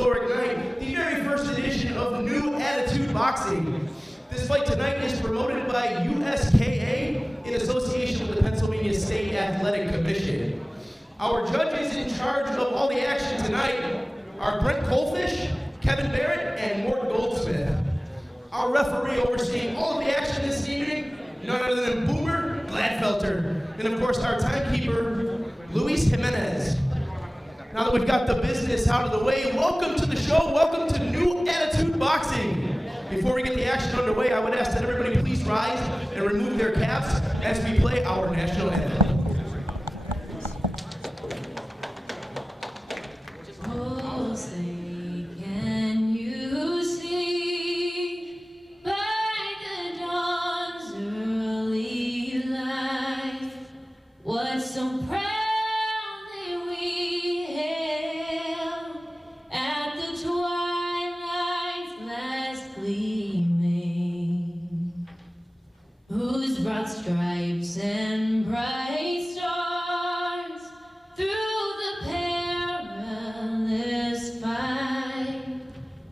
historic night, the very first edition of New Attitude Boxing. This fight tonight is promoted by USKA in association with the Pennsylvania State Athletic Commission. Our judges in charge of all the action tonight are Brent Colfish, Kevin Barrett, and Mort Goldsmith. Our referee overseeing all of the action this evening, none other than Boomer Gladfelter, and of course our timekeeper, Luis Jimenez. Now that we've got the business out of the way, welcome to the show, welcome to New Attitude Boxing. Before we get the action underway, I would ask that everybody please rise and remove their caps as we play our national anthem. Oh, say, can you see by the dawn's early light what so proudly we hailed at the twilight's last gleaming, whose broad stripes and bright stars through the perilous fight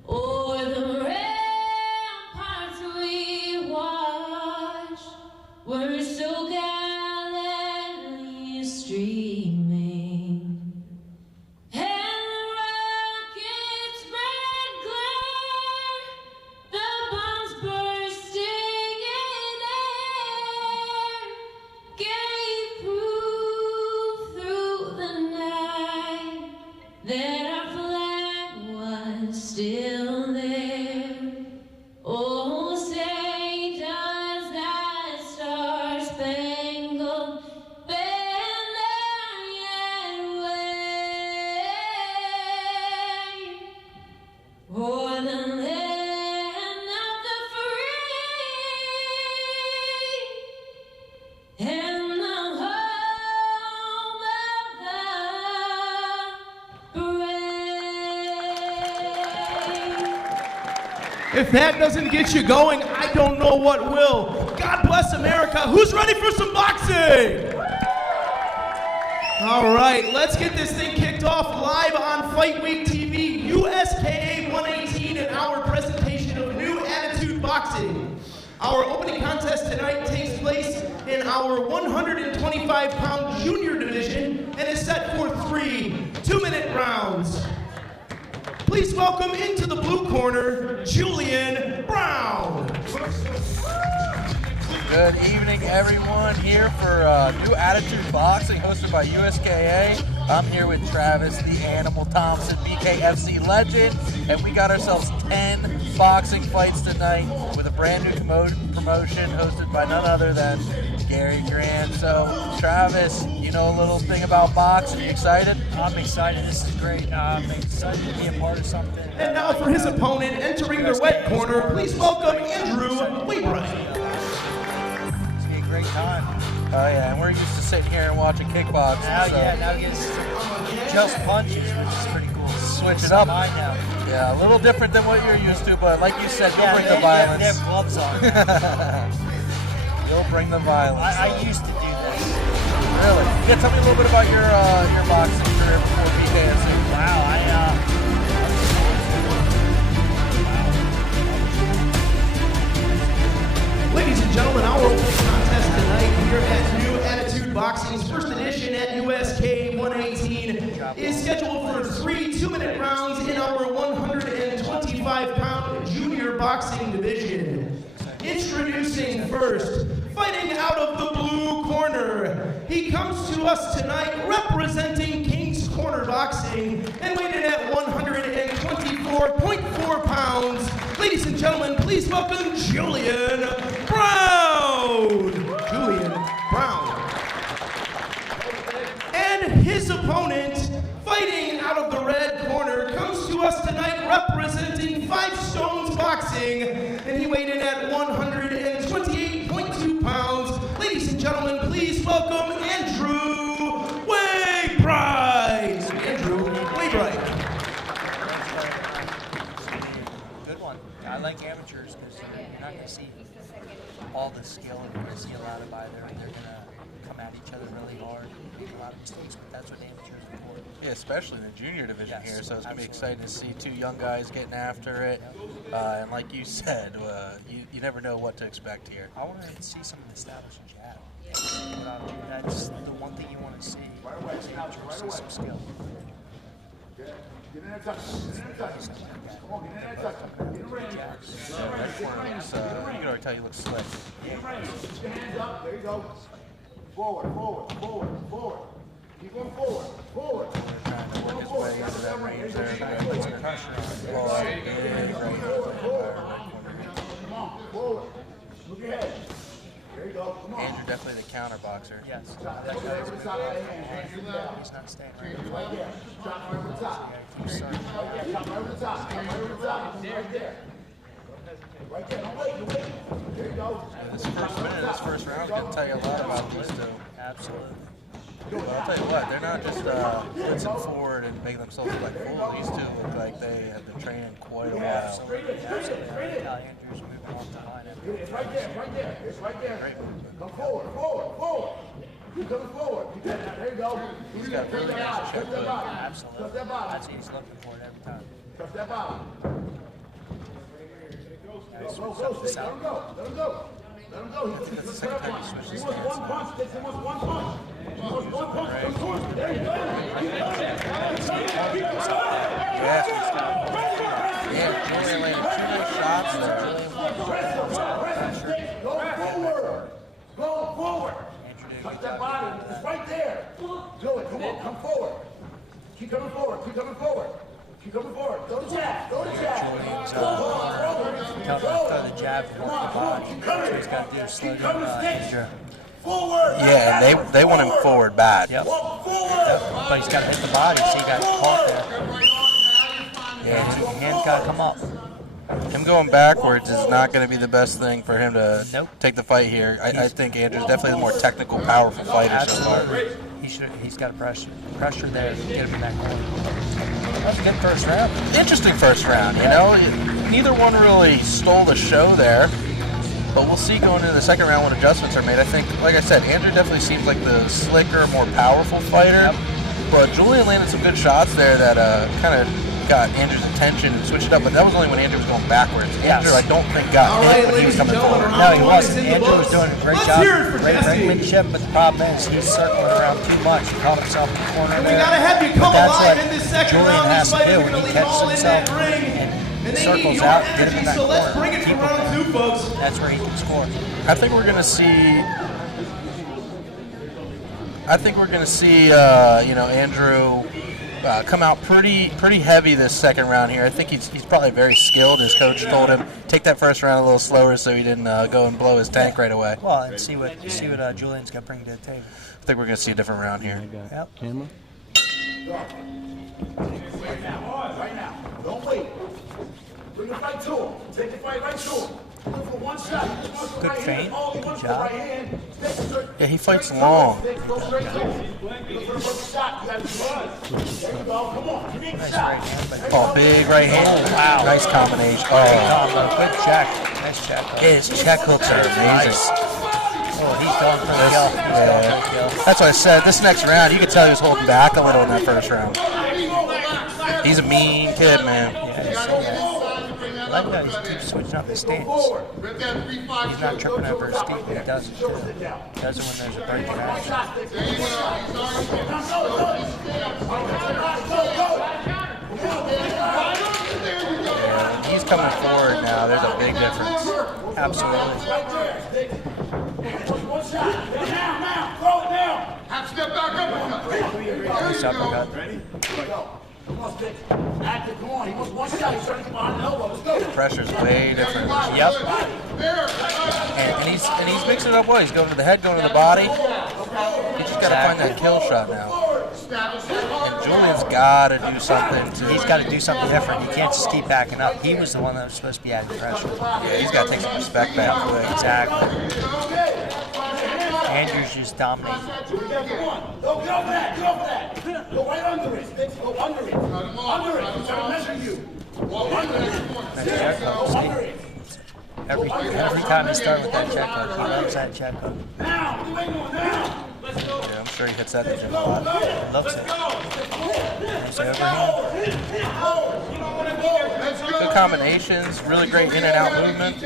o'er the ramparts we watched were so gallantly streaming, and the rocket's red glare, the bombs bursting in air, gave proof through the night that our flag was still there. Oh, say does that star-spangled banner yet wave o'er the land of the free and the home of the brave. If that doesn't get you going, I don't know what will. God bless America. Who's ready for some boxing? All right, let's get this thing kicked off live on Fight Week TV, USKA 118, and our presentation of New Attitude Boxing. Our opening contest tonight takes place in our 125-pound junior division and is set for 3 2-minute rounds. Please welcome into the blue corner, Julian Brown. Good evening, everyone. Here for New Attitude Boxing, hosted by USKA. I'm here with Travis, the Animal Thompson, BKFC legend, and we got ourselves 10 boxing fights tonight with a brand new promotion hosted by none other than Gary Grant. So, Travis, you know a little thing about boxing. You excited? I'm excited. This is great. I'm excited to be a part of something. And now for his opponent, entering the red corner, please welcome Andrew Wainwright. It's gonna be a great time. Oh yeah, and we're used to sitting here and watching kickboxing. Now, so now it's just punches, which is pretty cool. switch it up. Mine now. Yeah, a little different than what you're used to, but like you said, you'll bring the They violence. have gloves on. You'll bring the violence. I used to do this. Really? Yeah, tell me a little bit about your boxing career before BKFC. Wow, Ladies and gentlemen, our opening contest tonight here at New Attitude Boxing's first edition at USK 118 is scheduled for 3 2-minute rounds in our 125-pound junior boxing division. Introducing first, fighting out of the blue corner. He comes to us tonight representing King's Corner Boxing and weighed in at 124.4 pounds. Ladies and gentlemen, please welcome Julian Brown. Julian Brown. And his opponent, fighting out of the red corner, comes to us tonight representing Five Stones Boxing, and he weighed in at 128.2 pounds. Ladies and gentlemen, please welcome Andrew Wainwright. Andrew Wainwright. good one. I like amateurs because you're not going to see all the skill and you're going to see a lot of either. They're going to come come at each other really hard, make a lot of mistakes, but that's what amateurs are for. Yeah, especially in the junior division Yes, here, so it's going to be absolutely. exciting to see 2 young guys getting after it. And like you said, you never know what to expect here. I want to see some of the established jab. That's the one thing you want to see. See some skill. Get in there, touch. Get in there, touch. Come on, get in there, touch. Get in range. That corner looks, you can already tell you looks slick. Get in range. Put your hands up. There you go. Forward, forward, forward, forward. Keep going forward, forward. Trying to work his way into that range there. Puts the pressure on. Oh, big right Come on, forward. Move your head. There you go. Come on. Andrew definitely the counter boxer. Yes. That guy's a good guy. He's not staying right Right there. Shot right over the top. Keep starting. Right there. Shot right over the top. Shot right over the top. Right there. Right there. Don't wait. Don't wait. There you go. This first minute, this first round is going to tell you a lot about these 2. Absolutely. Well, I'll tell you what, they're not just blitzing forward and making themselves look like fools. These 2 look like they have been training quite a while. Absolutely. Andrews moving off the line. It's right there. Right there. It's right there. Come forward. Forward. Forward. Keep coming forward. There you go. He's got really nice check hook. Absolutely. Touch that bottom. That's what he's looking for it every time. Touch that bottom. Nice. Go, go, stick. Let him go. Let him go. Let him go. That's the second time he switched He his wants stance one now. punch. Sticks. He wants one punch. He wants one punch. Come forward. There you go. Yeah, Julian landed 2 nice shots there. Go forward. Go forward. Touch that body. It's right there. Do it. Come on. Come forward. Keep coming forward. Keep coming forward. Keep coming forward. Go to jab. Go to jab. Throw the jab from off the body. So he's got to do is slow down Andrew. Forward. Yeah, and they want him forward bad. Yep. Walk forward. But he's got to hit the body, so he got caught there. Yeah, Hand's got to come up. him going backwards is not going to be the best thing for him to Nope. take the fight here. I think Andrew's definitely the more technical, powerful fighter so far. Absolutely. He's got pressure there to get him in that corner. That was a good first round. Interesting first round, you know. Neither one really stole the show there. But we'll see going into the second round when adjustments are made. I think, like I said, Andrew definitely seems like the slicker, more powerful fighter. But Julian landed some good shots there that kind of got Andrew's attention and switched it up. But that was only when Andrew was going backwards. Yes. Andrew, I don't think, got All hit right, when he was ladies and coming gentlemen, forward. No, he round 1 is wasn't. in the Andrew was books. doing a great Let's job. hear it for Great Jesse. ringmanship, but the problem is he's circling around too much. He caught himself in the corner. And we there. gotta have you But come that's alive what in this second Julian round. has These to fighters do are when gonna he leave it catches all in that himself ring. and And they need circles your out, get him energy, in that so let's corner. bring it for Keep round him 2, folks. That's where he can score. I think we're gonna see. Andrew come out pretty heavy this second round here. I think he's probably very skilled. His coach told him take that first round a little slower so he didn't go and blow his tank right away. Well, and see what Julian's going to bring to the table. I think we're gonna see a different round here. Yep. Right now. Don't wait. Bring the fight to him. Take the fight right to him. Look for one shot. He just wants the Good right feint. hand. All he Good wants job. the right hand. Yeah, he fights Straight to him. long. Go straight to him. Look for the first shot. You got to There you go. Come on. Give me a Nice shot. right hand, but Oh, big right hand. Wow. Nice combination. Oh, combo. Good check. Nice check. his check hooks are amazing. Oh, he's going for the kill. He's going for the kill. That's what I said. This next round, you could tell he was holding back a little in that first round. He's a mean kid, man. I like that he keeps switching up his stance. He's not tripping over his feet, but he does it too. He does it when there's a break in action. Yeah, when he's coming forward now, there's a big difference. Absolutely. One shot. Now. Throw it down. Nice uppercut. Go. Come on, Stick. Active. Come on. He wants one shot. He's trying to get behind the elbow. Let's go. The pressure's way different. Yep. And he's mixing it up well. He's going to the head, going to the body. He just got to find that kill shot now. And Julian's got to do something to. He's got to do something different. He can't just keep backing up. He was the one that was supposed to be adding pressure. Yeah, he's got to take some respect back. Exactly. Andrew's just dominating. Go, get over that. Get over that. Go right under it. Stick. Go under it. Under it. He's trying to measure you. Go under it. Nice check Go hook. under it. Every time he starts with that check hook, he loves that check hook. Now. You ain't going now. sure he hits that in the gym a lot. Loves it. Nice overhand. Good combinations, really great in and out movement.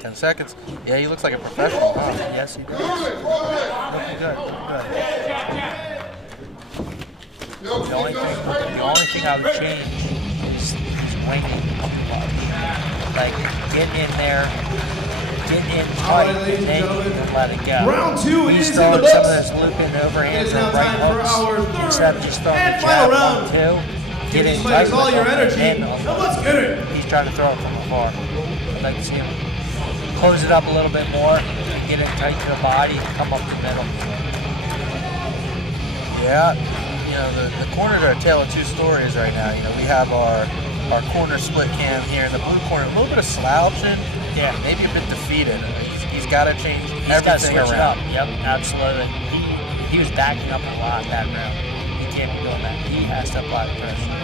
10 seconds. Yeah, he looks like a professional, huh? Yes, he does. Looking good. The only thing I would change is winging. Like, get in there, get in tight, and let it go. Round 2 He's is in the throwing some of books. those looping overhands It is now and right time for our hooks third instead of just throwing and the final jab round. 1, 2. Give Get these in fighters tight all with your them, energy. and Now let's get it. he's trying to throw it from afar. I'd like to see him close it up a little bit more, and get it tight to the body, and come up the middle. Yeah, you know, the corners are a tale of two stories right now. You know, we have our corner split cam here in the blue corner, a little bit of slouching, Yeah. maybe a bit defeated. He's got to change He's got to everything switch it around. up. Yep, absolutely. He was backing up a lot that round. He can't be doing that. He has to apply the pressure.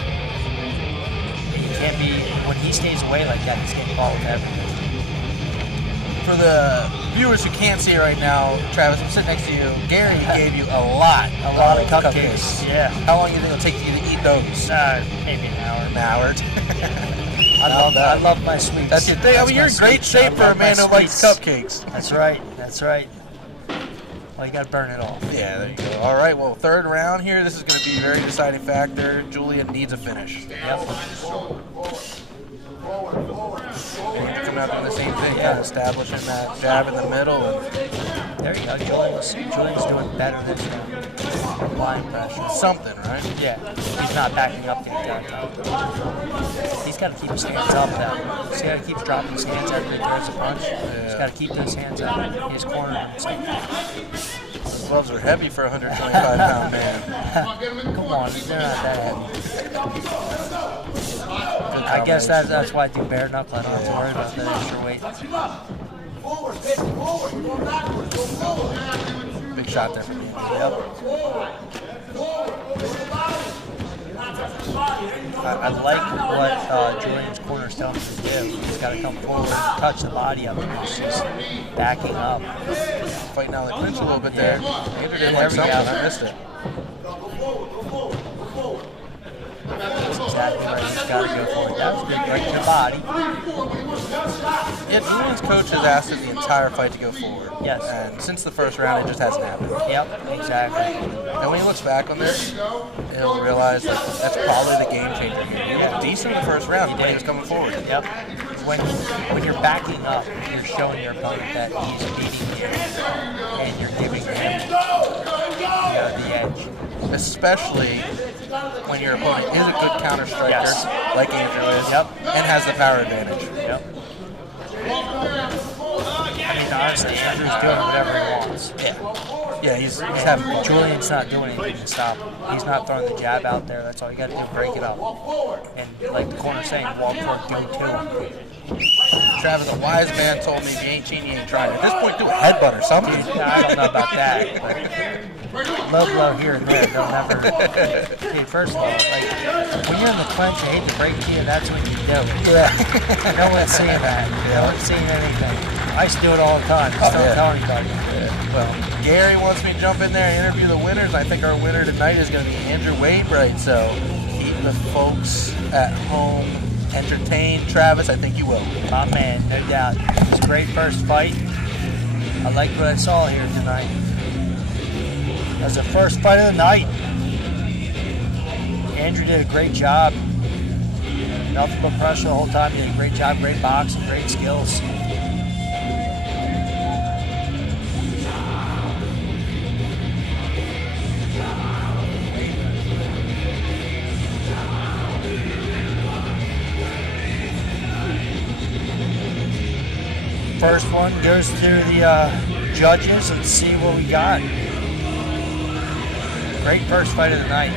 He can't be, when he stays away like that, he's getting caught with everything. For the viewers who can't see it right now, Travis, I'm sitting next to you. Gary gave you a lot of cupcakes. Yeah. How long do you think it'll take you to eat those? Maybe an hour. An hour. I love my sweets. That's your thing. I mean, you're in great shape for a man who likes cupcakes. That's right. Well, you got to burn it off. Yeah, there you go. All right, well, third round here. This is going to be a very deciding factor. Julian needs a finish. Yep. Coming out doing the same thing, kind of establishing that jab in the middle. And There you go. Julian's doing better this round. Applying pressure. something, right? Yeah, he's not backing up the attack. He's got to keep his hands up now. He's got to keep dropping his hands after he throws a punch. He's got to keep those hands up. He's cornering himself. Those gloves are heavy for a 125-pound man. Come on, they're not that heavy. Good I guess combination. that's why I do bare knuckle. I don't have to worry about that extra weight. Forward, pitch forward. You're going backwards. Go forward. Big shot there for me. Yep. Forward. Forward. Go to the body. You're not touching the body. There you go. I like what Julian's corner's telling him to do. He's got to come forward and touch the body of him. He's just backing up. Fighting out of the clinch a little bit there. Andrew didn't There like we something. go. I missed it. Go forward. Go forward. Go forward. That's exactly right. He's got to go forward. That was good. Right to the body. Yeah, Julian's coach has asked him the entire fight to go forward. Yes. And since the first round, it just hasn't happened. Yep, exactly. And when he looks back on this, he'll realize that that's probably the game changer here. He was decent in the first round when he was coming forward. Yep. When you're backing up, you're showing your opponent that he's beating you, and you're giving him the edge. Especially when your opponent is a good counter striker, Yes. like Andrew is, Yep. and has the power advantage. Yep. I mean, honestly, Andrew's doing whatever he wants. Yeah, he's having fun. Julian's not doing anything to stop him. He's not throwing the jab out there. That's all you got to do, break it up. And like the corner's saying, walk toward, go to him. Travis, a wise man told me, if you ain't cheating, you ain't trying. At this point, do a headbutt or something. Dude, I don't know about that. Low blow here and there, they'll never. Dude, first of all, like when you're in the clinch, I hate to break it to you, that's what you do. Yeah. No one's seeing that. No one's seeing anything. I used to do it all the time. Just don't tell anybody. Well, Gary wants me to jump in there and interview the winners. I think our winner tonight is going to be Andrew Wainwright. So keep the folks at home entertained. Travis, I think you will. My man, no doubt. It was a great first fight. I liked what I saw here tonight. That was the first fight of the night. Andrew did a great job. Nothing but pressure the whole time. He did a great job, great boxing, great skills. First one goes to the judges. Let's see what we got. Great first fight of the night.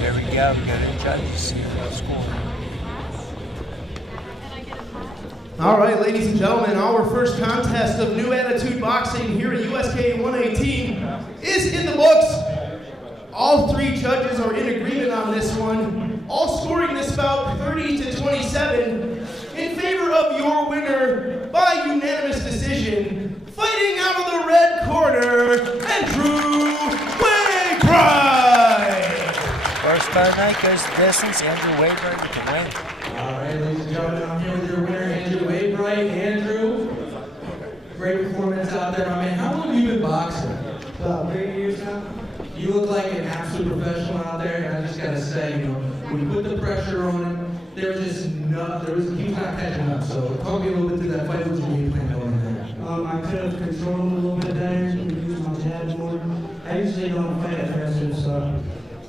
There we go. We go to the judges. All right, ladies and gentlemen, our first contest of New Attitude Boxing here at USK 118 is in the books. All three judges are in agreement on this one, all scoring this bout 30-27 in favor of your winner by unanimous decision, fighting out of the red corner, Andrew Wainwright. First fight of the night goes the distance. Andrew Wainwright with the win. All right, ladies and gentlemen, I'm here with your winner, Andrew Wainwright. Andrew, great performance out there, my man. How long have you been boxing? About 3 years now. You look like an absolute professional out there, and I just gotta say, you know, when you put the pressure on him, he was not catching up. So talk me a little bit through that fight. What was your game plan going there? I could have controlled him a little bit better, use my jab more. I usually don't fight aggressive, so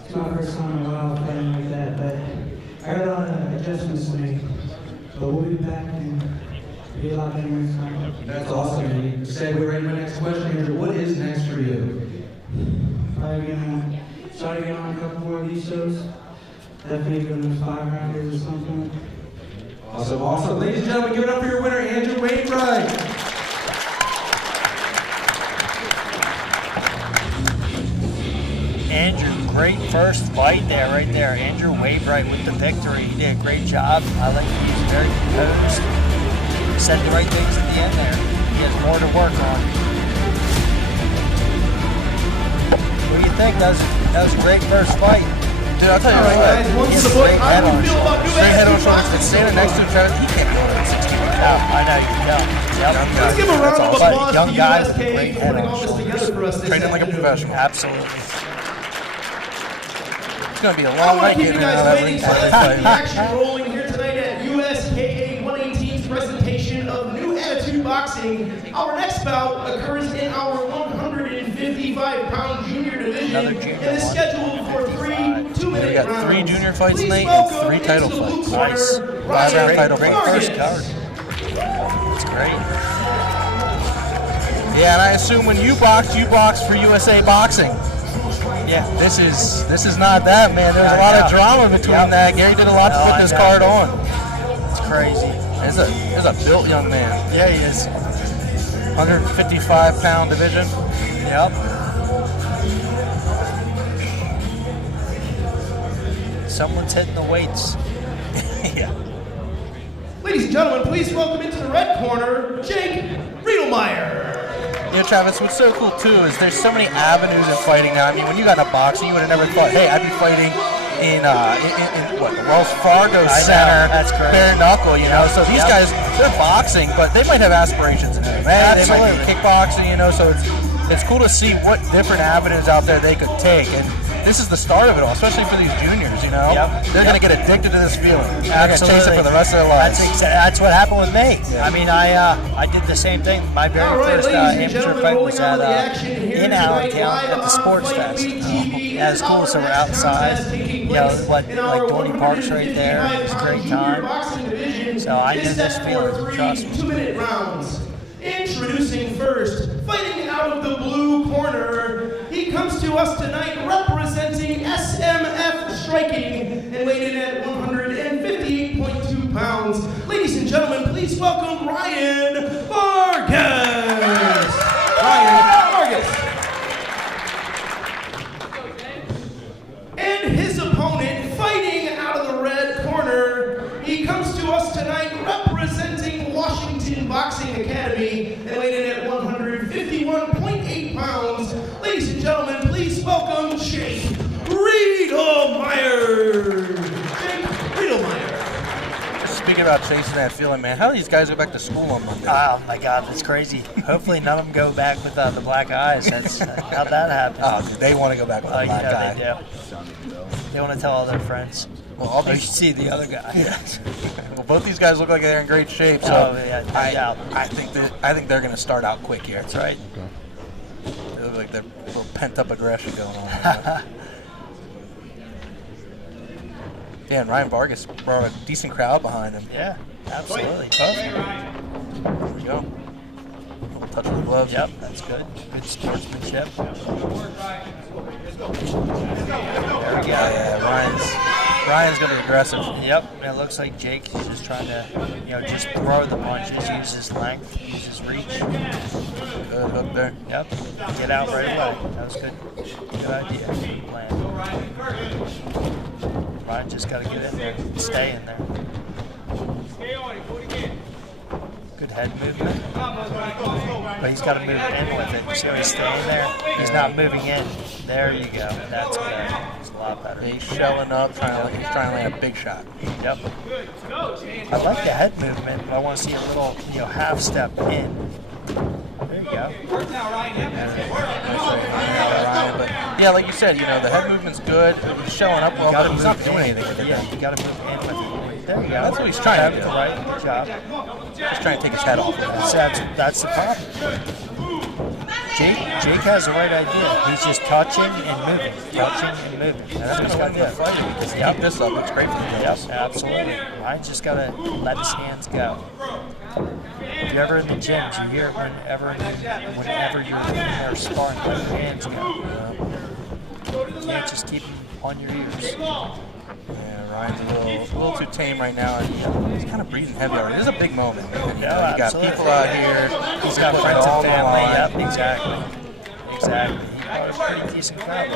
it's my first time in a while fighting like that, but I got a lot of adjustments to make. But we'll be back and be a lot better next time. That's awesome. And you segue right to my next question, Andrew. What is next for you? Probably gonna try to get on a couple more of these shows. Definitely go to 5 rounders or something. Awesome, awesome. Ladies and gentlemen, give it up for your winner, Andrew Wainwright. Andrew, great first fight there, right there. Andrew Wainwright with the victory. He did a great job. I like that he's very composed. He said the right things at the end there. He has more to work on. What do you think? That was a great first fight. Dude, I'll tell you All right, what. guys, one He's for the book. straight How head do on you feel about New straight head on Attitude shoulders. Boxing? Standing next to him, Travis, he can't go at 60 pounds. I know you don't. Yep. Let's give a round of That's applause awesome. to Young guy with USK great for head putting on all this shoulders. together for us this Training like a afternoon. professional. Absolutely. It's going to be a I long want night to keep you getting out guys of that waiting, ring so let's keep the fight. action rolling here tonight at USKA 118's presentation of New Attitude Boxing. Our next bout occurs in our 155-pound junior division Another junior and is one. scheduled for 3 two-minute We got rounds. 3 junior fights Please tonight and welcome 3 title into the blue fights. corner, Nice. Five-round Ryan title Great fight. first Vargas. card. That's great. Yeah, and I assume when you box for USA Boxing. Yeah. This is not that, man. There's a lot of drama between that. Gary did a lot to put this card on. It's crazy. There's a built young man. Yeah, he is. 155-pound division. Yep. Someone's hitting the weights. Yeah. Ladies and gentlemen, please welcome into the red corner, Jake Riedelmeyer. Yeah, Travis, what's so cool too is there's so many avenues in fighting now. I mean, when you got into boxing, you would have never thought, hey, I'd be fighting in what, the Wells Fargo Center, that's correct. bare knuckle, you know. So these guys, they're boxing, but they might have aspirations in MMA. They might be kickboxing, you know. So it's cool to see what different avenues out there they could take. And this is the start of it all, especially for these juniors, you know. Yep. They're going to get addicted to this feeling. They're going to chase it for the rest of their lives. That's what happened with me. I mean, I did the same thing. My very All right, first ladies and amateur gentlemen, fight was rolling on at to the action here in tonight, Allentown live at the on Sports Fight Fest. Week TV. Yeah, it's cool. So we're outside. You know, like Dorney Park's right there. It's a great time. So I know this feeling. Trust me. 2-minute rounds. Introducing first, fighting out of the blue corner, he comes to us tonight representing SMF Striking and weighed in at 158.2 pounds. Ladies and gentlemen, please welcome Ryan Vargas. Ryan Vargas. And his opponent, fighting out of the red corner, he comes to us tonight representing Washington Boxing Academy and weighed in at 151.8 pounds. Ladies and gentlemen, please welcome Jake Riedelmeyer. Jake Riedelmeyer. Speaking about chasing that feeling, man, how do these guys go back to school on Monday? Oh my God, that's crazy. Hopefully none of them go back with the black eyes. That's how'd that happen? Oh, dude, they want to go back with the black guy. They do. They want to tell all their friends. Well, all Oh, you these, see the other guy. well, both these guys look like they're in great shape, so Oh, yeah, no doubt. I think they're going to start out quick here. That's right. They look like they're a little pent-up aggression going on. Yeah, and Ryan Vargas brought a decent crowd behind him. Yeah, absolutely. There we go. A little touch of the gloves. Yep, that's good. Good sportsmanship. There we go. Yeah, Ryan's Ryan's going to be aggressive. Yep, and it looks like Jake is just trying to, just throw the punches, use his length, use his reach. Good hook there. Yep, get out right away. That was good. Good idea. Good plan. Ryan just got to get in there and stay in there. Good head movement. But he's got to move in with it. You see how he's staying there? He's not moving in. There you go. That's good. It's a lot better. He's shelling up, he's trying to land a big shot. Yep. I like the head movement, but I want to see a little, half step in. There you go. But yeah, like you said, the head movement's good. He's showing up well, but he's not doing anything with it. Yeah, you got to move in with it. There you go. That's what he's trying to do. Right job. He's trying to take his head off. That's the problem. Jake has the right idea. He's just touching and moving, touching and moving. That's what he's got to do. Because keep this up, it's great for the Yep, absolutely. I just got to let his hands go. If you're ever in the gym, you hear it whenever you're in there sparring, let your hands go. You can't just keep them on your ears. Yeah, Ryan's a little too tame right now, and he's kind of breathing heavy already. This is a big moment. You got absolutely. people out here. He's got friends and family. Yep, exactly. He brought a pretty decent crowd.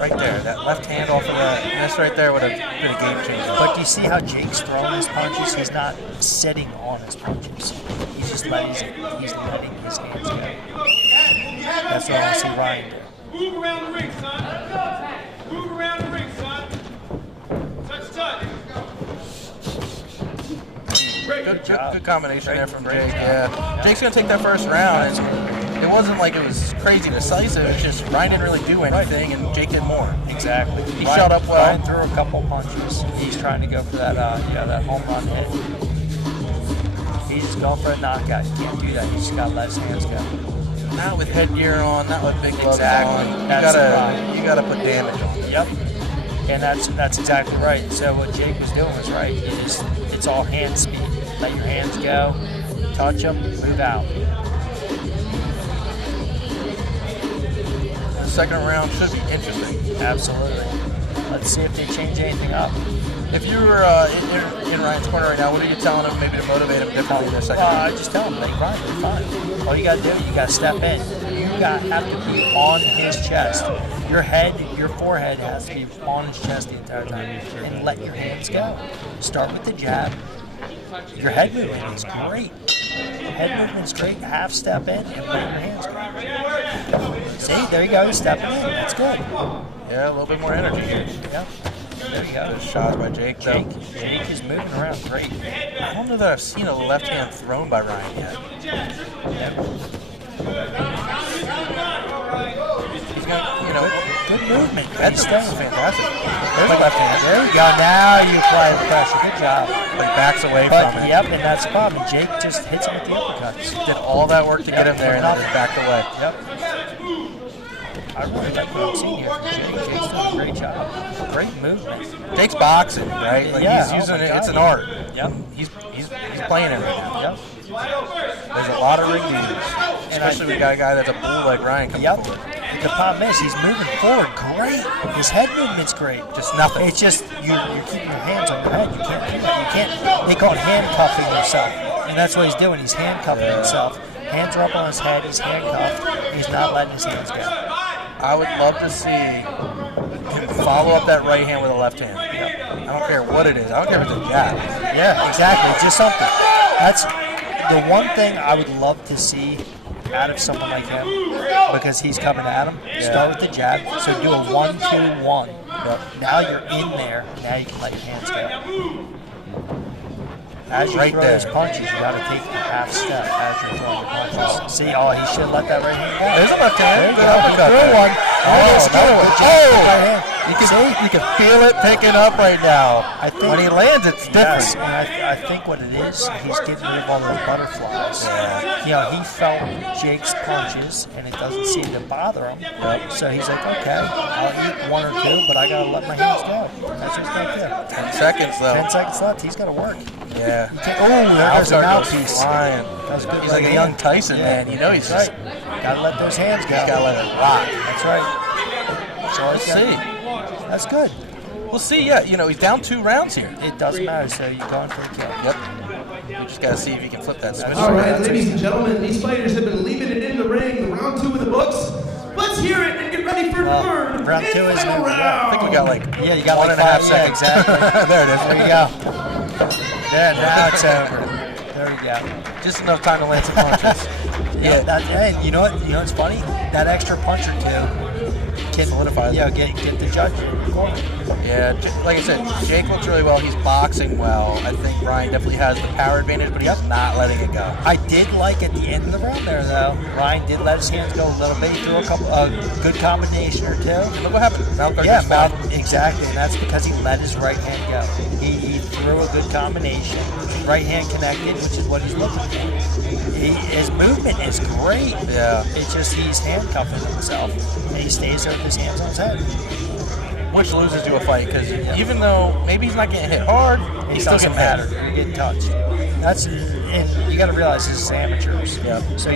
Right there, that left hand off of that. This right there would have been a game changer. But do you see how Jake's throwing his punches? He's not sitting on his punches. He's just letting his hands go. That's what I want to see Ryan do. Move around the ring, son. Move around the ring, son. Touch. Good combination there from Jake. Yeah. Jake's going to take that first round. It wasn't like it was crazy decisive. It was just Ryan didn't really do anything, and Jake did more. Exactly. He shot up well. Ryan threw a couple punches. He's trying to go for that, that home run hit. He's going for a knockout. You can't do that. You just got to let his hands go. Not with headgear on, not with big gloves Exactly. on. You You gotta put damage on. Yep. And that's exactly right. So what Jake was doing was right. It's all hand speed. Let your hands go, touch them, move out. The second round should be interesting. Absolutely. Let's see if they change anything up. If you were in Ryan's corner right now, what are you telling him maybe to motivate him differently in their second round? I just tell him, like, Ryan, you're fine. All you got to do, you got to step in. You have to be on his chest. Your forehead has to be on his chest the entire time. And let your hands go. Start with the jab. Your head movement is great. Head movement is great. Half step in and let your hands go. See, there you go. You're stepping in. That's good. Yeah, a little bit more energy here. Yeah. There you go. Good shots by Jake. Jake is moving around great. I don't know that I've seen a left hand thrown by Ryan yet. He's got, good movement. that's fantastic. There's a left hand. There you go. Now you apply the pressure. Good job. But he backs away But, from it. yep, and that's the problem. Jake just hits him with the uppercuts. Did all that work to get him there and then just backed away. Yep. I really like what I'm seeing here. Jake's doing a great job. Great movement. Jake's boxing, right? Like Yeah, he's using oh my it. God, It's an yeah. art. Yep. He's playing it right now. Yep. There's a lot of ring duties, especially with a guy that's a bull like Ryan coming Yep. forward. The problem is he's moving forward great. His head movement's great. Just nothing. It's just you're keeping your hands on your head. You can't do that. You can't. They call it handcuffing himself, and that's what he's doing. He's handcuffing himself. Hands are up on his head. He's handcuffed. He's not letting his hands go. I would love to see him follow up that right hand with a left hand. I don't care what it is. I don't care if it's a jab. Yeah, exactly. It's just something. That's the one thing I would love to see out of someone like him, because he's coming at him. Start with the jab. So do a 1-2-1. Now you're in there. Now you can let your hands go. As you throw those punches, you got to take the half step as you're throwing your punches. See, he should let that right hand go. There's a left hand. There you go. Throw one. Another one. Oh! You can feel it picking up right now. I think when he lands, it's different. Yes, and I think what it is, he's getting rid of all those butterflies. He felt Jake's punches, and it doesn't seem to bother him. So he's like, okay, I'll eat one or two, but I got to let my hands go. That's just right there. 10 seconds, though. 10 seconds left. He's got to work. Yeah. There's a mouthpiece. Flying. He's like a young Tyson, man. You know he's right. just... Got to let those hands go. He's got to let it rock. That's right. So Let's see. That's good. We'll see. Yeah, you know, he's down 2 rounds here. It doesn't matter, so you're going for the kill. Yep. You just got to see if you can flip that switch. All right, ladies and gentlemen, these fighters have been leaving it in the ring. Round 2 of the books. Let's hear it and get ready for third round 2 is final round. I think we got like you got 1.5 like 5 seconds. exactly. There it is. There you go. There, now it's over. There you go. Just enough time to land some punches. Yeah. Hey, you know what? You know what's funny? That extra punch or two can Solidifies Yeah, it. get the judge in the corner. Yeah, like I said, Jake looks really well. He's boxing well. I think Ryan definitely has the power advantage, but he's not letting it go. I did like at the end of the round there, though. Ryan did let his hands go a little bit. He threw a good combination or two. And look what happened. Mouth guard Yeah, just fine. exactly, and that's because he let his right hand go. He threw a good combination. Right hand connected, which is what he's looking for. His movement is great. Yeah. It's just he's handcuffing himself, and he stays there with his hands on his head. Which loses to a fight, because even though maybe he's not getting hit hard, he still doesn't getting matter. hit. You're getting touched. And you got to realize this is amateurs. Yeah. So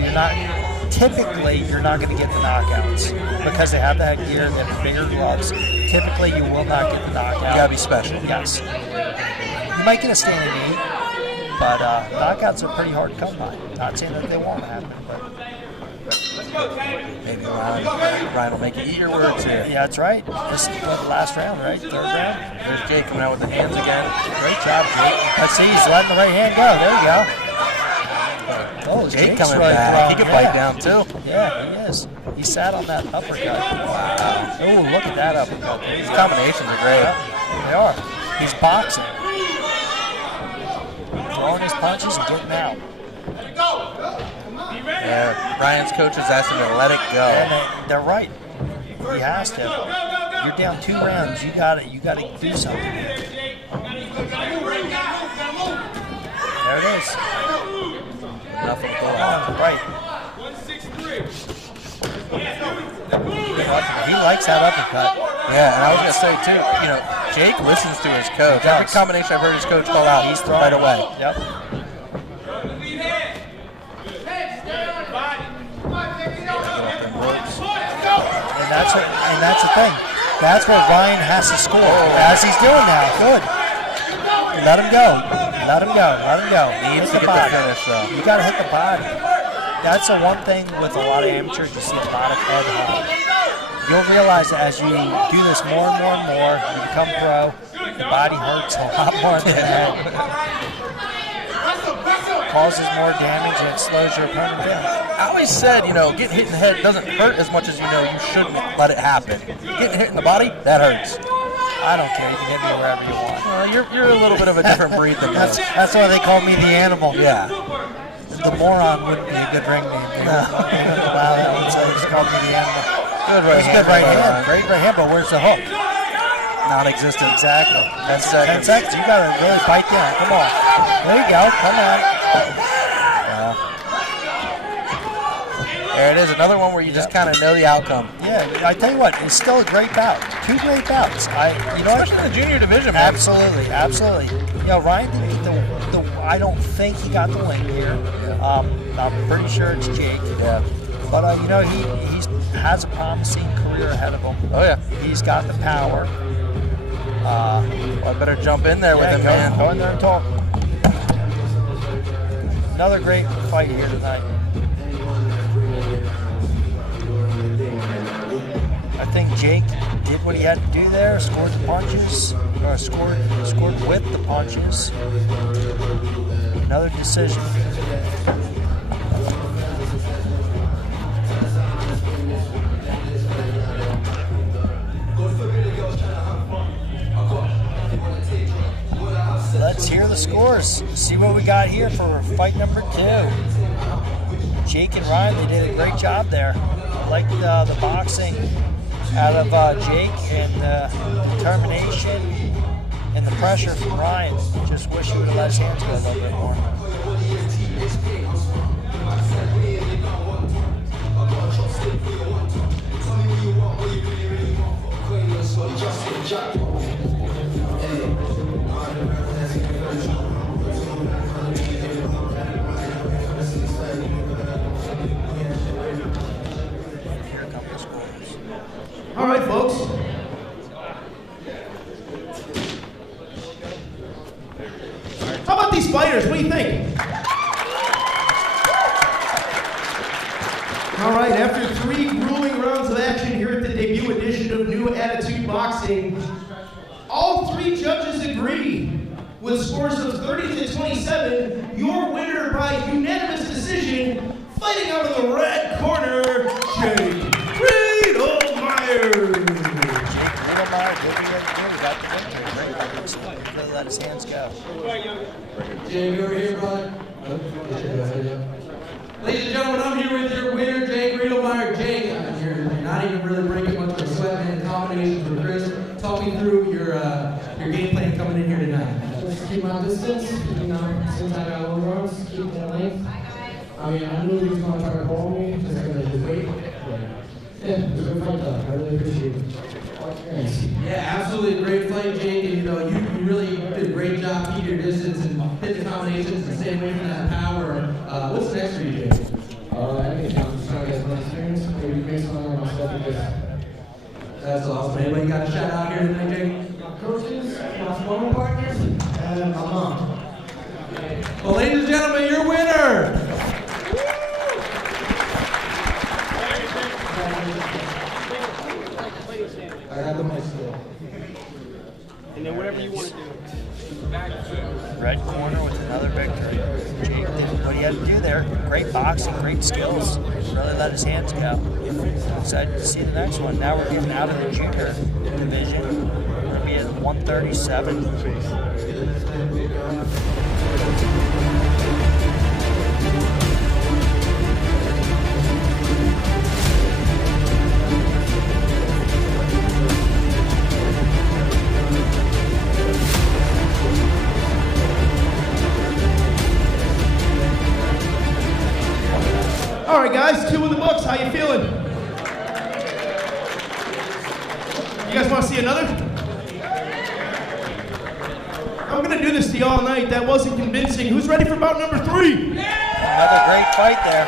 typically you're not going to get the knockouts because they have the headgear and they have bigger gloves. Typically you will not get the knockout. You gotta be special. Yes. You might get a standing 8, but knockouts are pretty hard to come by. Not saying that they won't happen, but Maybe Ryan will make you eat your words here. yeah, that's right. This is the last round, right? Third round. There's Jake coming out with the hands again. Great job, Jake. Let's see, he's letting the right hand go. There you go. Oh, Jake Jake's coming really back. throwing, He can yeah. bite down too. Yeah, he is. He sat on that uppercut. Wow. Oh, look at that uppercut. These combinations are great. They are. He's boxing. Throwing his punches and getting out. Yeah, Ryan's coach is asking him to let it go. And they're right. He has to. You're down 2 rounds. You got to do something. There it is. Nothing going Oh, right. He likes that uppercut. Yeah, and I was gonna say too, you know, Jake listens to his coach. Every combination I've heard his coach call out, he's throwing right away. Yep. And that's the thing. That's what Ryan has to score, as he's doing now. Good. Let him go. Let him go. Let him go. Needs Hit to the get the body. finish, though. You got to hit the body. That's the one thing with a lot of amateurs. You see a lot of head hold. You'll realize that as you do this more and more and more, you become pro, your body hurts a lot more than the head. Causes more damage and it slows your opponent down. I always said, you know, getting hit in the head doesn't hurt as much as you know you shouldn't let it happen. Getting hit in the body, that hurts. I don't care. You can hit me wherever you want. You're a little bit of a different breed than me. That's why they call me the animal. Yeah. The moron wouldn't be a good ring name. They wouldn't allow that one, so they just called me the animal. Good right It's hand. good right by hand. Ryan. Great right hand, but where's the hook? Non-existent. Exactly. 10 seconds. 10 seconds. You got to really bite down. Come on. There you go. Come on. There it is, another one where you just kind of know the outcome. Yeah, I tell you what, it's still a great bout. 2 great bouts. You know what? Especially in the junior division, man. Absolutely, absolutely. You know, Ryan didn't get the I don't think he got the win here. I'm pretty sure it's Jake. Yeah. But you know, he has a promising career ahead of him. Oh, yeah. He's got the power. Well, I better jump in there with him, man. Go in there and talk. Another great fight here tonight. I think Jake did what he had to do there, scored the punches, or scored with the punches. Another decision. Let's hear the scores. See what we got here for fight number 2. Jake and Ryan, they did a great job there. I liked the boxing out of Jake and the determination and the pressure from Ryan. Just wish he would have let his hands go a little bit more. All right, folks. about these fighters? What do you think? All right, after 3 grueling rounds of action here at the debut edition of New Attitude Boxing, all 3 judges agree with scores of 30-27. Your winner by unanimous decision, fighting out of the red corner, Jake Riedelmeyer. Jake Riedelmeyer did the other thing. He got the victory. Really let his hands go. Jake, over here, brother. Ladies and gentlemen, I'm here with your winner, Jake Riedelmeyer. Jake, you're not even really breaking much of a sweat, man. Combinations with Chris. Talk me through your game plan coming in here tonight. Just keep my distance, you know, since I got low runs, keep that length. I mean, I knew he was going to try to ball me, just because of his weight. Yeah, it was a good fight though. I really appreciate it. Thanks. Yeah, absolutely great fight, Jake. And you know, you really did a great job keeping your distance and hit the combinations and stay away from that power. What's next for you, Jake? I think I'm just trying to get some experience, maybe make something of myself because That's awesome. Anybody got a shout out here tonight, Jake? my coaches, my sparring partners, and my mom. Well, ladies and gentlemen, your winner. I got the mic still. And then whatever you want to do. Red corner with another victory. Jake did what he had to do there. Great boxing, great skills. Really let his hands go. Excited to see the next one. Now we're getting out of the junior division. We're going to be at 137. All right, guys, 2 in the books. How you feeling? You guys want to see another? I'm going to do this to you all night. That wasn't convincing. Who's ready for bout number 3? Another great fight there.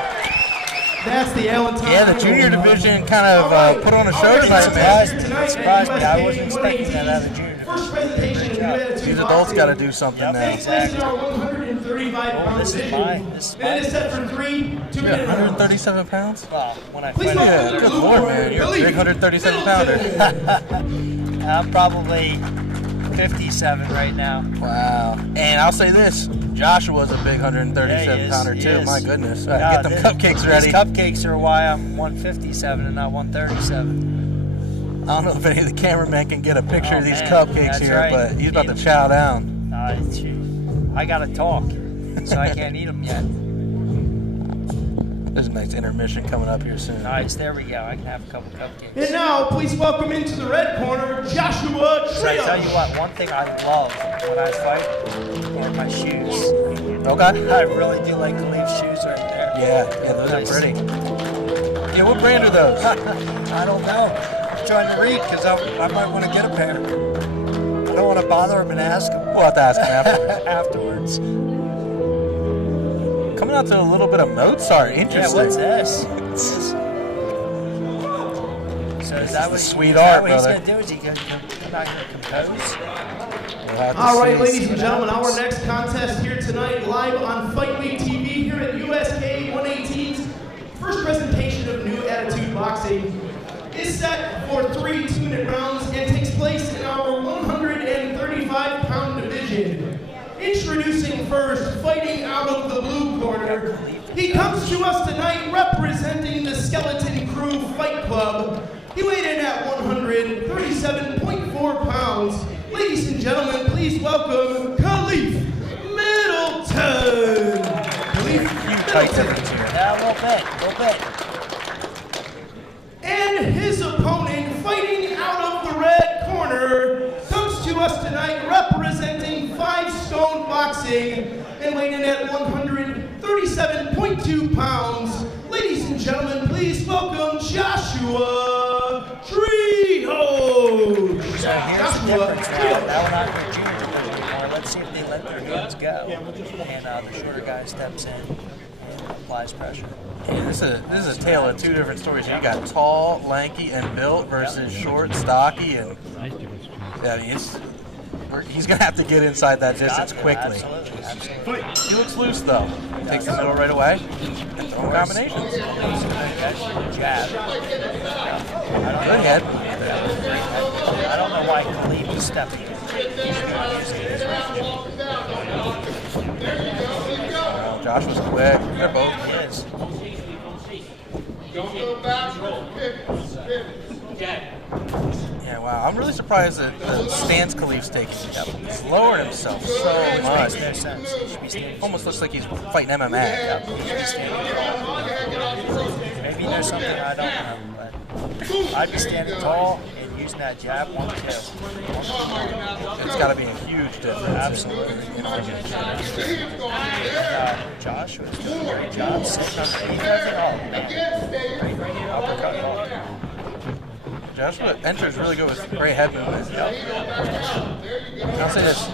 That's the Allentown. Yeah, the junior division kind of put on a show tonight, man. Surprised me. I wasn't expecting that out of the junior First presentation of New Attitude These adults Boxing. got to do something now. Takes place in our 135-pound This is division. mine. This is Minute is mine. set for 3 2-minute rounds. 137 pounds? Well, when I Please fight, welcome Yeah, the good blue lord, corner, man. You're a Billy big 137 pounder. Middleton. I'm probably 57 right now. Wow. And I'll say this, Joshua's a big 137 pounder he too. is. My goodness. All No, right, get them cupcakes ready. These cupcakes are why I'm 157 and not 137. I don't know if any of the cameramen can get a picture Oh, of these man, cupcakes that's here, right. but he's about to chow down. I gotta talk, so I can't eat them yet. There's a nice intermission coming up here soon. Nice, there we go. I can have a couple cupcakes. And now, please welcome into the red corner, Joshua So I Trio. tell you what, one thing I love when I fight are my shoes. Okay. I really do like to leave shoes right there. Yeah, those Nice. are pretty. Yeah, what brand are those? I don't know. I'm trying to read because I might want to get a pair. I don't want to bother him and ask him. We'll have to ask him after. Afterwards. Coming out to a little bit of Mozart. Yeah, Interesting. what's this? So is that what Sweet is that art, what he's brother. going to do? Is he going to come out here and compose? We'll have to All right, see. ladies and gentlemen, our next contest here tonight, live on Fight Week TV here at USK 118's first presentation of New Attitude Boxing, is set for 3 2-minute rounds and takes place in our 135-pound division. Introducing first, fighting out of the blue corner, he comes to us tonight representing the Skeleton Crew Fight Club. He weighed in at 137.4 pounds. Ladies and gentlemen, please welcome Khalif Middleton. Khalif Tight Middleton. difference here. Yeah, a little bit. And his opponent, fighting out of the red corner, comes to us tonight representing 5 Stone Boxing and weighing in at 137.2 pounds. Ladies and gentlemen, please welcome Joshua Treehouse. So here's the difference now. Now we're not in the junior division anymore. Let's see if they let their hands go. And the shorter guy steps in and applies pressure. Yeah, this is a tale of 2 different stories. You got tall, lanky, and built versus short, stocky, and yeah, I mean, it's He's going to have to get inside that distance quickly. Absolutely. He looks loose, though. Takes the middle right away. And throwing combinations. Jab. Good head. I don't know why Khalid was stepping in. Well, Josh was quick. They're both. He is. Yeah, wow. I'm really surprised at the stance Khalif's taking. He's lowered himself so much. Makes no sense. He should be standing. Almost looks like he's fighting MMA. Maybe there's something I don't know, but I'd be standing tall and using that jab 1-2. It's got to be a huge difference. Absolutely. Josh was doing a great job sitting underneath everything. Oh, man. Uppercut. Josh enters really good with great head movement. I'll say this.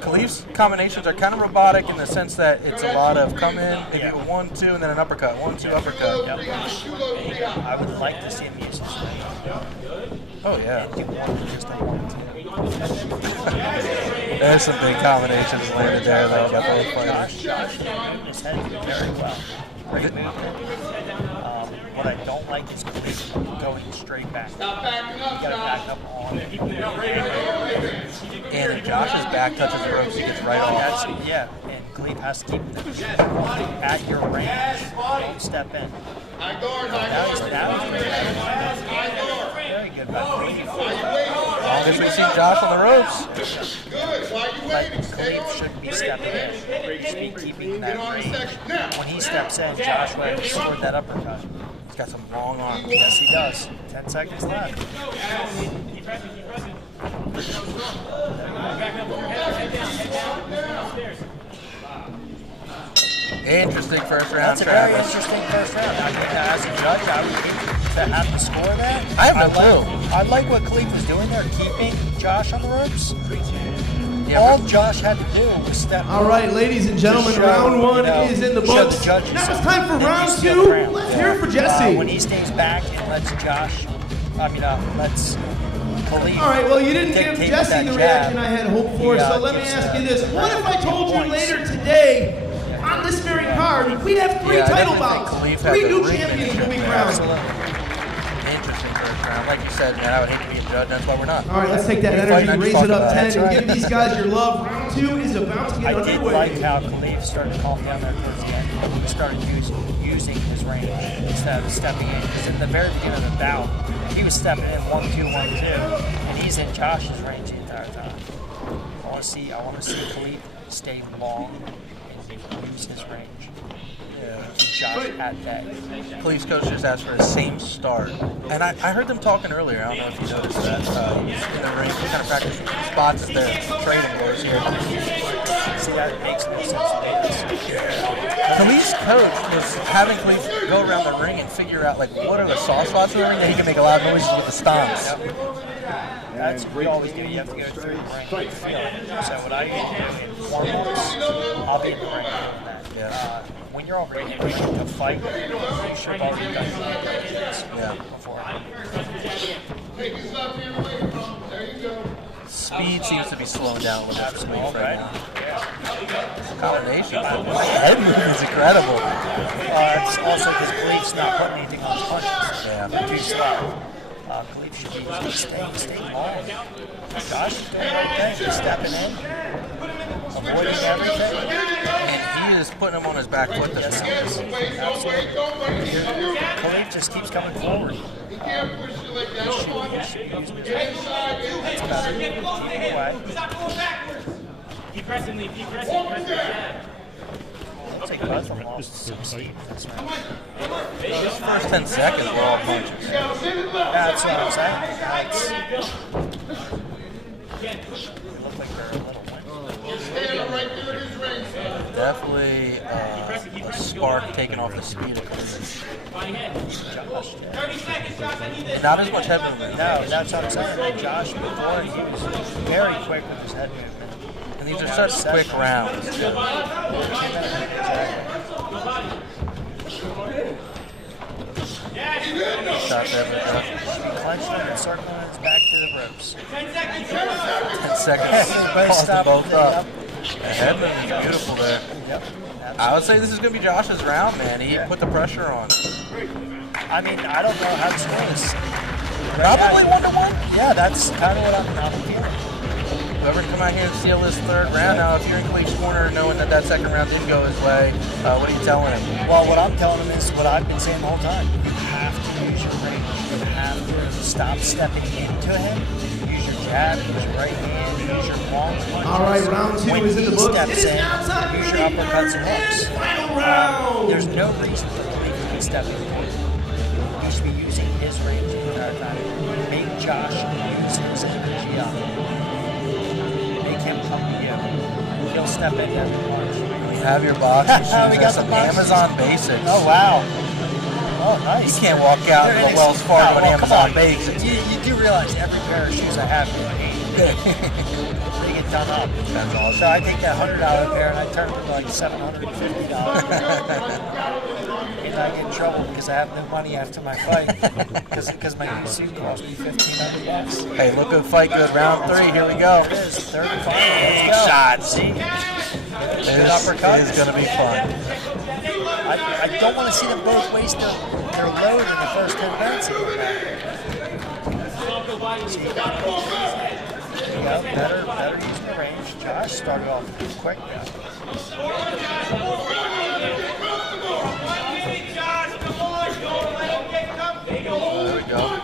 Khalif's combinations are kind of robotic in the sense that it's a lot of come in, maybe a 1-2, and then an uppercut. 1-2 uppercut. Yep. I would like to see him use his range. Oh, yeah. Do one, just a 1-2. There's some big combinations landed there, though, by both fighters. Josh moved his head very well. Great movement. What I don't like is going straight back. You gotta back up on it. And if Josh's back touches the ropes, he gets right off. Yeah, and Khalid has to keep them at your range. Don't step in. That was very good by Khalid. Longest we've seen Josh on the ropes. But Khalid shouldn't be stepping in. He should be keeping that range. When he steps in, Josh would have scored that uppercut. He's got some long arms. Yes, he does. 10 seconds left. Interesting first round. That's a very Travis. interesting first round. I think as a judge, I would hate to have to score that. I have no clue. I like what Khalid was doing there, keeping Josh on the ropes. Yeah, All Josh had to do was step. All right, ladies and gentlemen, round one is in the books. Now it's time for round two. Let's hear it for Jesse. When he stays back and lets Khalid. All right, well, you didn't give dictate Jesse that the jab. reaction I had hoped for, Yeah, so let me gives, ask you this. What if I gives told you points. later today, on this very card, we'd have three Yeah, I title definitely think bouts? Khalif had 3 the new ring champions will be finish. crowned. Interesting first round. Like you said, man, I would hate to be a judge. That's why we're not. All right, let's take that Fight energy, night, raise talk it up about 10, it. and give these guys your love. Round two is about to get I did underway. like how Khalid started to calm down there towards the end. He started using his range instead of stepping in. Because in the very beginning of the bout, he was stepping in 1-2, 1-2, and he's in Josh's range the entire time. I want to see Khalid stay long and use his range. Keep Josh at bay. Police coach just asked for the same start. And I heard them talking earlier. I don't know if you noticed that. In the ring, kind of practicing spots as they're trading wars here. See, that makes no sense. Khalid's coach was having Khalid go around the ring and figure out, like, what are the soft spots in the ring that he can make a lot of noises with the stomps. That's what we always do. You have to go through the ring and feel it. So what I usually do in warm-ups, I'll be in the ring doing that. When you're already in the ring to fight, you should already done before. Speed seems to be slowing down a little bit for Khalid right now. Yeah. Combination. Head movement is incredible. It's also because Khalid's not putting anything on his punches. Yeah. They're too slow. Khalid should be staying long. Josh is doing the right thing. He's stepping in, avoiding everything. And he is putting him on his back foot this round. Absolutely. Khalid just keeps coming forward. He should use his range. That's better. Keep him away. Keep pressing, Lee. Keep pressing. Looks like both of them lost some speed. That's right. Those first 10 seconds were all punches. That's what I'm saying. They look like they're a little wimp. Definitely a spark taking off the speed of Khalid. Josh did. Not as much head movement. No, that's what I'm saying. Like Josh before, he was very quick with his head movement. And these are such quick rounds. Shot there, but Clenched him and circling his back to the ropes. 10 seconds. 10 seconds. Both Tossed them stop. both up. Yep. The head movement is beautiful there. Yep. I would say this is going to be Josh's round, man. He put the pressure on. I mean, I don't know how to score this. Probably 1-1. Yeah, that's kind of what I'm feeling. Whoever can come out here and steal this third round. Now, if you're in Khalif's corner knowing that that second round didn't go his way, what are you telling him? Well, what I'm telling him is what I've been saying the whole time. You have to use your range. You have to stop stepping into him. Use your jab, use your right hand, use your long punches. All right, round 2 when is in the books. Steps It is in, now time use for your the uppercuts and hooks. final round. There's no reason for Khalif to be stepping in. He should be using his range the entire time. Make Josh use his energy up. Make him come to you. He'll step in every punch. We have your boxing shoes. We got Some the boxing Amazon Basics. Oh, wow. Oh, nice. You can't walk out They're to a Wells Fargo and come Amazon on. Basics. You do realize every pair of shoes I have they get done up. That's awesome. So I take that $100 pair and I turn it into like $750. And I get in trouble because I have no money after my fight because my new suit cost me $1,500. Hey, look good fight, good. Round 3, here we go. It is third and final. Let's Big go. shots. See? This Good uppercut. is going to be fun. I don't want to see them both waste their load in the first 10 minutes. There you go. Better using the range. Josh started off quick now. There we go.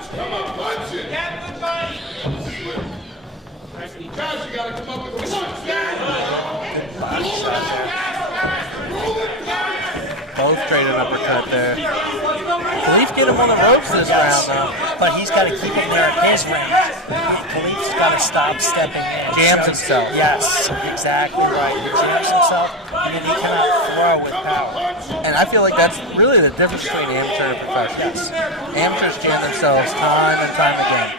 Josh, you gotta come up with a punch. Both traded uppercut there. Khalif get him on the ropes this round, though. But he's got to keep him there at his range. Khalif's got to stop stepping in. Jams himself. Yes, exactly right. He jams himself, and then he cannot throw with power. And I feel like that's really the difference between amateur and professional. Amateurs jam themselves time and time again.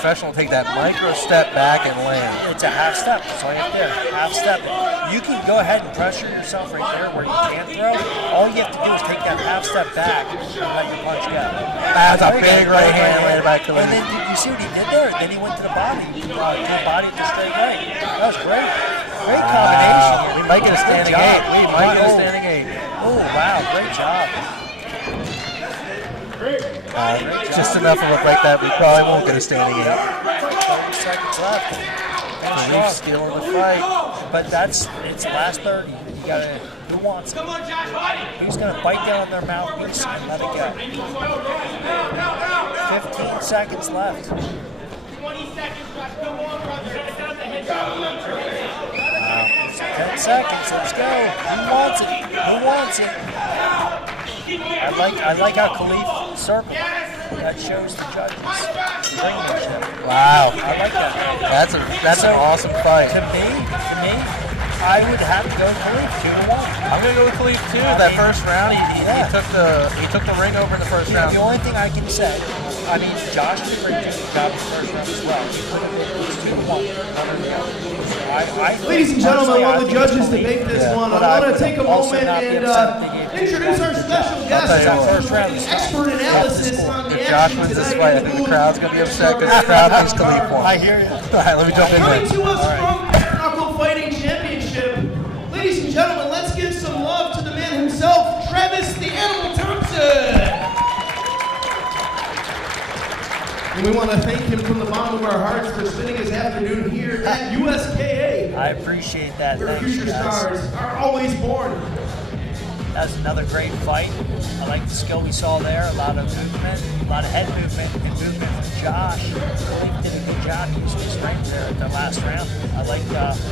Professional take that micro step back and land. It's a half step. That's all you have to do. Half step. You can go ahead and pressure yourself right there where you can't throw. All you have to do is take that half step back and let your punch go. That's a big right hand landed by Khalif. And then you see what he did there? Then he went to the body. To the body to straight right. That was great. Great combination. We might get a standing Good job. eight. We might get a standing eight. Oh, wow. Great job. Just enough of a break that we probably won't get a standing eight. 30 seconds left. Khalif stealing the fight. But it's last 30. You gotta, who wants it? Come on, Josh, fight it. Who's gonna bite down on their mouthpiece and let it go? 15 seconds left. 20 seconds, Josh. Come on, brother. Get down the head. 10 seconds, let's go. Who wants it? Who wants it? I like how Khalif circled. That shows the judges' premiership. Wow. I like that. That's an awesome fight. To me, I would have to go Khalif 2-1. I'm gonna go with Khalif too. That first round, he took the ring over in the first round. The only thing I can say, I mean, Josh did a great job in the first round as well. He could have been 2-1. Ladies and gentlemen, while the judges debate this one, I want to take a moment and introduce our special guest, expert analysis on the If Josh action wins this tonight. fight, I think the crowd's gonna be upset because the crowd thinks Khalif won. I hear you. All right, let me jump in Coming there. to us from Bare Knuckle Fighting Championship, ladies and gentlemen, let's give some love to the man himself, Travis the Animal Thompson. And we want to thank him from the bottom of our hearts for spending his afternoon here at USKA. I appreciate that. Where Thanks, future guys. stars are always born. That was another great fight. I like the skill we saw there. A lot of movement, a lot of head movement, and movement from Josh. He did a good job using his range there at the last round. I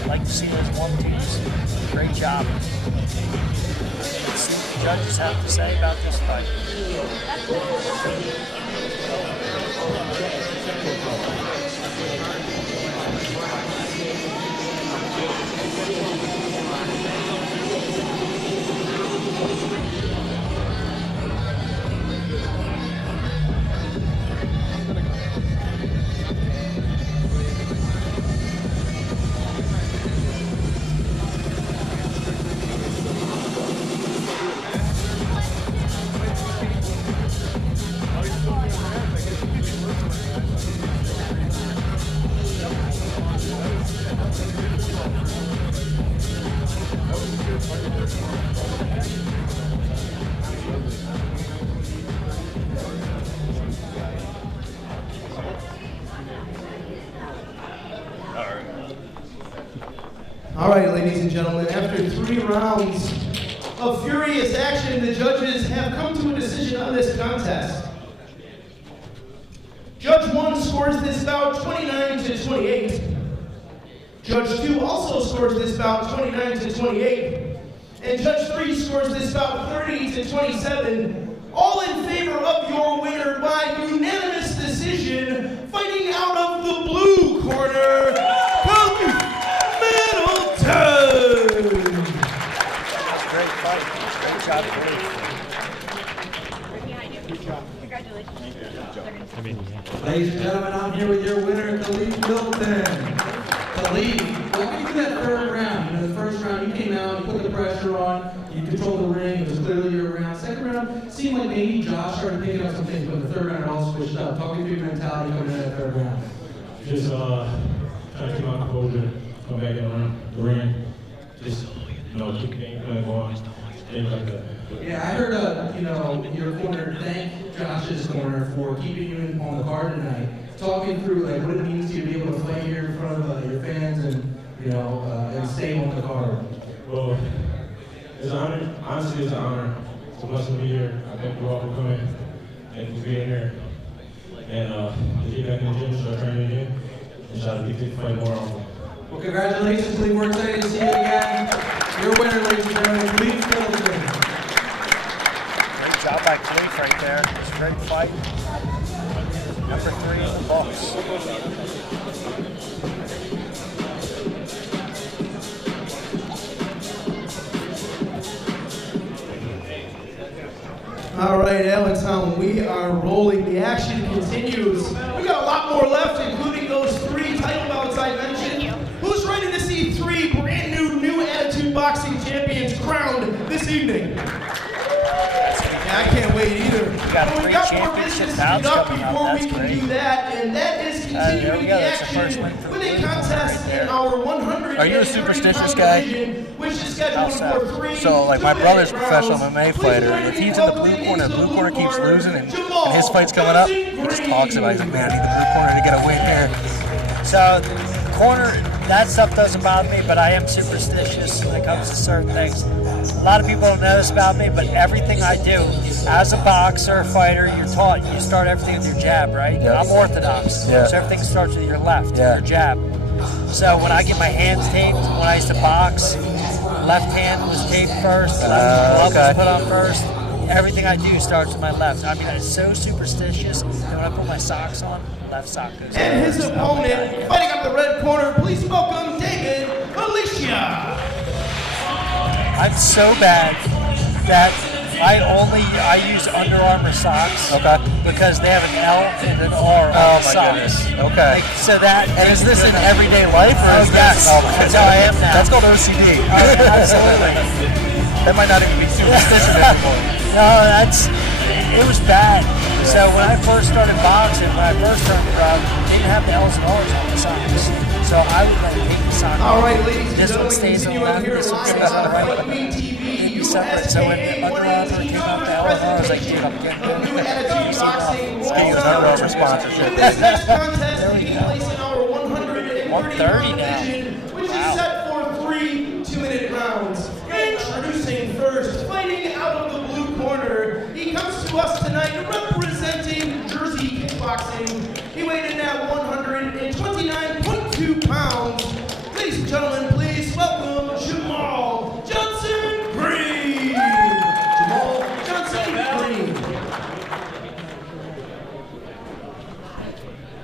like to see those 1-2s. Great job. Let's see what the judges have to say about this fight. All right, ladies and gentlemen, after 3 rounds of furious action, the judges have come to a decision on this contest. Judge 1 scores this bout 29-28. Judge 2 also scores this bout 29-28. And Judge 3 scores this bout 30-27. All in favor of your winner by unanimous decision, fighting out of the blue corner, from Middleton. Great fight. Great job, Ladies and gentlemen, I'm here with your winner, Khalid Middleton. Khalid, walk me through that third round. You know, the first round, you came out, you put the pressure on, you controlled the ring, it was clearly your round. Second round, seemed like maybe Josh started picking up some things, but the third round it all switched up. Talk me through your mentality coming into that third round. Just trying to keep my composure, come back in the ring, just keep the game plan going, things like that. Yeah, I heard, your corner thank Josh's corner for keeping you on the card tonight. Talking through like what it means to you to be able to fight here in front of your fans and and stay on the card. Well, it's an honor. Honestly, it's an honor. It's a blessing to be here. I thank you all for coming and for being here. And to get back in the gym, start training again, and try to get fit to fight more often. Well, congratulations, Khalid. We're excited to see you again. Your winner, ladies and gentlemen, Khalid Middleton. Great job by Khalid right there. It's a great fight. Number 3 in the books. All right, Allentown, we are rolling. The action continues. We got a lot more left, including those 3 title bouts I mentioned. Who's ready to see 3 brand new Attitude Boxing champions crowned this evening? Yeah, I can't wait either. But we got more business to conduct before we can do that, and that is continuing the action with a contest in our 100. Are you a superstitious guy? Which is scheduled for 3. So, like, my brother's a professional MMA fighter. If he's in the blue corner keeps losing, and his fight's coming up, he just talks about it. He's like, man, I need the blue corner to get a win here. So, corner, that stuff doesn't bother me, but I am superstitious when it comes to certain things. A lot of people don't know this about me, but everything I do, as a boxer, fighter, you're taught you start everything with your jab, right? Yeah. I'm orthodox, Yeah. so everything starts with your left, Yeah. your jab. So when I get my hands taped, when I used to box, left hand was taped first, left glove was put on first. Everything I do starts with my left. I mean, it's so superstitious that when I put my socks on, left sock goes on. And his opponent, fighting up the red corner, please welcome David Alicia. I'm so bad that I use Under Armour socks. Okay. Because they have an L and an R on the socks. Okay. Like, so that. And is this in everyday life, or is yes. that? That's how I am now. That's called OCD. Absolutely. That might not even be superstition anymore. No, it was bad. So when I first started boxing, when I first turned pro, they didn't have the L's and R's on the socks. So I would like take the sock. All right, ladies and This one gentlemen, stays on the continuing left, here this one live stays on the on right. Fight Me TV, Separate. So when Under Armour came out the L and R, I was like, dude, I'm getting of New Attitude Boxing. Speaking of Under Armour sponsorship. This next contest taking place in our 130 130 now. division, which is set for 3 2-minute rounds. Introducing first, fighting out of the blue corner. He comes to us tonight representing Jersey Kickboxing. He weighed in at 129.2 pounds. Ladies and gentlemen, please welcome Jamal Johnson Green. Jamal Johnson Green.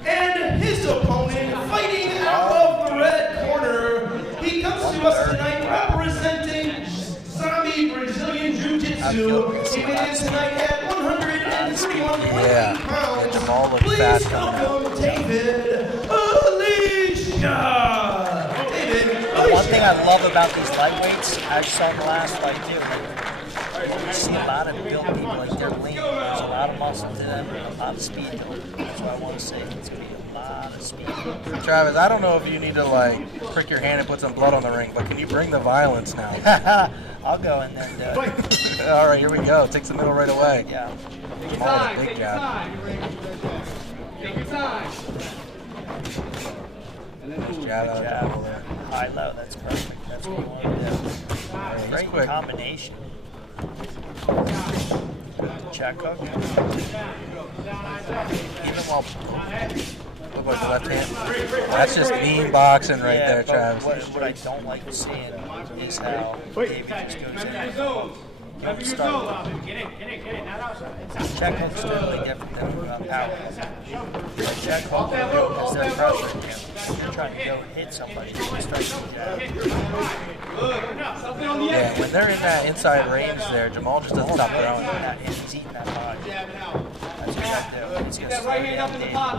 And his opponent, fighting out of the red corner, he comes to us tonight representing Zombie Brazilian Jiu-Jitsu. He weighed in tonight at 131.8 pounds. Jamal looked Please fast coming out. welcome David Alicia. David Alicia. One thing I love about these lightweights, as you saw in the last fight too, you see a lot of built people, like they're lean. There's a lot of muscle to them, a lot of speed to them. That's what I want to say. It's going to be a lot of speed. Travis, I don't know if you need to prick your hand and put some blood on the ring, but can you bring the violence now? I'll go in there and do it. All right, here we go. Takes the middle right away. Yeah. Jamal with a big jab. Take your time. Jab out of the middle there. High, low, that's perfect. That's what you want to do. Great quick. combination. Check hook. Even while look like the left hand. That's just mean boxing right there, but Travis. What I don't like seeing is how David just goes in. He'll start. Check hook's totally different than power hook. A check hook is their pressure. You're trying to go hit somebody. You start to jab. Yeah, when they're in that inside range there, Jamal just doesn't stop throwing. He's eating that body. That's what you got to do. He's going to slow down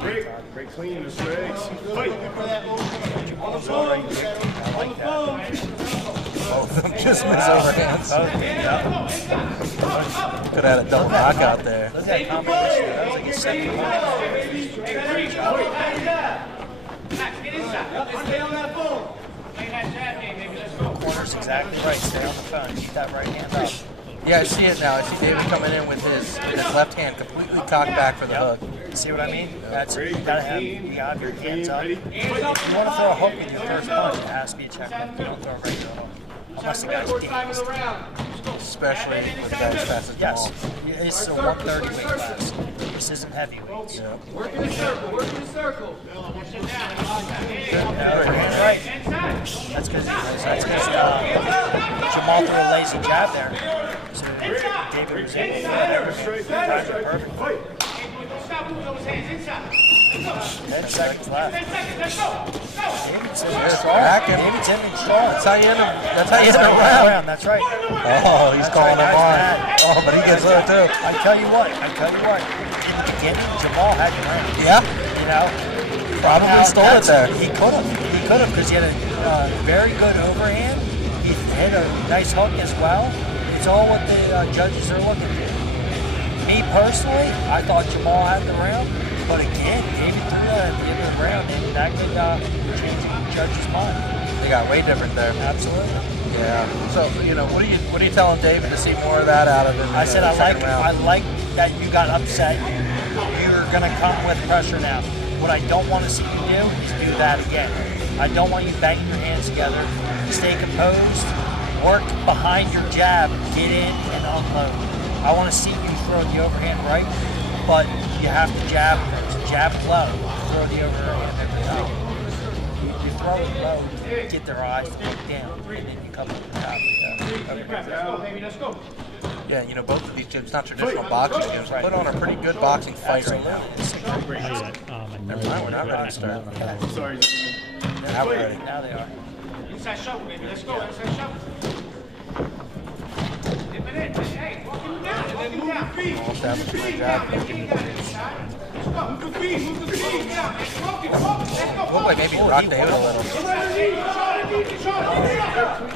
David. Break clean the straights. Jamal's already dictating. I like that. Both of them just miss overhands. Yeah. Could have had a double knockout there. Look at that combination. That was like a second one. Great job. Corner's exactly right. Stay on the phone. Keep that right hand up. Yeah, I see it now. I see David coming in with his left hand completely cocked back for the hook. See what I mean? That's you gotta have your hands up. If you want to throw a hook in your first punch, it has to be a check hook. You don't throw a regular hook. Unless the guy's dazed. Especially with the guys fast as Yes. Jamal. It's a 130 weight class. This isn't heavyweights. Yeah. Work in a circle. Work in a circle. That's right. That's because Jamal threw a lazy jab there. So David was able to time it perfectly. 10 seconds left. David's in there strong. David's in and strong. That's how you end a round. That's right. Oh, he's calling him on. Oh, but he gets low too. I tell you what. In the beginning, Jamal had the round. Yeah. You know, Probably stole it there. He could have, because he had a very good overhand. He hit a nice hook as well. It's all what the judges are looking for. Me personally, I thought Jamal had the round, but again, David threw that at the end of the round, and that could change the judge's mind. They got way different there. Absolutely. Yeah. So what are you telling David to see more of that out of him? I said I like that you got upset. You're gonna come with pressure now. What I don't want to see you do is do that again. I don't want you banging your hands together. Stay composed. Work behind your jab. Get in and unload. I want to see you throw the overhand right, but you have to jab first. Jab low. Throw the overhand every time. You throw it low, get their eyes to look down, and then you come up the top with that. Yeah, both of these gyms, not traditional boxing gyms, put on a pretty good boxing fight right now. Never mind, we're not ready to start. Sorry. Now we're ready. Now they are. Inside shovel, baby. Let's go. Inside shovel. Dip it in. Hey, walk him down. Walk him down. Almost average my job. Move the feet. Move the feet. Look like maybe rock David a little.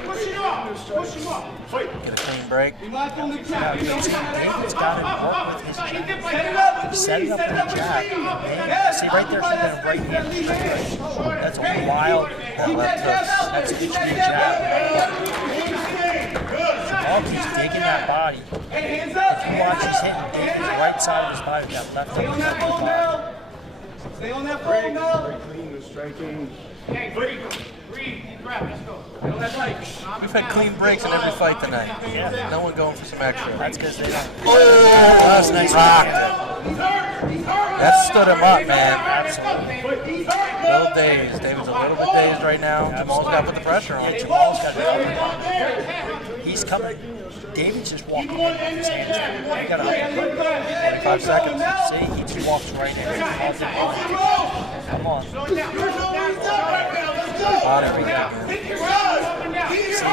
Push it off. Push him off. Get a clean break. David's got to work with his jab. Set it up with a jab. See right there, she's been right hand. That's a wild. That's a true jab. Jamal keeps digging that body. If you watch, he's hitting the right side of his body with that left hand. Stay on that phone now. Very clean, the striking. Hey, breathe. Deep breath. Let's go. We've had clean breaks in every fight tonight. Yeah. No one going for some extra. That's because they don't. Oh, that was nice rocked. That stood him up, man. Absolutely. Little dazed. David's a little bit dazed right now. Jamal's got to put the pressure on. Yeah, Jamal's got to. He's coming. David's just walking in with his hands down. You got 25 seconds. See, he just walks right in. Come on. Oh, there we go. See, I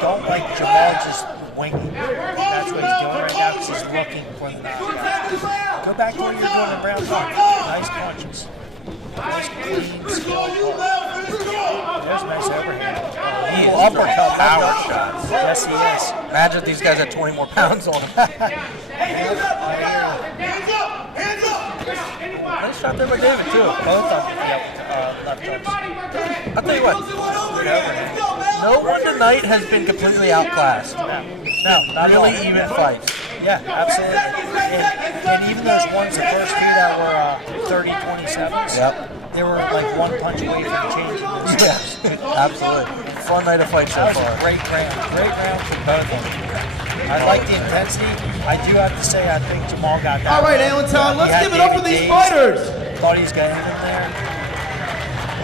don't like Jamal just winging. That's what he's doing right now because he's looking for the knockout. Go back to what you were doing in round one. Nice punches. Nice clean, skilled punch. There's a nice overhand. He is uppercut power shots. Yes, he is. Imagine if these guys had 20 more pounds on him. Nice shot there by David, too. Both of them, left hooks. I'll tell you what. No one tonight has been completely outclassed. No, not Really all. even fights. Yeah, absolutely. And even those ones, the first two that were 30-27s, Yep. they were like one punch away from changing. Yeah, absolutely. fun night of fights so That was far. a great round for both of them. I like the intensity. I do have to say, I think Jamal got that. All right, Allentown, let's He had give it up for David these Days. fighters. Thought he was going to end him there.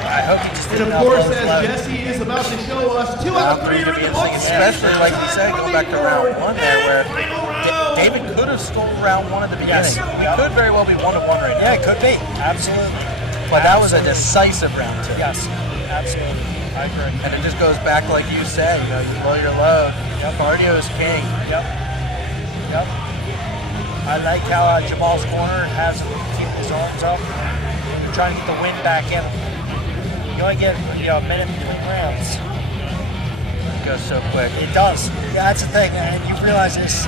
I hope he just And didn't of course, upload as low. Jesse is about to show us, 2 out of 3 are in the books. Especially, like you said, go back to round 1 there, where David could have stole round 1 at the beginning. Yes. He could very well be 1-1 right now. Yeah, it could be. Absolutely. But that was a decisive round 2. Yes, absolutely. I agree. And it just goes back like you said, you know, you blow your load. Cardio is king. Yep. I like how Jamal's corner has him keep his arms up and you're trying to get the wind back in him. You only get a minute between rounds. It goes so quick. It does. Yeah, that's the thing, and you realize this.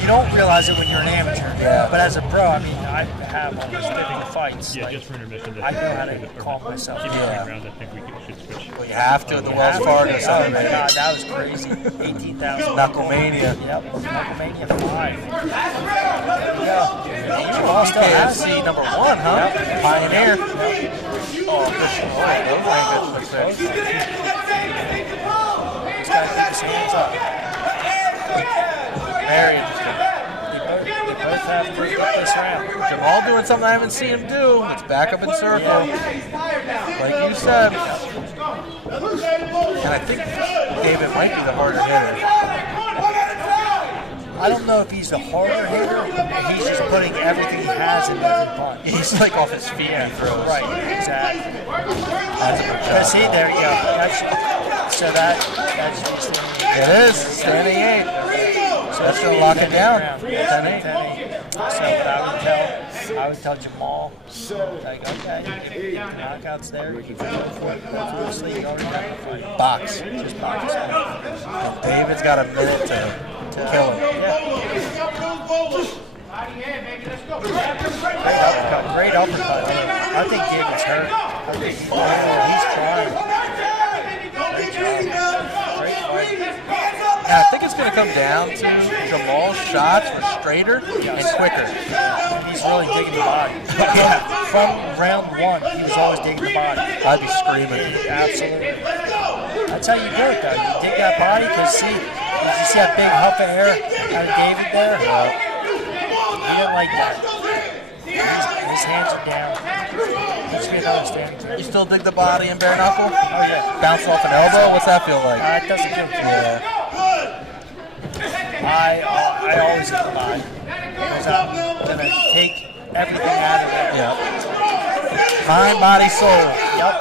You don't realize it when you're an amateur. Yeah. But as a pro, I mean, I have almost 50 fights. Yeah, like, just for intermission. I know how to calm myself. Keep it Yeah. rounds. I think we should switch. Well, you have to at the Wells Fargo Oh side. my God, that was crazy. 18,000. Knucklemania. Yep, Knucklemania 5. Yeah. Jamal still has KFC number 1, huh? Pioneer. Oh, Christian Lloyd. Those are good push there. He's got to keep his hands up. Very interesting. They both have to get this round. Jamal doing something I haven't seen him do. It's back up in circle. Like you said. And I think David might be the harder hitter. I don't know if he's the harder hitter, or he's just putting everything he has into every punch. He's like off his feet and throws. Right, exactly. That's a good But shot. see, there you go. That's just It is. Standing 8. So that's going to lock it down. 10-8. 10-8. So I would tell Jamal, like, okay, if the knockout's there, you can go for it. But honestly, you already got the fight. Box. Just box. And David's got a minute to kill him. Great uppercut. I think David's hurt. I think he's trying. And I think it's going to come down to Jamal's shots were straighter and quicker. He's really digging the body. Yeah, from round 1, he was always digging the body. I'd be screaming. Absolutely. That's how you do it, though. You dig that body because, see, did you see that big huff of air out of David there? He didn't like that. His hands are down. He should be another standing You turn. still dig the body in bare knuckle? Oh, yeah. Bounce off an elbow? What's that feel like? It doesn't feel good. Yeah. I always hit the body because I'm going to take everything out of there. Yeah. Mind, body, soul. Yep.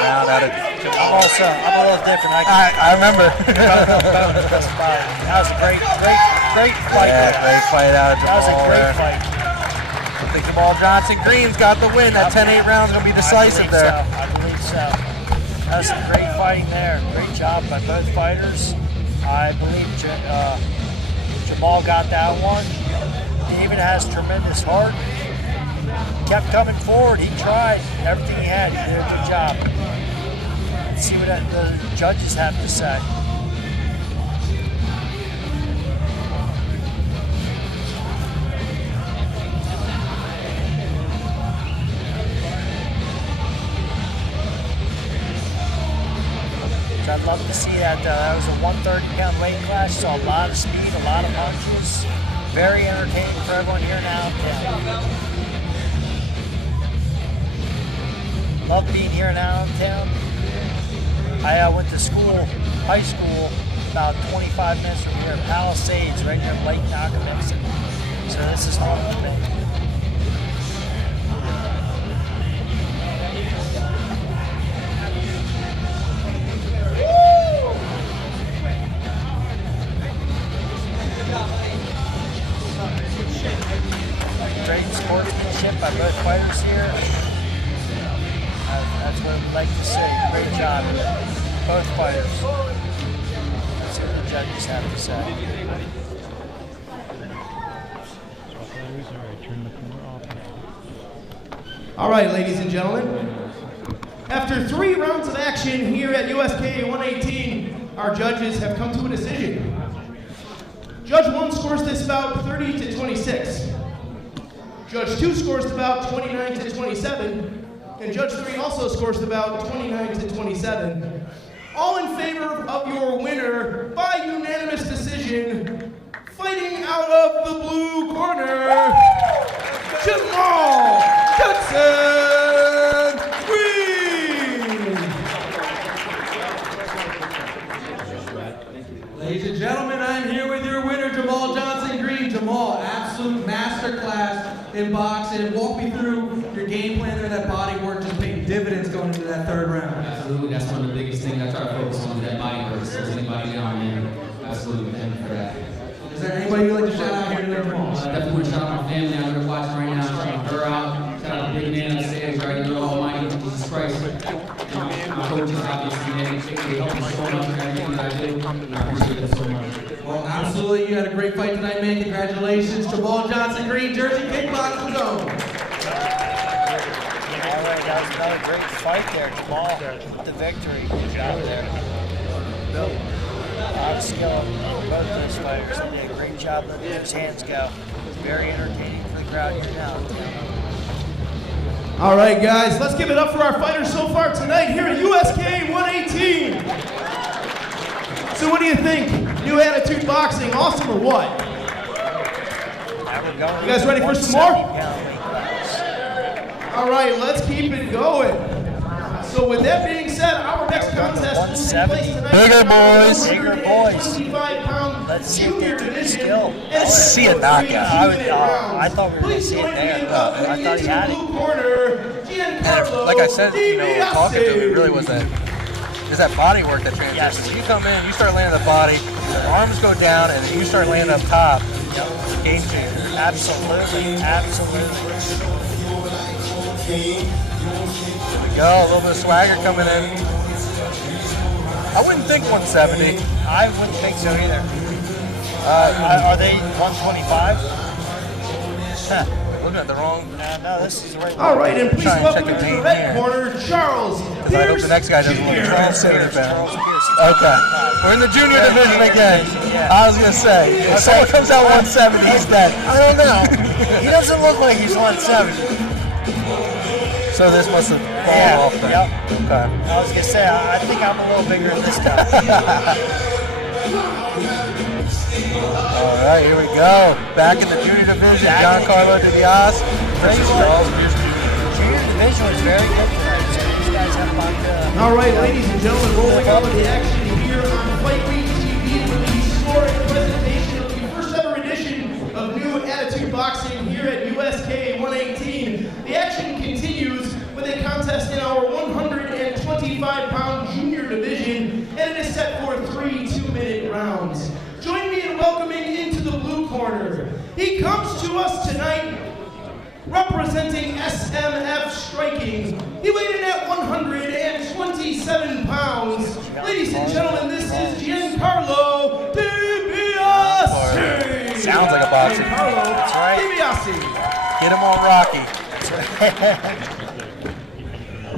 Round out of I'm a little different. I remember. That was a great fight. Yeah, great fight out of That was a Jamal great there. fight. I think Jamal Johnson Green's got the win. That 10-8 round's going to be decisive there. I believe so. That was some great fighting there. Great job by both fighters. I believe Jamal got that one. David has tremendous heart. Kept coming forward. He tried everything he had. He did a good job. Let's see what the judges have to say. I'd love to see that. That was a 130-pound weight class. Saw a lot of speed, a lot of punches. Very entertaining for everyone here in Allentown. Love being here in Allentown. I went to school, high school, about 25 minutes from here, Palisades, right near Lake Nockamixon. So this is home for me. Great sportsmanship by both fighters here. That's what we'd like to see. Great job, both fighters. That's what the judges have to say. All right, ladies and gentlemen. After 3 rounds of action here at USK 118, our judges have come to a decision. Judge 1 scores this bout 30-26. Judge 2 scores the bout 29-27. and Judge 3 also scores the bout 29-27. All in favor of your winner by unanimous decision, fighting out of the blue corner, Jamal Johnson Green. Ladies and gentlemen, I'm here with your winner, Jamal Johnson Green. Jamal, absolute masterclass in boxing. Walk me through your game plan there, that body work just paying dividends going into that third round. Absolutely, that's one of the biggest things I try to focus on, is that body work. So if anybody down, man, absolutely, thank you for that. Is there anybody you'd like to shout out here today, Jamal? Definitely want to shout out my family out there watching right now. Shout out her out. Shout out the big man upstairs, right? You know, Almighty Jesus Christ. My coaches, obviously, man, they help me so much in everything that I do. I appreciate it so much. Well, absolutely. You had a great fight tonight, man. Congratulations. Jamal Johnson Green, Jersey Kickboxing Zone. All right, that was another great fight there, Jamal. With the victory. Good job there. A lot of skill of both those fighters. They did a great job letting those hands go. Very entertaining for the crowd here now. All right, guys, let's give it up for our fighters so far tonight here at USK 118. So what do you think? New Attitude Boxing, awesome or what? You guys ready for some more? All right, let's keep it going. So with that being said, our next contest will take place tonight. Bigger boys. Bigger boys. 25-pound Let's see if junior they can division. skill. Let's see a knockout. I thought we were going to see it there. I thought he had it. And Like I said, talking to him, it really was that. Is that body work that transitions? Yes. You come in, you start landing the body, the arms go down, and then you start landing up top. Game changer. Absolutely, absolutely. Here we go, a little bit of swagger coming in. I wouldn't think 170. I wouldn't think so either. Are they 125? Huh. Looking at the wrong. No, this is the right one. All right, and please Try and welcome check into the the name red here. corner, Charles Because I hope the next guy doesn't look Pierce. Charles 70 pounds. Pierce. Okay. We're in the junior division again. Yeah. I was going to say, if someone comes out 170, he's dead. I don't know. He doesn't look like he's 170. So this must have fallen off then. Yep. Okay. I was going to say, I think I'm a little bigger than this guy. All right, here we go. Back in the junior division, Giancarlo DiBiase versus Charles Pierce. Junior division was very good tonight. So these guys have a lot to... All right, ladies and gentlemen, rolling out with the action here on Fight Week TV with the historic presentation of the first ever edition of New Attitude Boxing here at USK 118. The action continues with a contest in our 125-pound junior division, and it is set for 3 2-minute rounds. Join me in welcoming into the blue corner. He comes to us tonight representing SMF Striking. He weighed in at 127 pounds. Ladies and gentlemen, this is Giancarlo DiBiase. Sounds like a boxing. Giancarlo That's right. DiBiase. Get him on Rocky.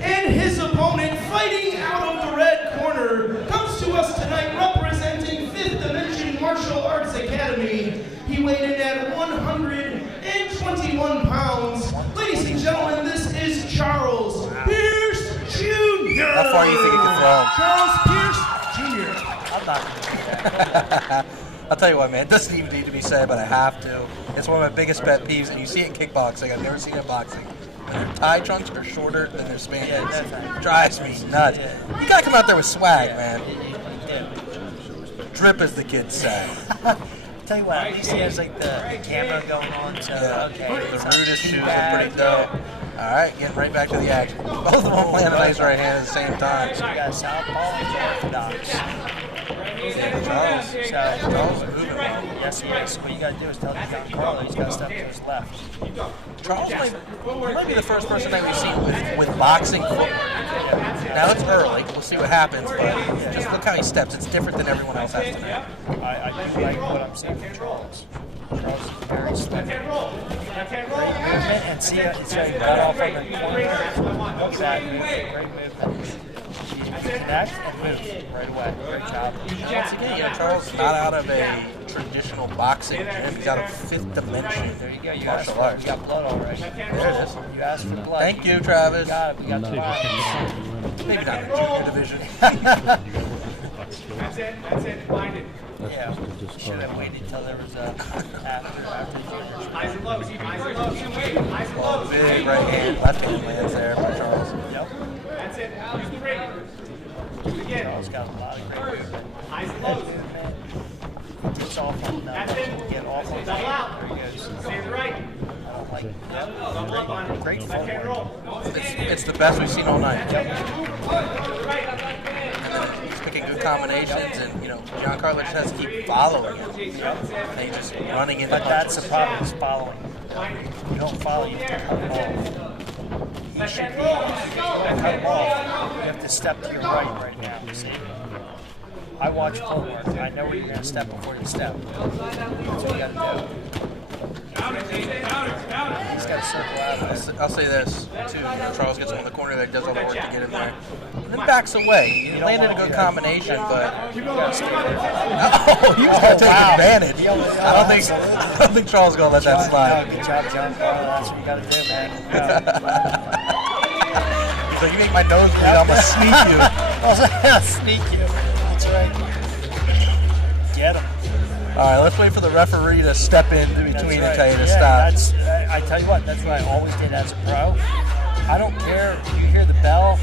And his opponent, fighting out of the red corner, comes to us tonight representing 5th Dimension Martial Arts Academy. He weighed in at 121 pounds. Ladies and gentlemen, this is Charles Pierce Jr. How far do you think he can throw him? Charles Pierce Jr. I'm not going to do that. I'll tell you what, man, it doesn't even need to be said, but I have to. It's one of my biggest pet peeves, and you see it in kickboxing. I've never seen it in boxing. When their tie trunks are shorter than their spandex. Yeah, definitely. Drives me nuts. You gotta come out there with swag, man. Yeah. Drip, as the kids say. Tell you what, at least he has like the camera going on, so okay. The it's not rudest too shoes are bad. pretty dope. All right, getting right back to the action. Both of them land a nice right hand at the same time. So we got Southpaw and Orthodox. Charles. So, Charles is moving well. yes, he is. What you got to do is tell Giancarlo he's got to step to his left. Charles might be the first person that we've seen with boxing footwork. Now it's early. We'll see what happens, but just look how he steps. It's different than everyone else has tonight. I do like what I'm seeing from Charles. Charles is very slick. Great movement, and see how he got off on the corner. Look at that movement. Great movement. Connect and move right away. Great job. Once again, Charles is not out of a traditional boxing gym. He's out of Fifth Dimension. There you go. You asked Martial for it. arts. You got blood already. There it is. You asked for blood. Thank you, Travis. We got it. We got the blood. Maybe not the junior division. That's it, find it. Yeah. Should have waited till there was a after the Eyes and lows, eyes and lows, wait, eyes and lows. Big right hand, left hand lands there by Charles. Yep. That's it, use the ring. Do it again. Charles got a lot of great movement. Eyes and lows. He gets off on That's it. get off on Double out. There he goes. Stand right. I don't like Double up on it. great Left hand footwork. roll. It's the best we've seen all night. To the right. He's picking good combinations, and Giancarlo just has to keep following him. And he's just running into But that's the punches. problem is following. You don't follow, you have to cut him off. He should be cut him off. You have to step to your right now. See? I watch footwork. I know where you're going to step before you step. That's what you got to do. He's got to circle out of it. I'll say this too. Charles gets him in the corner there, does all the work to get in there, and then backs away. He landed a good combination, but You got to stay there. oh, he was going to take advantage. I don't think Charles is going to let that slide. Good job, John Carlo. That's what you got to do, man. So you make my nose bleed, I'm gonna sneak you. I was like, I'll sneak you. That's right. Get him. All right, let's wait for the referee to step in between and tell you to Yeah, stop. I tell you what, that's what I always did as a pro. I don't care if you hear the bell,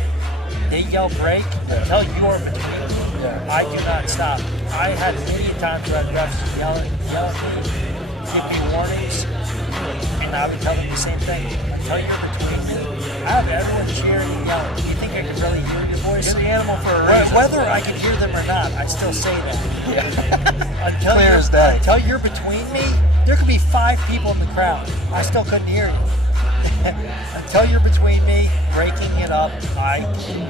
they yell break, until you're between. I do not stop. I had many times where refs yell at me, give me warnings, and I would tell them the same thing. Until you're between. I have everyone cheering and yelling. Do you think I can really hear your voice? You're the animal for a reason. Whether I can hear them or not, I still say that. Clear as day. Until you're between me, there could be 5 people in the crowd. I still couldn't hear you. Until you're between me, breaking it up, I can.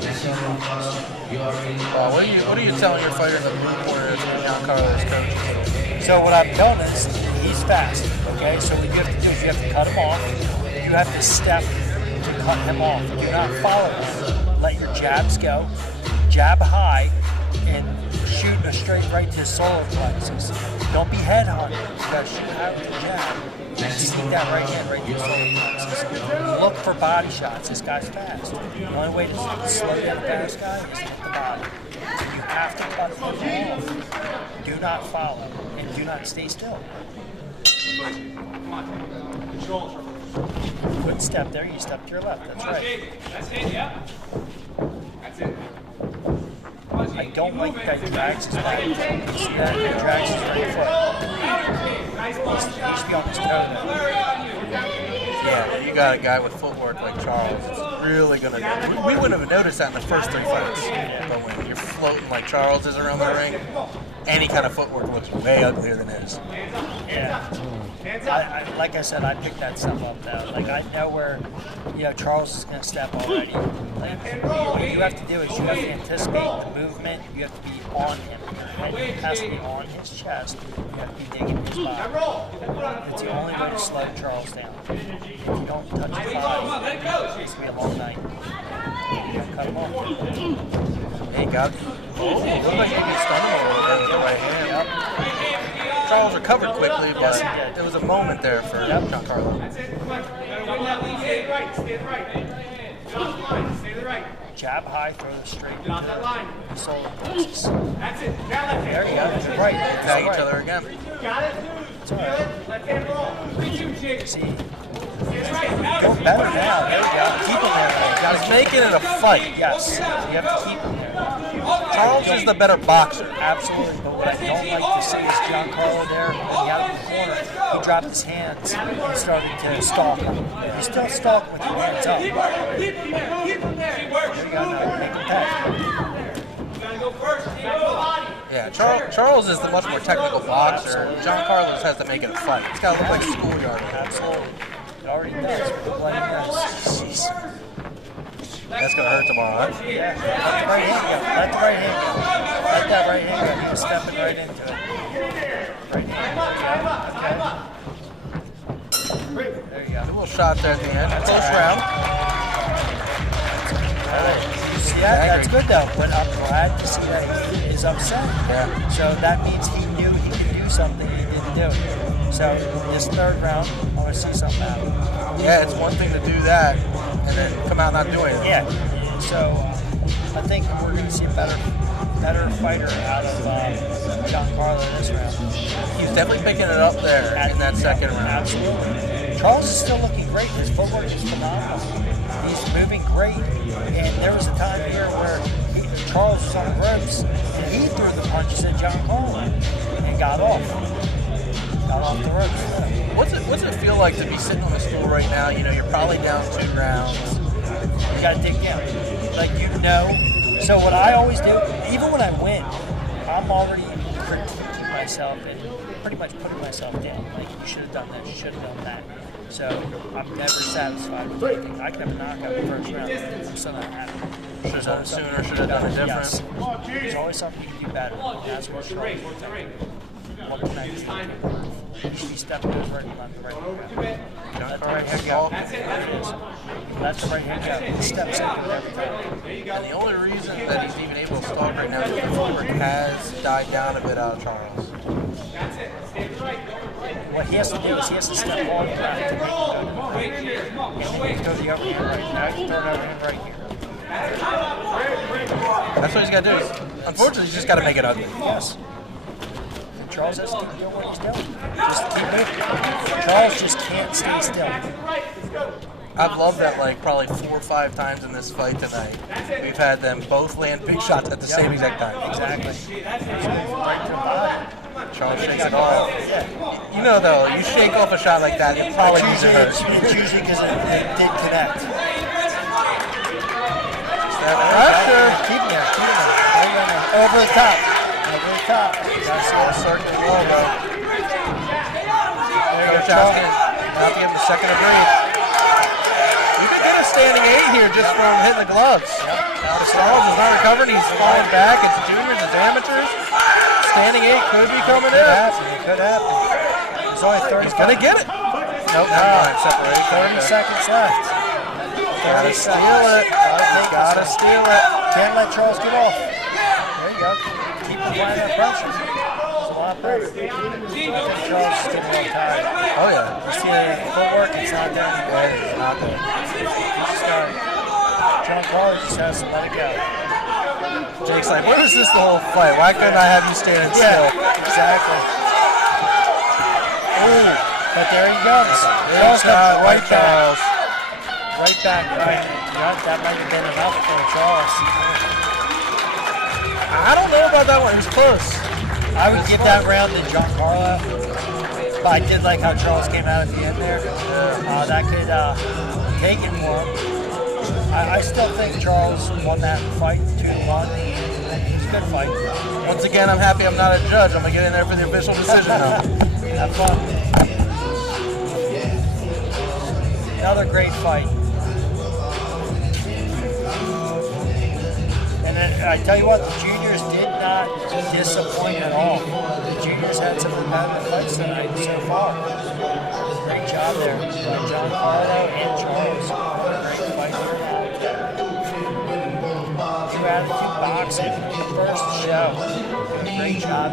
What are you telling your fighters at Blue Corners when Giancarlo's coaching? So what I'm telling is, he's fast. Okay, so what you have to do is you have to cut him off. You have to step to cut him off. Do not follow him. Let your jabs go. Jab high and shoot a straight right to his solar plexus. Don't be head hunting. You gotta shoot out with the jab. And sneak that right hand right to his solar plexus. Look for body shots. This guy's fast. The only way to slow down a fast guy is to hit the body. You have to cut him off. Do not follow. And do not stay still. Control. Good step there, you step to your left. That's right. That's it, yeah. That's it. I don't like the guy who drags his leg. You see that? He drags his right foot. He should be on his toe now. Yeah, you got a guy with footwork like Charles. It's really gonna. We wouldn't have noticed that in the first 3 fights. But when you're floating like Charles is around the ring, any kind of footwork looks way uglier than his. Yeah. Like I said, I picked that stuff up though. Like I know where, Charles is going to step already. Like, what you have to do is you have to anticipate the movement. You have to be on him. Your head has to be on his chest. You have to be digging his body. It's the only way to slow Charles down. If you don't touch his body, it's going to be a long night. You got to cut him off. Hey, got. Oh, looked like he gets stunned a little bit with the right hand. Charles recovered quickly, but it was a moment there for Giancarlo. That's it. Come on. Stay right. Stay right. Get off the line. Stay to the right. Jab high, throw the straight. Get off that line. Solar plexus. That's it. Now left hand. There you go. You're right. Tag each other again. Got it? Feel it? Left hand roll. See, Stay right. go better now. There you go. Keep him there. He's making it a fight. Yes. You have to keep him there. Charles is the better boxer. Absolutely. But what I don't like to see is Giancarlo there. When he out of the corner, he dropped his hands and started to stalk him. You still stalk with your hands up. Keep him there. Keep him there. There you go. Now make him pay. You gotta go first. Yeah, Charles is the much more technical boxer. Giancarlo just has to make it a fight. It's got to look like schoolyard. Absolutely. It already does. But like this. Jeez. That's going to hurt tomorrow, huh? Yeah. Let the right hand go. Let that right hand go. He was stepping right into it. Right hand. Okay. There you A go. little shot there at the end. Close round. See that? That's good though. But I'm glad to see that he is upset. Yeah. So that means he knew he could do do something, he didn't do it. So this third round, I want to see something happen. Yeah, it's one thing to do that and then come out not doing it. Yeah. So I think we're going to see a better fighter out of Giancarlo this round. He's definitely picking it up there in that second round. Absolutely. Charles is still looking great. His footwork is phenomenal. He's moving great. And there was a time here where Charles was on the ropes and he threw the punches at Giancarlo and got off. Got off the ropes. What's it feel like to be sitting on a stool right now? You know, you're probably down 2 rounds. You got to dig down. Like, you know. So what I always do, even when I win, I'm already critiquing myself and pretty much putting myself down. Like, you should have done this, you should have done that. So I'm never satisfied with anything. I can have a knockout in the first round. I'm still not happy. Should have done it sooner, should have done it different. Yes. There's always something you can do better. That's what Charles will tell you. What can I do? You should be stepping those right and left, the right hand go. Let the right hand go. Let the right hand go. He steps into it every time. And the only reason that he's even able to stalk right now is the footwork has died down a bit out of Charles. What he has to do is he has to step all the way back to make it go to the right. And then he can throw the overhand right now. He can throw an overhand right here. That's what he's got to do. Unfortunately, he's just got to make it ugly. Yes. Charles has to keep doing what he's doing. Just keep moving. Charles just can't stay still. I've loved that like probably 4 or 5 times in this fight tonight. We've had them both land big shots at the same exact time. Exactly. Right to the body. Charles shakes it off. You know though, you shake off a shot like that, it probably means it hurts. It's usually because it did connect. Pressure. Keep him there. Over the top. Over the top. That's all circuit wall, bro. Coach asking not to give him a second to breathe. You could get a standing 8 here just from hitting the gloves. Charles is not recovering. He's falling back. It's juniors, it's amateurs. Standing 8 could be coming in. It could happen. There's only 30 He's going to get it. Nope, never mind. Separation. 30 seconds left. Gotta steal it. Gotta steal it. Can't let Charles get off. There you go. Keep applying that pressure. It's a lot of pressure. Charles is getting a little tired. Oh, yeah. You see the footwork, it's not there. It's not there. He's starting. Giancarlo just has to let it go. Jake's like, where was this the whole fight? Why couldn't I have you standing still? Exactly. Ooh, but there he goes. Charles got right back. Right back, right. That might have been enough for Charles. I don't know about that one. It was close. I would give that round to Giancarlo. But I did like how Charles came out at the end there. That could take it for him. I still think Charles won that fight 2-1. It was a good fight. Once again, I'm happy I'm not a judge. I'm going to get in there for the official decision now. Have fun. Another great fight. And I tell you what, the juniors did not disappoint at all. The juniors had some competitive fights tonight so far. Great job there by Giancarlo and Charles. Great fight there. True Attitude Boxing from the first show. Great job.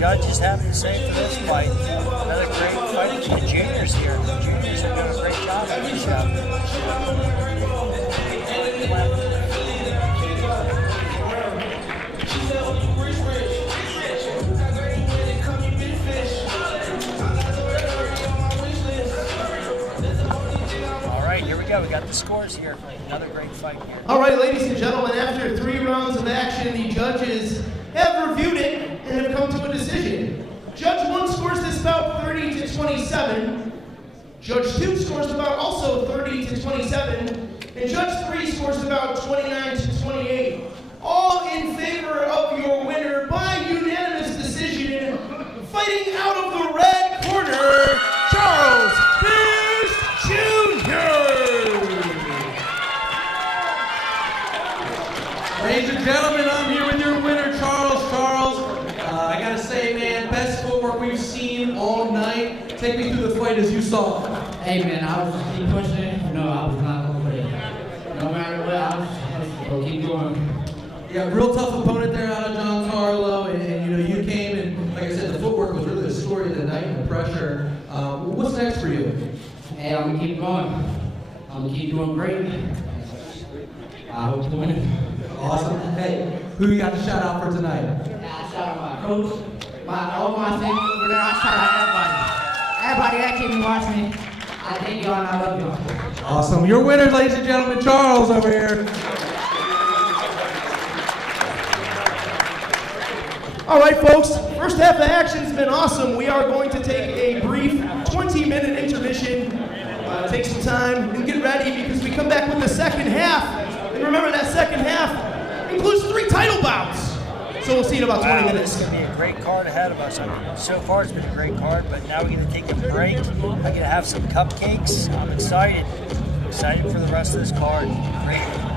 Judges have to say for this fight. Another great fight. The juniors here. The juniors are doing a great job on this show. All right, here we go. We got the scores here. Another great fight here. All right, ladies and gentlemen, after 3 rounds of action, the judges have reviewed it and have come to a decision. Judge 1 scores this bout 30-27. Judge 2 scores the bout also 30-27. And Judge 3 scores the bout 29-28. All in favor of your winner by fighting out of the red corner, Charles Pierce Jr. Ladies and gentlemen, I'm here with your winner, Charles. I gotta say, man, best footwork we've seen all night. Take me through the fight as you saw it. Hey man, I was just keep pushing it. You know, I was not gonna quit. No matter what, I was gonna keep going. Yeah, real tough opponent there out of Giancarlo, and you know, you came and, like I said, the footwork was really the story of the night and the pressure. What's next for you? Hey, I'm gonna keep going. I'm gonna keep doing great. I hope to win it. Awesome. Hey, who you got to shout out for tonight? I shout out my coach, all my family over there. I shout out everybody. Everybody that came and watched me. I thank y'all and I love y'all. Awesome. Your winner, ladies and gentlemen, Charles over here. All right, folks, first half of action's been awesome. We are going to take a brief 20-minute intermission, take some time, and get ready because we come back with the second half. And remember, that second half includes 3 title bouts. So we'll see you in about 20 minutes. It's going to be a great card ahead of us. So far, it's been a great card, but now we're going to take a break. I'm going to have some cupcakes. I'm excited. Excited for the rest of this card.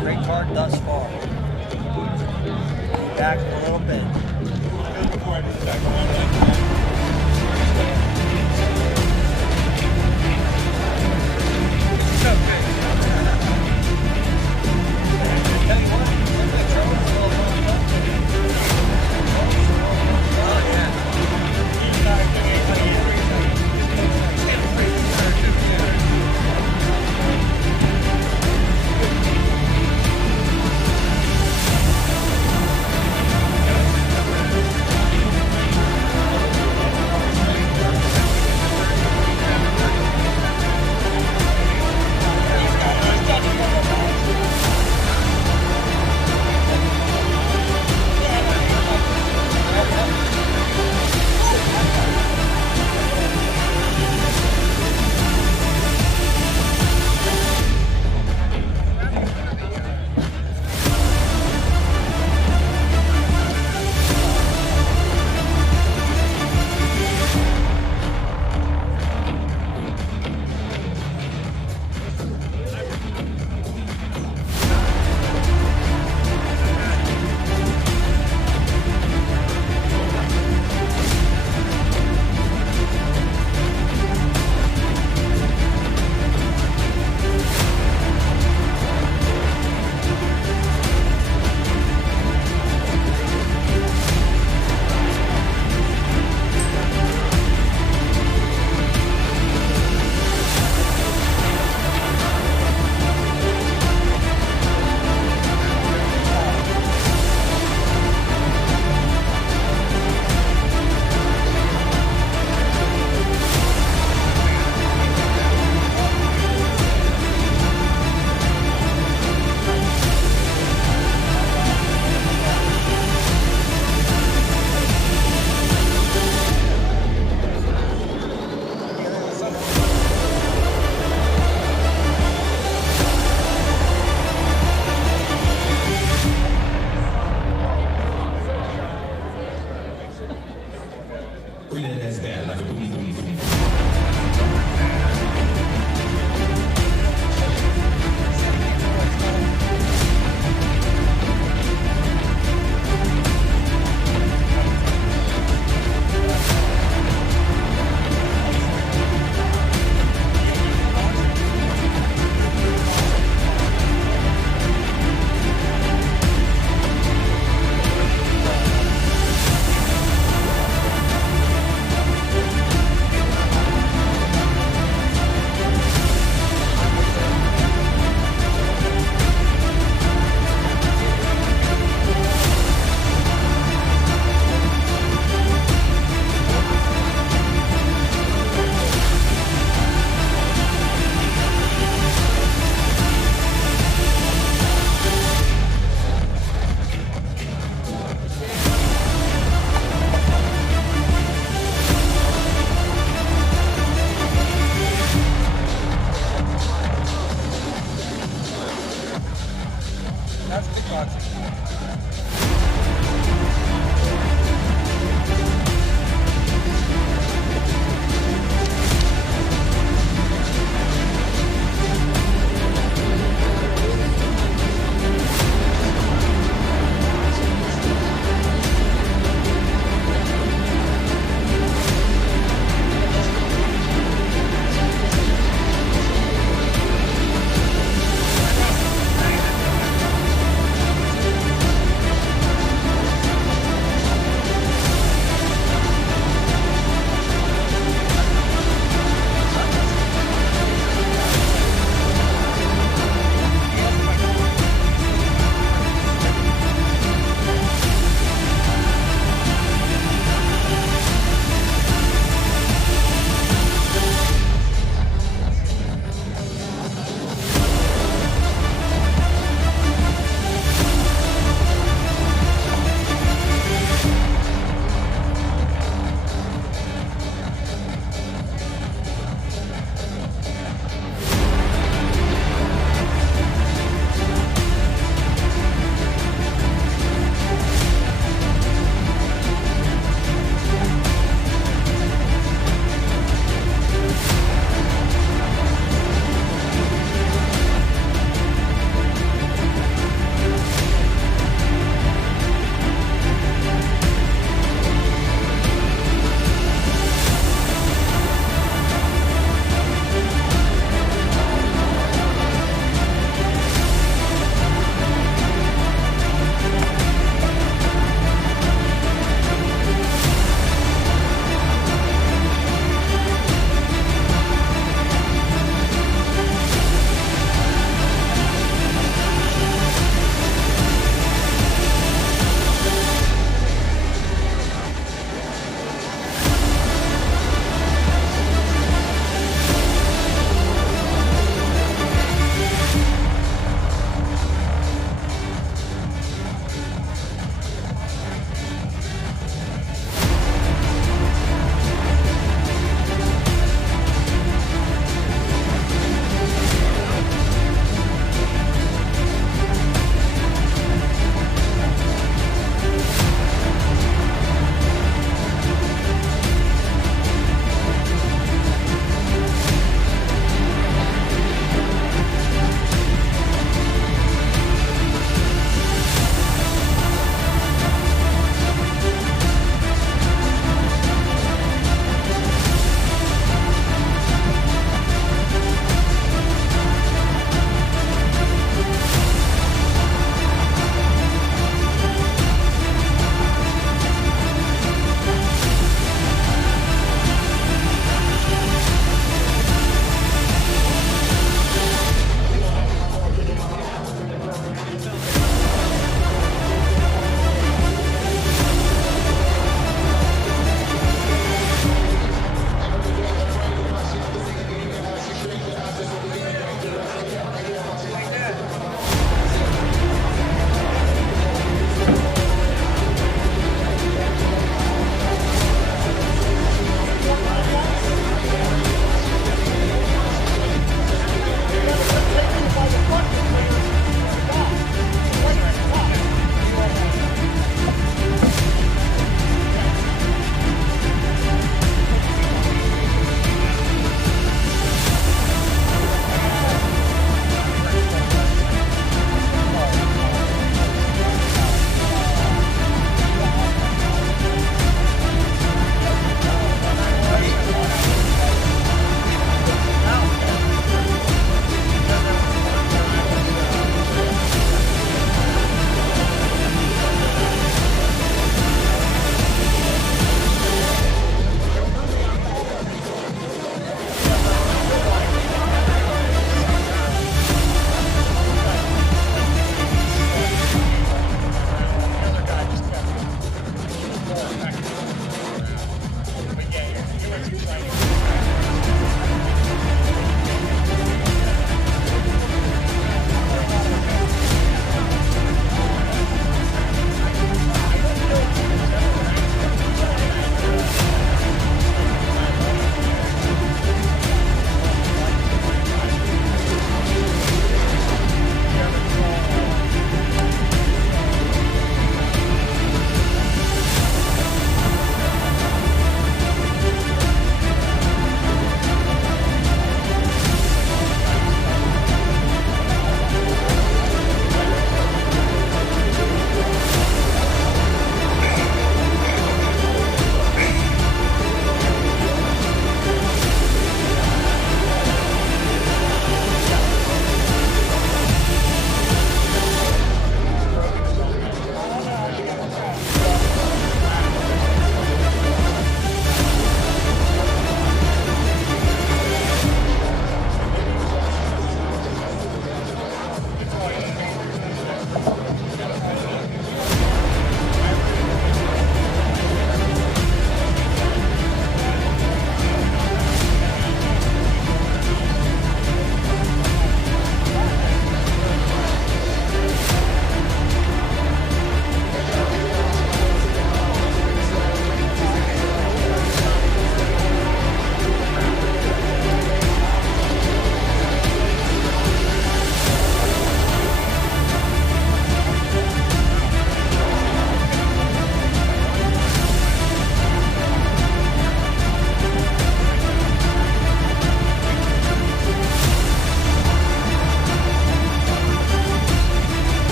Great card thus far. Back in a little bit.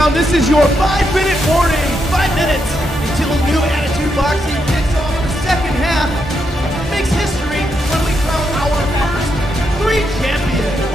Allentown, this is your 5-minute warning. 5 minutes until New Attitude Boxing kicks off the second half. Makes history when we crown our first 3 champions.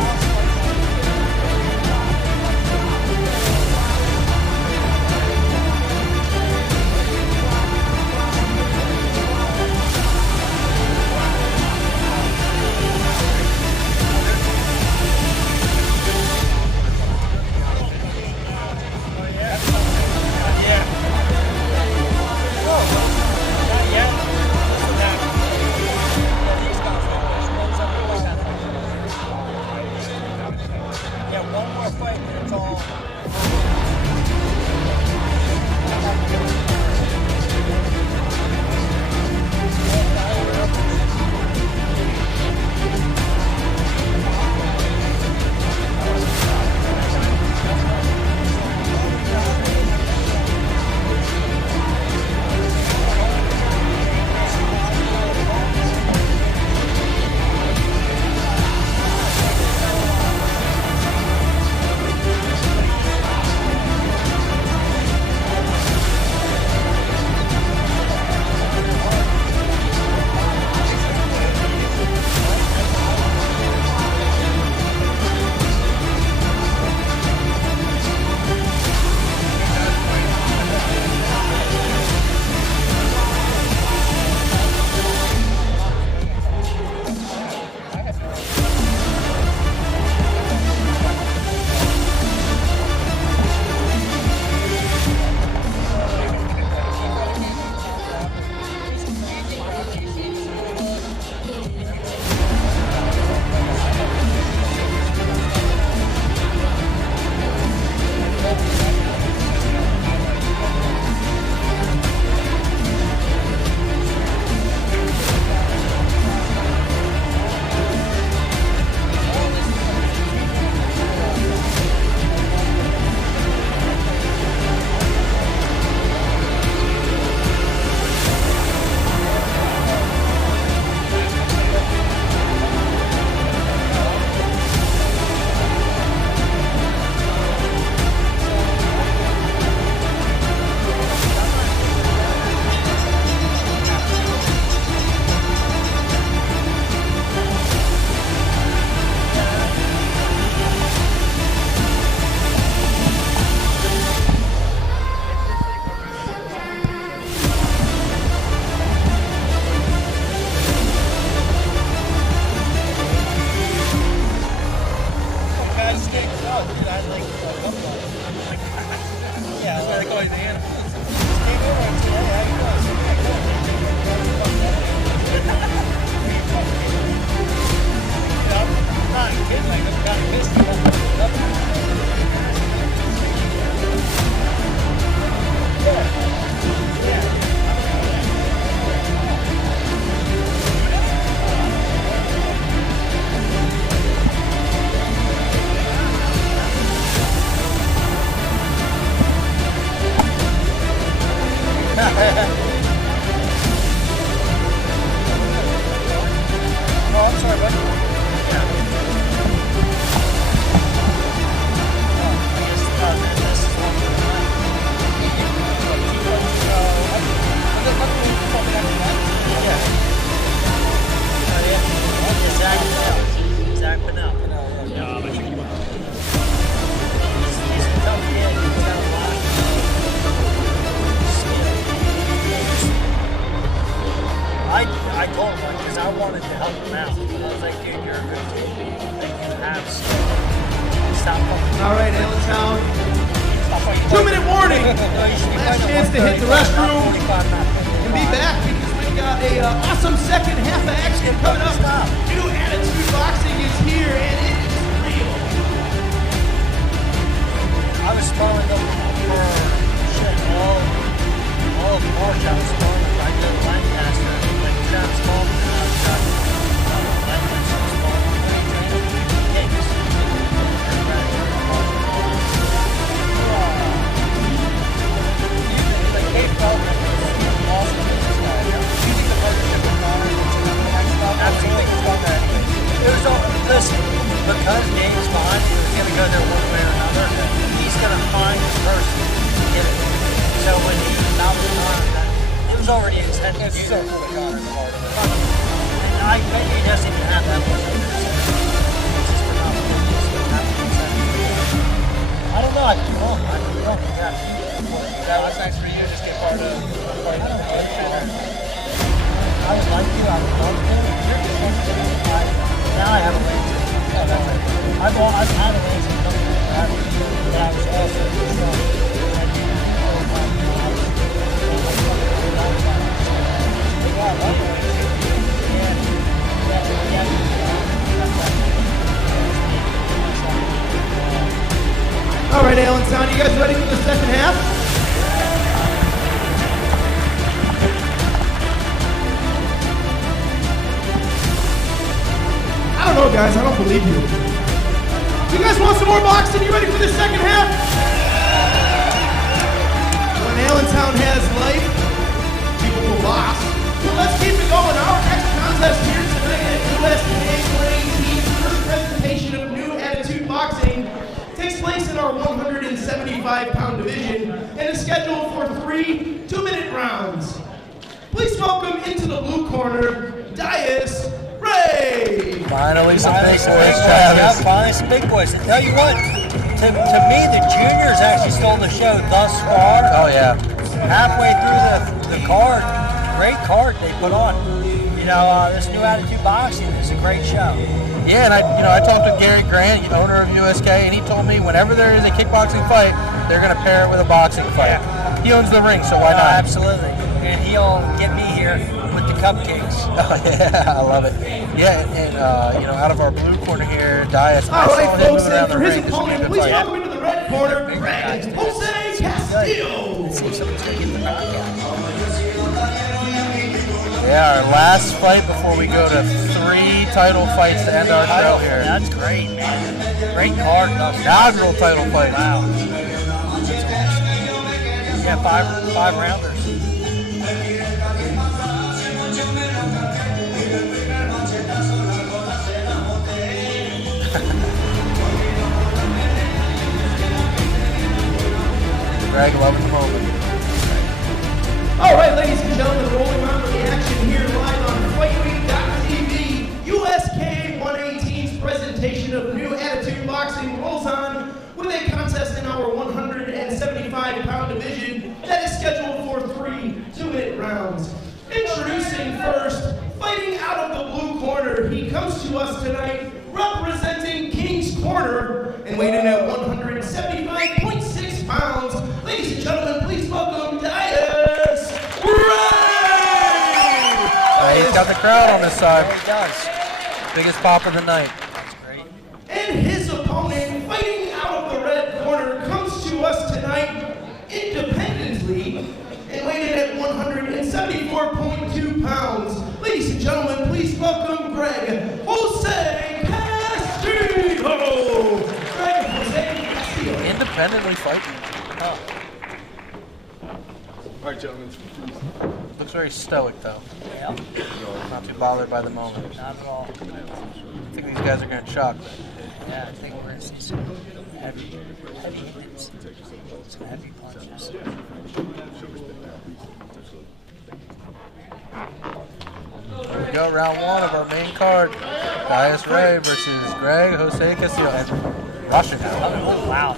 I told him because I wanted to help him out. I was like, dude, you're a good team. Like, you have stop fucking. All right, Allentown. 2-minute warning. Last chance to hit the restroom and be back because we've got a awesome second half of action coming up. New Attitude Boxing is here and it is real. I was sparring them for shit all the March. I was sparring them. I did Lancaster, like Travis Baldwin, and I was Lancaster sparring Kicks. Like Dave Feldman was awesome business guy. Do you think the partnership with Connor is absolutely about that? It was all, listen, because Dave's fine, he was going to go there one way or another. He's going to find the person was already intended to do for the Connor part of it. And I bet he doesn't even have that much. I don't know. I could be wrong. I could be wrong. That was nice for you to just be a part of. I don't know. I would like to. I would love to. Now I have a laser. I've had a laser that was also All right, Allentown, you guys ready for the second half? I don't know, guys. I don't believe you. You guys want some more boxing? You ready for the second half? When Allentown has life, people will box. So let's keep it going. Our next contest here tonight at USK 118's first presentation of New Attitude Boxing takes place in our 175-pound division and is scheduled for 3 2-minute rounds. Please welcome into the blue corner, Dias Ray. Finally some big boys, Yeah, Travis. finally some big boys. And tell you what, to me, the juniors actually stole the show thus far. Oh yeah. Halfway through the card, great card they put on. You know, this New Attitude Boxing is a great show. Yeah, and I talked with Gary Grant, owner of USK, and he told me whenever there is a kickboxing fight, they're going to pair it with a boxing fight. Yeah. He owns the ring, so why not? Absolutely. And he'll get me here with the cupcakes. Oh yeah, I love it. Yeah, and out of our blue corner here, Dias. All right, folks, and around for the his ring. This will be a opponent, good please fight. welcome into the red corner, Greg Jose Castillo. Let's see if someone's going to get the knockout. Yeah, our last fight before we go to 3 title fights to end our show here. That's great, man. Great card. Inaugural title fight. Wow. Yeah, five rounders. Greg, loving the moment. All right, ladies and gentlemen, rolling on for the action here live on FightWeek.tv. USK 118's presentation of New Attitude Boxing rolls on with a contest in our 175-pound division that is scheduled for 3 2-minute rounds. Introducing first, fighting out of the blue corner, he comes to us tonight representing King's Corner and weighing in at 175.6 pounds. Ladies and gentlemen, please welcome Dias Ray! He's got the crowd on his side. He does. Biggest pop of the night. That's great. And his opponent, fighting out of the red corner, comes to us tonight independently and weighing in at 174.2 pounds. Ladies and gentlemen, please welcome Greg Jose Castillo. Greg Jose Castillo. Independently fighting. Oh. All right, gentlemen. Looks very stoic though. Yeah, Not too bothered by the moment. not at all. I think these guys are going to shock. Yeah, I think we're going to see some heavy hits, some heavy punches. Here we go, round 1 of our main card. Dias Ray versus Greg Jose Castillo. And Russian now. Oh, wow.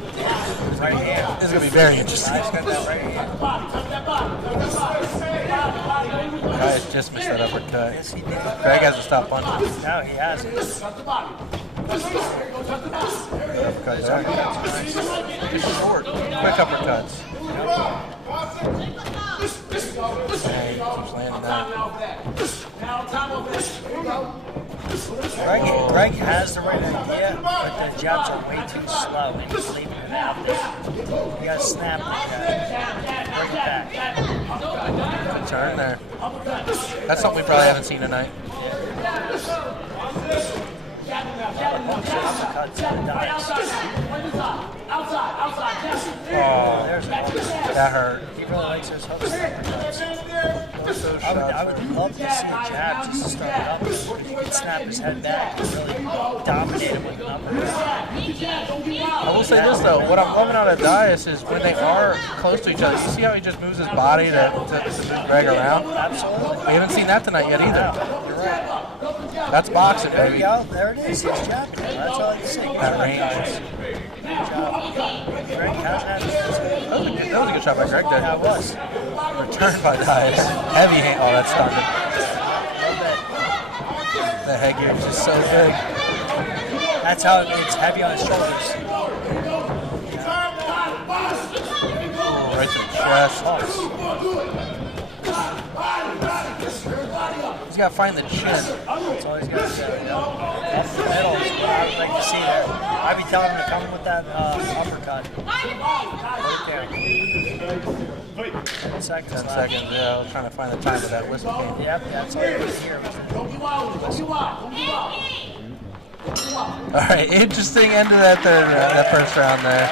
Right hand. This is going to be very interesting. Nice got that right hand. Dias just missed that uppercut. Yes, he did. Greg has to stop punching. No, he hasn't. Uppercut. Just short. Quick uppercuts. Hey, keeps landing that. Greg has the right idea, but the jabs are way too slow and he's leaving it out there. You gotta snap like that. Bring it back. Good turn there. That's something we probably haven't seen tonight. Uppercuts to the dice. Oh, There's a hook. that hurt. He really likes those hooks. So I would love to see a jab just to start it up. He could snap his head back and really dominate him with an uppercut. I will say this though, what I'm loving out of Dias is when they are close to each other, you see how he just moves his body to move Greg around? Absolutely. We haven't seen that tonight yet either. You're right. That's boxing, There you baby. go. There it is. He's jabbing. That's all I can say. That range. Good job. Greg hasn't had his That was a good shot by Greg there. Yeah, it was. Return by Dias. Heavy hand. Oh, that's started. The headgear is just so big. That's how it's heavy on his shoulders. Oh, right to the chest. He's got to find the chin. That's all he's got to do. Up the middle is what I would like to see there. I'd be telling him to come with that uppercut. Right there. 10 seconds 10 left. seconds, yeah. I was trying to find the time of that whistle. Yep, that's all you hear. All right, interesting end to that that first round there.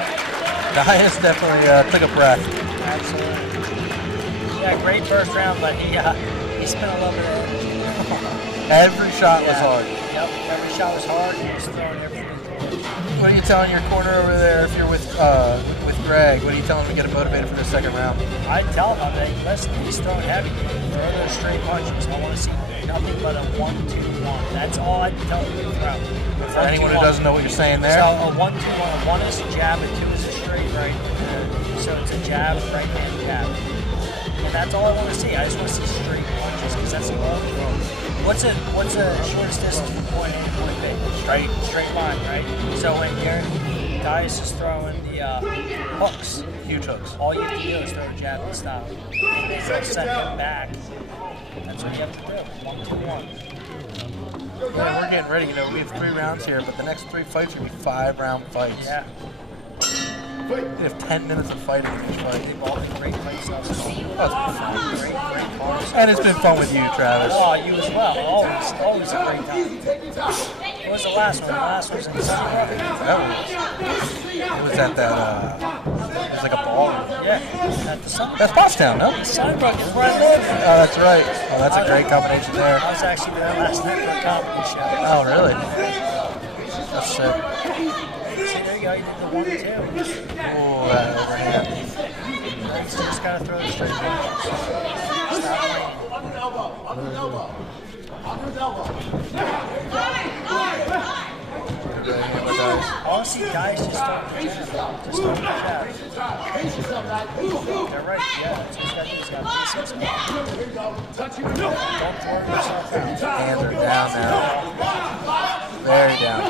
Dias definitely took a breath. Absolutely. Yeah, great first round, but he spent a little bit of energy. Every shot was hard. Yep, every shot was hard. He was throwing everything. What are you telling your corner over there if you're with Greg? What are you telling him to get him motivated for the second round? I'd tell him, I'm like, listen, he's throwing heavy. Throw those straight punches. I want to see nothing but a 1-2-1. That's all I'd tell him to throw. For anyone who doesn't know what you're saying there. So a 1-2-1. A 1 is a jab, a 2 is a straight right. So it's a jab, right hand jab. And that's all I want to see. I just want to see straight punches because that's all I'm throwing. What's a shortest distance from point A to point B? Straight line, right? So when Dias is throwing the hooks, Huge hooks. all you have to do is throw a jab and stop. And then they'll set him back. That's what you have to do. 1-2-1. Yeah, we're getting ready. You know, we have 3 rounds here, but the next 3 fights are going to be 5-round fights. Yeah. We have 10 minutes of fighting in each fight. They've all been great fights so far. Oh, it's been fun. Great cars. And it's been fun with you, Travis. Oh, you as well. Always a great time. What was the last one? The last one was in Sunbrook. It was at that, it was like a ball. Yeah, at the Sunbrook. That's Pottstown, no? Sunbrook is where I live. Oh, that's right. Oh, that's a great combination there. I was actually there last night for a comedy show. Oh, really? That's sick. See, there you go. You did the 1-2. Oh, that overhand. You just gotta throw the straight punches. Stop waiting. I want to see guys just start the jab. Just start the jab. They're right. Yeah, that's what he's got to do. He's got to don't throw yourself out. Hands are down now. Very down.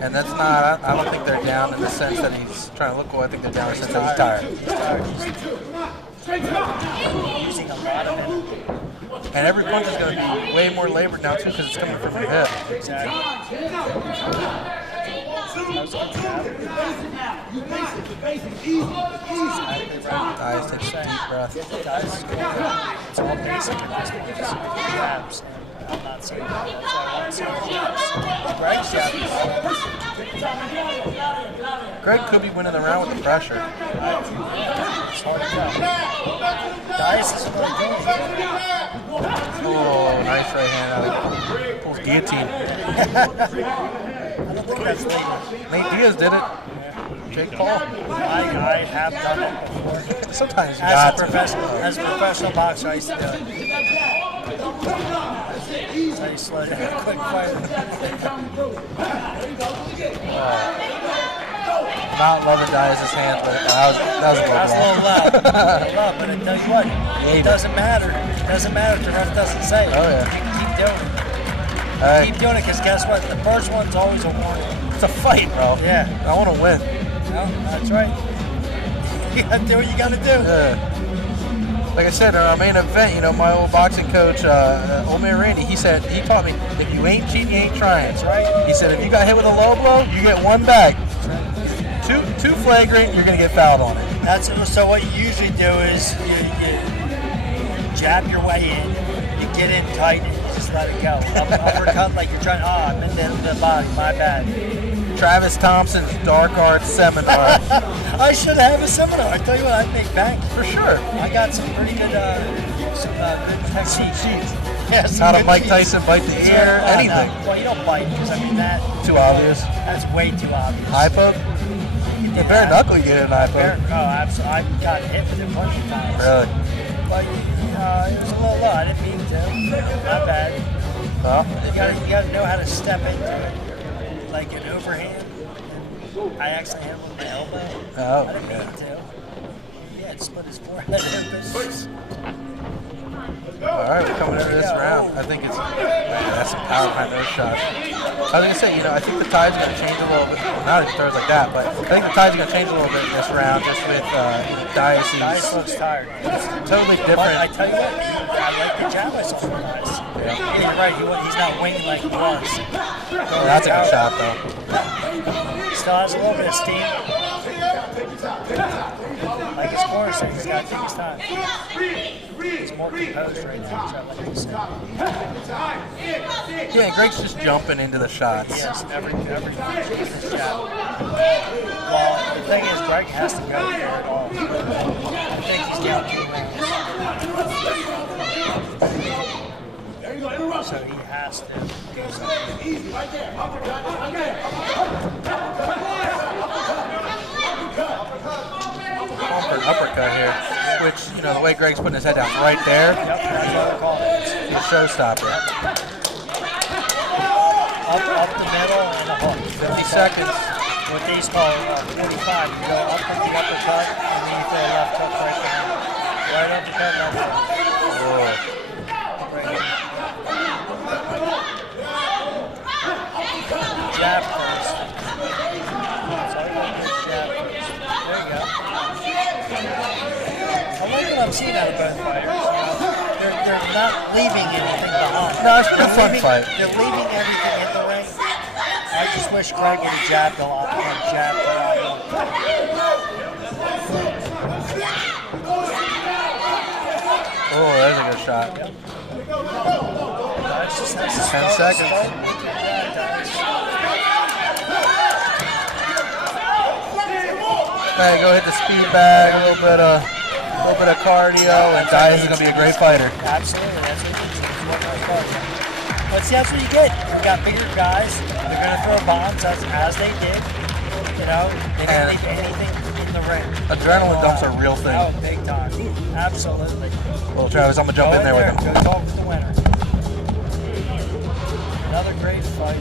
And that's not, I don't think they're down in the sense that he's trying to look cool. I think they're down in the sense that he's tired. He's tired. He's using a lot of it. And every punch is going to be way more labored now, too, because it's coming from your hip. Exactly. Dias takes a deep breath. It's all basic at this point. Just jabs. I'm not seeing that. So I want to see the jabs. Greg's jab. Greg could be winning the round with the pressure. It's hard to tell. Dias is really good. Oh, nice right hand out of pulls guillotine. I don't think that's legal. Nate Diaz did it. Jake Paul. I have done it before. Sometimes you As got a professional boxer, I used to do it. So you slow down, quick fire. Not loving Dias' hand, but that was a That's a little little loud. But I tell you what, it it. doesn't matter. It doesn't matter if the ref doesn't say it. Oh, yeah. You can keep doing it. Hey, Keep doing it, because guess what? The first one's always a warning. it's a fight, bro. Yeah. I want to win. No, that's right. You gotta do what you gotta do. Yeah. Like I said, in our main event, you know, my old boxing coach, old man Randy, he taught me, if you ain't cheating, you ain't trying. That's right. He said, if you got hit with a low blow, you get 1 bag. Two flagrant, you're gonna get fouled on it. That's so. What you usually do is you jab your way in, you get in tight, and you just let it go. Uppercut like you're trying. I'm in the body. My bad. Travis Thompson's Dark Arts Seminar. I should have a seminar. I tell you what, I'd make bank. For sure. I got some pretty good, good techniques. Yes. How to Mike Tyson bite the ear, anything. No. Well, you don't bite because I mean that. Too obvious. That's way too obvious. Eye poke? The bare knuckle you get an eye poke. Oh, absolutely. I've got hit with it a bunch of times. Really? But it was a little low. I didn't mean to. Not bad. Huh? You gotta know how to step into it, like an overhand. And I actually hit him with my elbow. Oh, I didn't mean to. Yeah, it split his forehead open. All right, we're coming into this round. I think it's that's some power behind those shots. I was gonna say, I think the tide's gonna change a little bit. Well, not even throws like that, but I think the tide's gonna change a little bit in this round, just with Dice. Dice looks tired. Totally different. But I tell you what, I like the jab I saw from Dice. Yeah, you're right. He's not winging like he was. That's a good shot, though. Still has a little bit of steam. Like his corner said, he's got to take his time. He's more composed right now, which I like to see. Yeah, Greg's just jumping into the shots. Yes, every shot. Well, the thing is, Greg has to go here at all. I think he's down 2 rounds. So he has to do something. Easy, right there. Uppercut here, which, the way Greg's putting his head down right there, Yep, that's what I call it. it's a showstopper. Up the middle and a hook. 50 seconds. What these call 45. You go up with the uppercut and then you throw a left hook right behind. Right uppercut, left hook. Jab first. So I got this jab first. There you go. I like what I'm seeing out of both fighters. They're not leaving anything behind. No, it's a fun fight. They're leaving everything in the ring. I just wish Greg would have jabbed a lot more. Jabbed a lot more. Oh, that's a good shot. Yep. 10 seconds. Hey, go hit the speed bag, a little bit of cardio, and Dice is gonna be a great fighter. Absolutely, that's what those fighters are. But see, that's what you get. You got bigger guys. They're gonna throw bombs as they did. They don't leave anything in the ring. Adrenaline dumps are a real thing. Oh, big time. Absolutely. Well, Travis, I'm gonna jump in there with him. Go talk with the winner. Another great fight.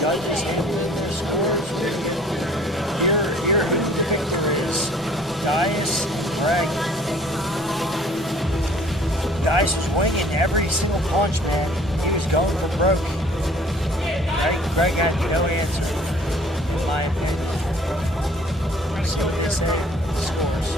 Judges handling their scores. Here who the victor is. Dice and Greg. Dice was winging every single punch, man. He was going for broke. Greg had no answer, in my opinion. Let's see what they say in the scores.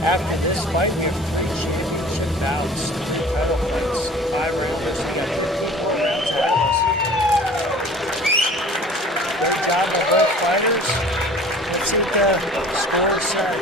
After this fight, we have 3 championship bouts, title fights, 5 rounds. We got 4 rounds ahead of us. Good job by both fighters. Let's see what the scores say.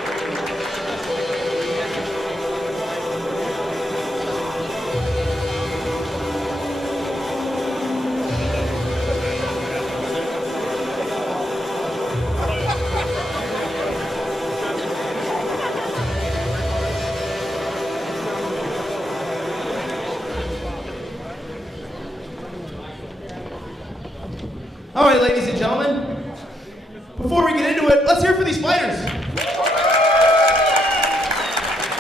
All right, ladies and gentlemen, before we get into it, let's hear it for these fighters.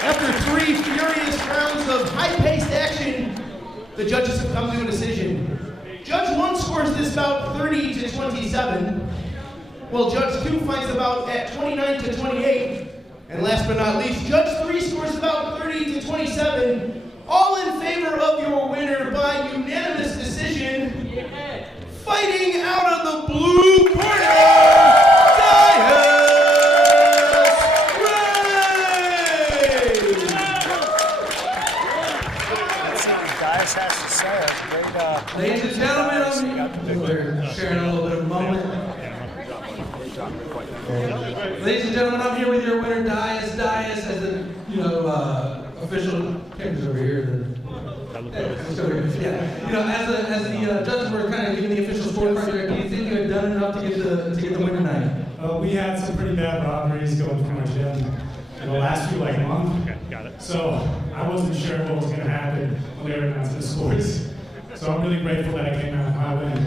After 3 furious rounds of high-paced action, the judges have come to a decision. Judge 1 scores this bout 30-27, while Judge 2 finds the bout at 29-28, and last but not least, Judge 3 scores the bout 30-27, all in favor of your winner by unanimous fighting out of the blue corner, Dias Ray. Let's see what Dias has to say. That's a great, Ladies and gentlemen, we're sharing a little bit of a moment. Ladies and gentlemen, I'm here with your winner, Dias. Dias, as a official cameras over here. Yeah, as the judges were kind of giving the official scorecard, do you think you had done enough to get the win tonight? We had some pretty bad robberies going through my gym in the last few month. Okay, got it. So I wasn't sure what was going to happen when they were announcing the scores. So I'm really grateful that I came out with my win.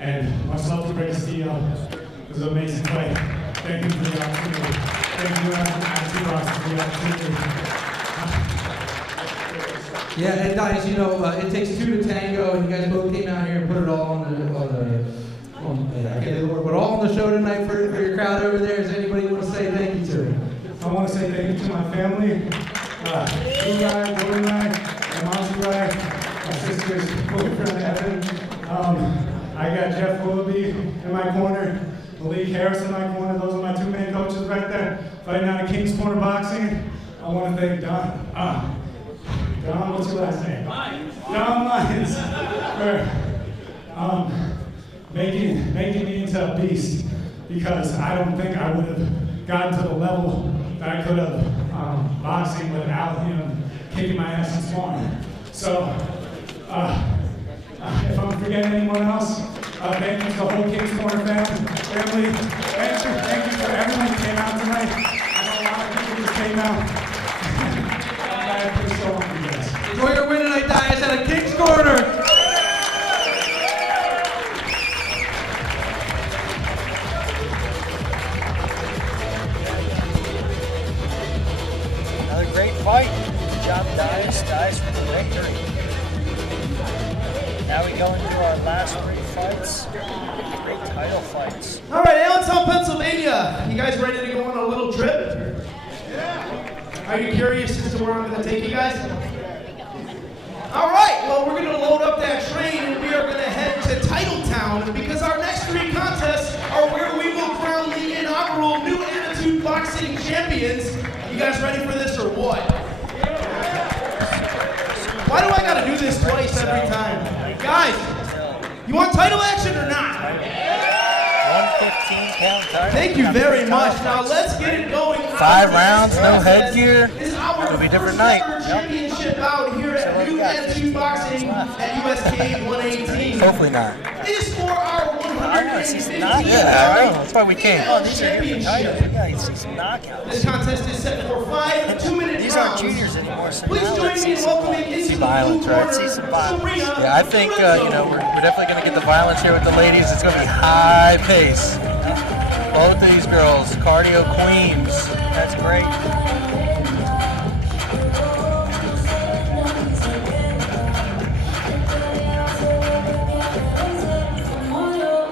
And much love to Greg Steele. It was an amazing fight. Thank you for the opportunity. Thank you, Attitude Box, for the opportunity. Yeah, and Dias, it takes two to tango, and you guys both came out here and put it all on I can't do the word, but all on the show tonight for your crowd over there. Does anybody want to say thank you to? I want to say thank you to my family, Eli, Goldeneye, and Monty, my sister's boyfriend, Evan. I got Jeff Willoughby in my corner, Malik Harris in my corner. Those are my two main coaches right there, fighting out of King's Corner Boxing. I want to thank Don, what's your last name? Don Lyons, for making me into a beast, because I don't think I would have gotten to the level that I could have boxing without him kicking my ass and sparring. So, if I'm forgetting anyone else, thank you to the whole King's Corner family. Thank you for everyone who came out tonight. I know a lot of people just came out. I appreciate all of you guys. Enjoy your win tonight, Dias, at a King's Corner. another great fight. Good job, Dias. Dias with the victory. Now we go into our last three fights. Great title fights. All right, Allentown, Pennsylvania. You guys ready to go on a little trip? Are you curious as to where I'm going to take you guys? All right, well, we're going to load up that train and we are going to head to Titletown, because our next three contests are where we will crown the inaugural New Attitude Boxing Champions. You guys ready for this or what? Why do I got to do this twice every time? Guys, you want title action or not? 115-pound title. Thank you very much. Now let's get it going. 5 rounds, no headgear. It'll be a different night. Championship out here at New Attitude Boxing at USK 118. Hopefully not. Is for our 115 Yeah, I know. That's why we came. Oh, these are different titles. We gotta see some knockouts. This contest is set for 5 2-minute These rounds. aren't juniors anymore, so Please now join let's me see in some welcoming into the violence, blue right? corner, See some violence. Serena Yeah, I think, Lorenzo. we're definitely going to get the violence here with the ladies. It's going to be high pace. Both of these girls, cardio queens. That's great.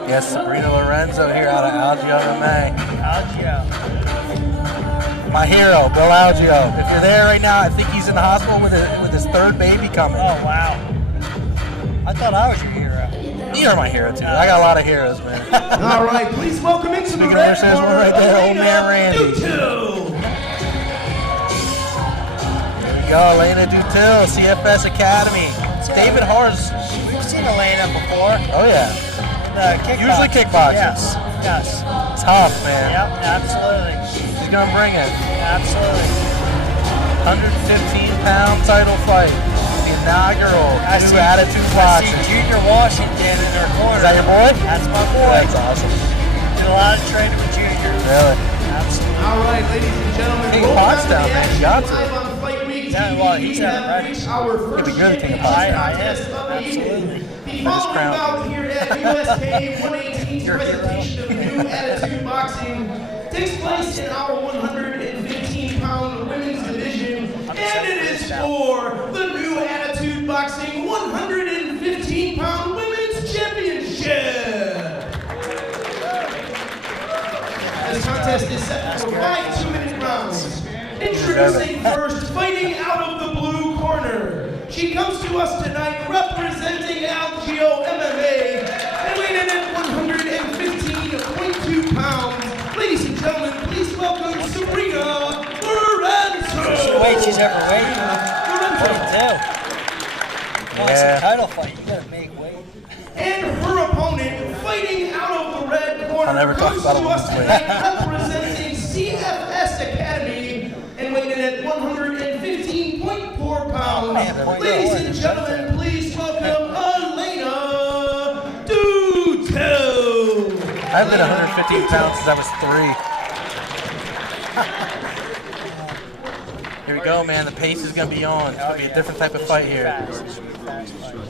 Yes, Sabrina Lorenzo here out of Algio, MMA. Algio. My hero, Bill Algio. If you're there right now, I think he's in the hospital with his third baby coming. Oh, wow. I thought I was your hero. You're my hero, too. I got a lot of heroes, man. All right, please welcome into the Speaking of red which, there's one corner, right there, old Elena man Randy. Dutu. There we go, Elena Dutil, CFS Academy. David Hars. We've seen Elena before. Oh, yeah. Usually kickboxing. Yes, yes. Tough, man. Yep, absolutely. She's going to bring it. Absolutely. 115-pound title fight. The inaugural New Attitude I see Boxing. Junior Washington in her corner. Is that your boy? That's my boy. That's awesome. Did a lot of training with Junior. Really? Absolutely. All right, ladies and gentlemen, King roll Pot's down down the there. action Got to. live on Fight Week Yeah, TV. well, he's We at have right. reached our first be good, King of championship Pot's. contest of the evening. The following crown. bout here at USK 118's presentation of New Attitude Boxing takes place in our 115-pound women's division, and it is for the New Attitude Boxing 115-pound women's championship. This contest is set for 5 2-minute rounds. Introducing first, fighting out of the blue corner. She comes to us tonight representing Algio MMA and weighing in at 115.2 pounds, ladies and gentlemen, please welcome Sabrina Lorenzo. Wait, she's overweight. What do you do? Well, it's a title fight. You gotta make weight. And her opponent, fighting out of the red corner, I'll never talk comes about to a us woman's tonight representing CFS Academy and weighing in at 115.4 pounds. Ladies and gentlemen, please welcome Elena Duto. I've been 115 pounds since I was 3. Here we go, man. The pace is going to be on. It's going to be a different type of fight here.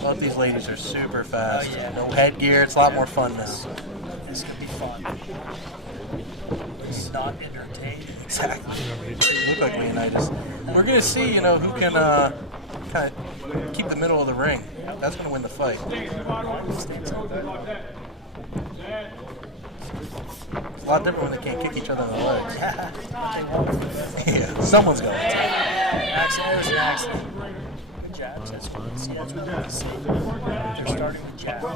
Both these ladies are super fast. No headgear. It's a lot more fun this. This could be fun. It's not entertaining. Exactly. Look like Leonidas. We're going to see, you know, who can kind of keep the middle of the ring. That's going to win the fight. It's a lot different when they can't kick each other in the legs. Yeah, someone's going to. Accident was an accident. Good jabs, that's fun. See, that's what I see. They're starting with jabs. I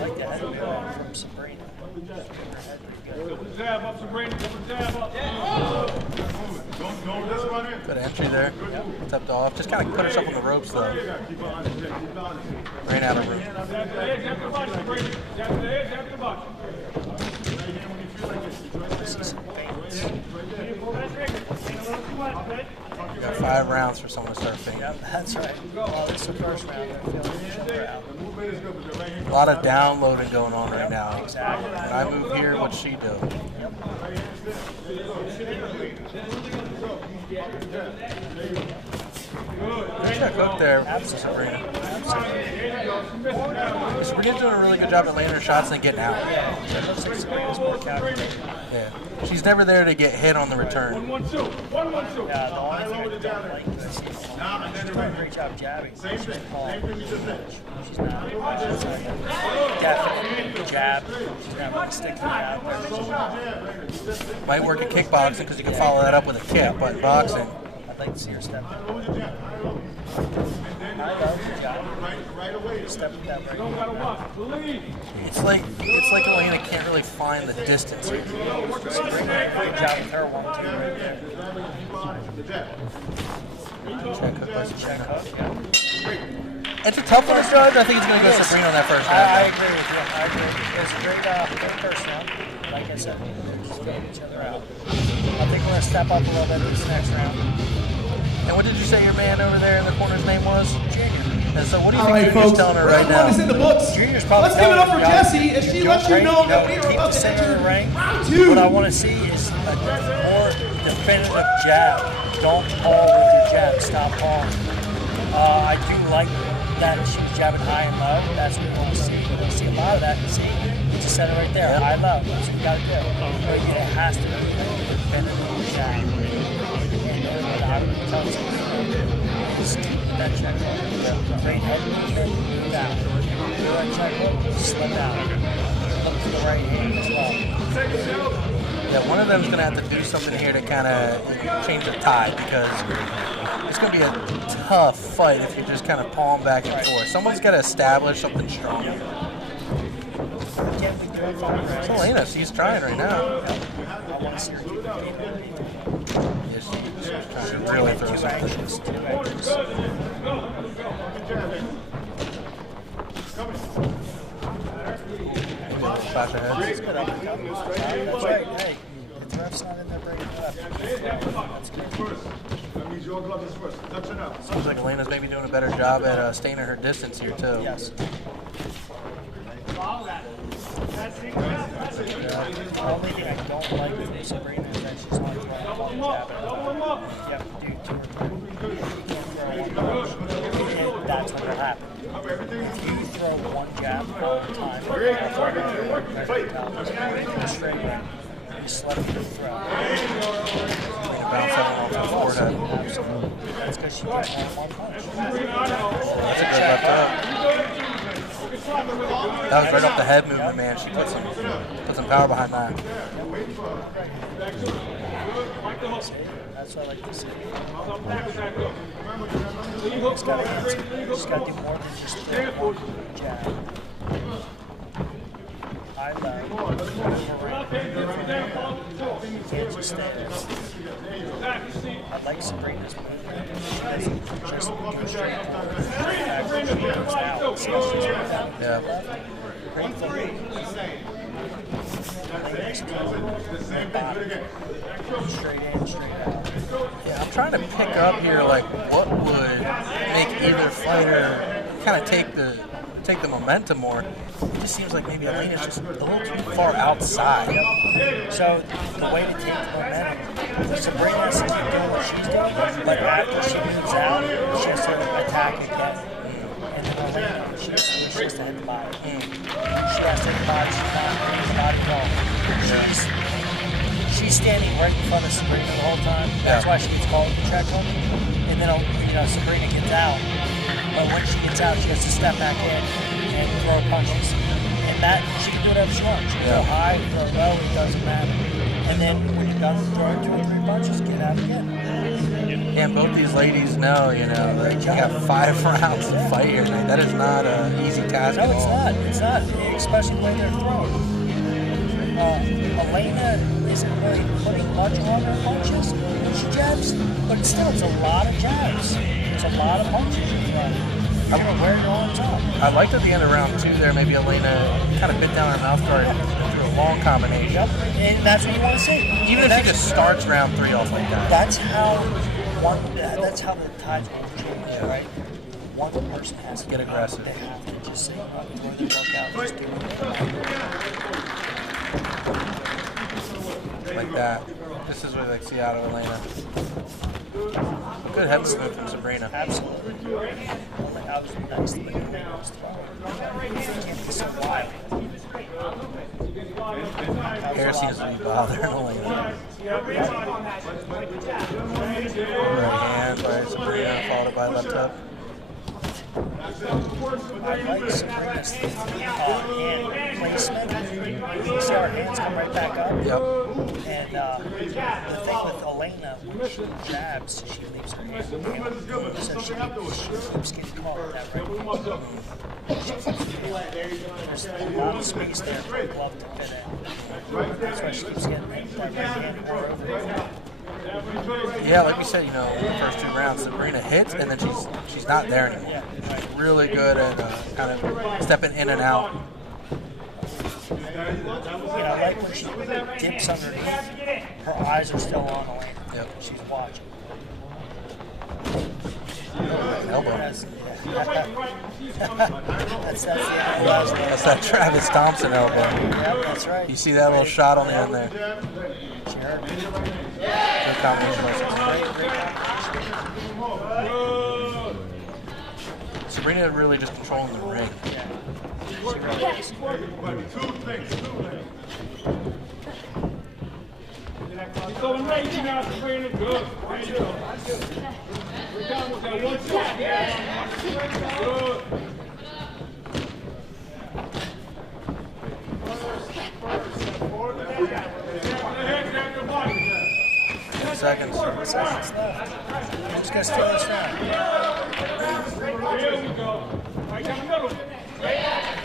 like that from Sabrina. Jab up, Sabrina. Jab up. Good entry there. Stepped off. Just kind of put herself on the ropes, though. Ran out of room. Jab to the head, jab to the body, Sabrina. Jab to the head, jab to the body. You got 5 rounds for someone to start fainting. Yep, that's right. Well, this is the first round. They're feeling the shoulder out. A lot of downloading going on right now. Exactly. When I move here, what's she do? Good check hook there, Sabrina. Sabrina's doing a really good job at landing her shots and getting out. Yeah. She's never there to get hit on the return. 1-1-2. 1-1-2. Yeah, the only thing I don't like is she's doing a great job jabbing. She's calm. She's not definitely jab. She's not going to stick to the jab. Might work in kickboxing because you can follow that up with a kick, but in boxing, I'd like to see her step in. I love the jab. Step with that right. it's like Elena can't really find the distance here. Sabrina, great job with her 1-2 right there. Check hook by Sabrina. Hook, yeah. It's a tough one to judge. I think it's going to go Sabrina on that first round. I agree with you. I agree. It's a great first round. Like I said, they're just feeling each other out. I think we're going to step up a little bit this next round. And what did you say your man over there in the corner's name was? Junior. And so what do you All think right, Junior's folks, telling her right round 1 now? is in the books. Junior's probably Let's give it up for telling her, Jessie as she lets you know that we are keep about the to center enter of the ring. round 2. What I want to see is a more definitive jab. Don't paw with your jab. Stop pawing. I do like that she was jabbing high and low. That's what we want to see. We want to see a lot of that. See, it's a center right there. High low. That's what you got to do. But it has to be a definitive jab. And what I would tell you is keep that check hook. Great head movement. Move out. Do that check hook. Slip out. Look to the right hand as well. Yeah, one of them is going to have to do something here to kind of change the tide because it's going to be a tough fight if you just kind of palm back and forth. Someone's got to establish something strong. It's Elena, she's trying right now. I want to see her keep it. Yeah, she's trying to really throw something. Flash ahead. That's right. Hey, if the ref's not in there, bring it up. That's good. Seems like Elena's maybe doing a better job at staying at her distance here too. Yes. The only thing I don't like with Sabrina is that she's always running while jabbing. You have to do 2 or 3. And that's what will happen. If you throw one jab all the time, straight ring, you slip to the throw. Bounce that one off the forehead. Absolutely. That's because she gets one punch. That's a good left hook. That was right off the head movement, man. She put some power behind that. That's what I like to see. Just gotta do more than just throw one jab. I love can't just stay. I like Sabrina's move. Just go straight Yeah. Great thing. Straight in, straight out. Yeah, I'm trying to pick up here, like, what would make either fighter kind of take the momentum more. It just seems like maybe Elena's just a little too far outside. So the way to take the momentum, Sabrina seems to be doing what she's doing, but after she moves out, she has to attack again. And then Elena, she has to hit the body. She has to hit the body. She's not letting the body go. She's standing right in front of Sabrina the whole time. That's why she gets called the check hook. And then Sabrina gets out. But when she gets out, she has to step back in and throw punches. And that, she can do whatever she wants. She can throw high, throw low, it doesn't matter. And then when you're done throwing 2 or 3 punches, get out again. Yeah, and both these ladies know, that you got 5 rounds to fight here tonight. That is not an easy task at all. No, it's not. Especially the way they're throwing. Elena isn't really putting much on her punches. She jabs, but it's a lot of jabs. It's a lot of punches in front. I don't know where your arms are. I liked at the end of round 2 there, maybe Elena kind of bit down her mouth guard through a long combination. Yep, and that's what you want to see. Even if she just starts round 3 off like that. That's how the tide's going to change, right? One person has to get aggressive. They have to just say, throw their look out, just do it. Like that. This is what I like to see out of Elena. Good head movement from Sabrina. Absolutely. I was nice to the can't be so wild. Hair seems to be bothering Elena. Right hand by Sabrina, followed by left hook. I like Sabrina's hand placement. You see our hands come right back up. Yep. And the thing with Elena, when she jabs, she leaves her hand down. So she keeps getting caught with that right hand. There's a lot of space there for a glove to fit in. That's why she keeps getting that right hand more over there. Yeah, like we said, the first 2 rounds, Sabrina hits, and then she's not there anymore. She's really good at kind of stepping in and out. Like when she dips underneath, her eyes are still on Elena. Yep. She's watching. Elbow. That's that Travis Thompson elbow. Yep, that's right. You see that little shot on the end there. She heard me. Good combination. Sabrina really just controlling the ring. He's going raging out, Sabrina. Good. There you go. We're done with that one shot. Good. 2 seconds. 4 seconds left. Just gonna steal this round. Here we go. Right down the middle. Right hand.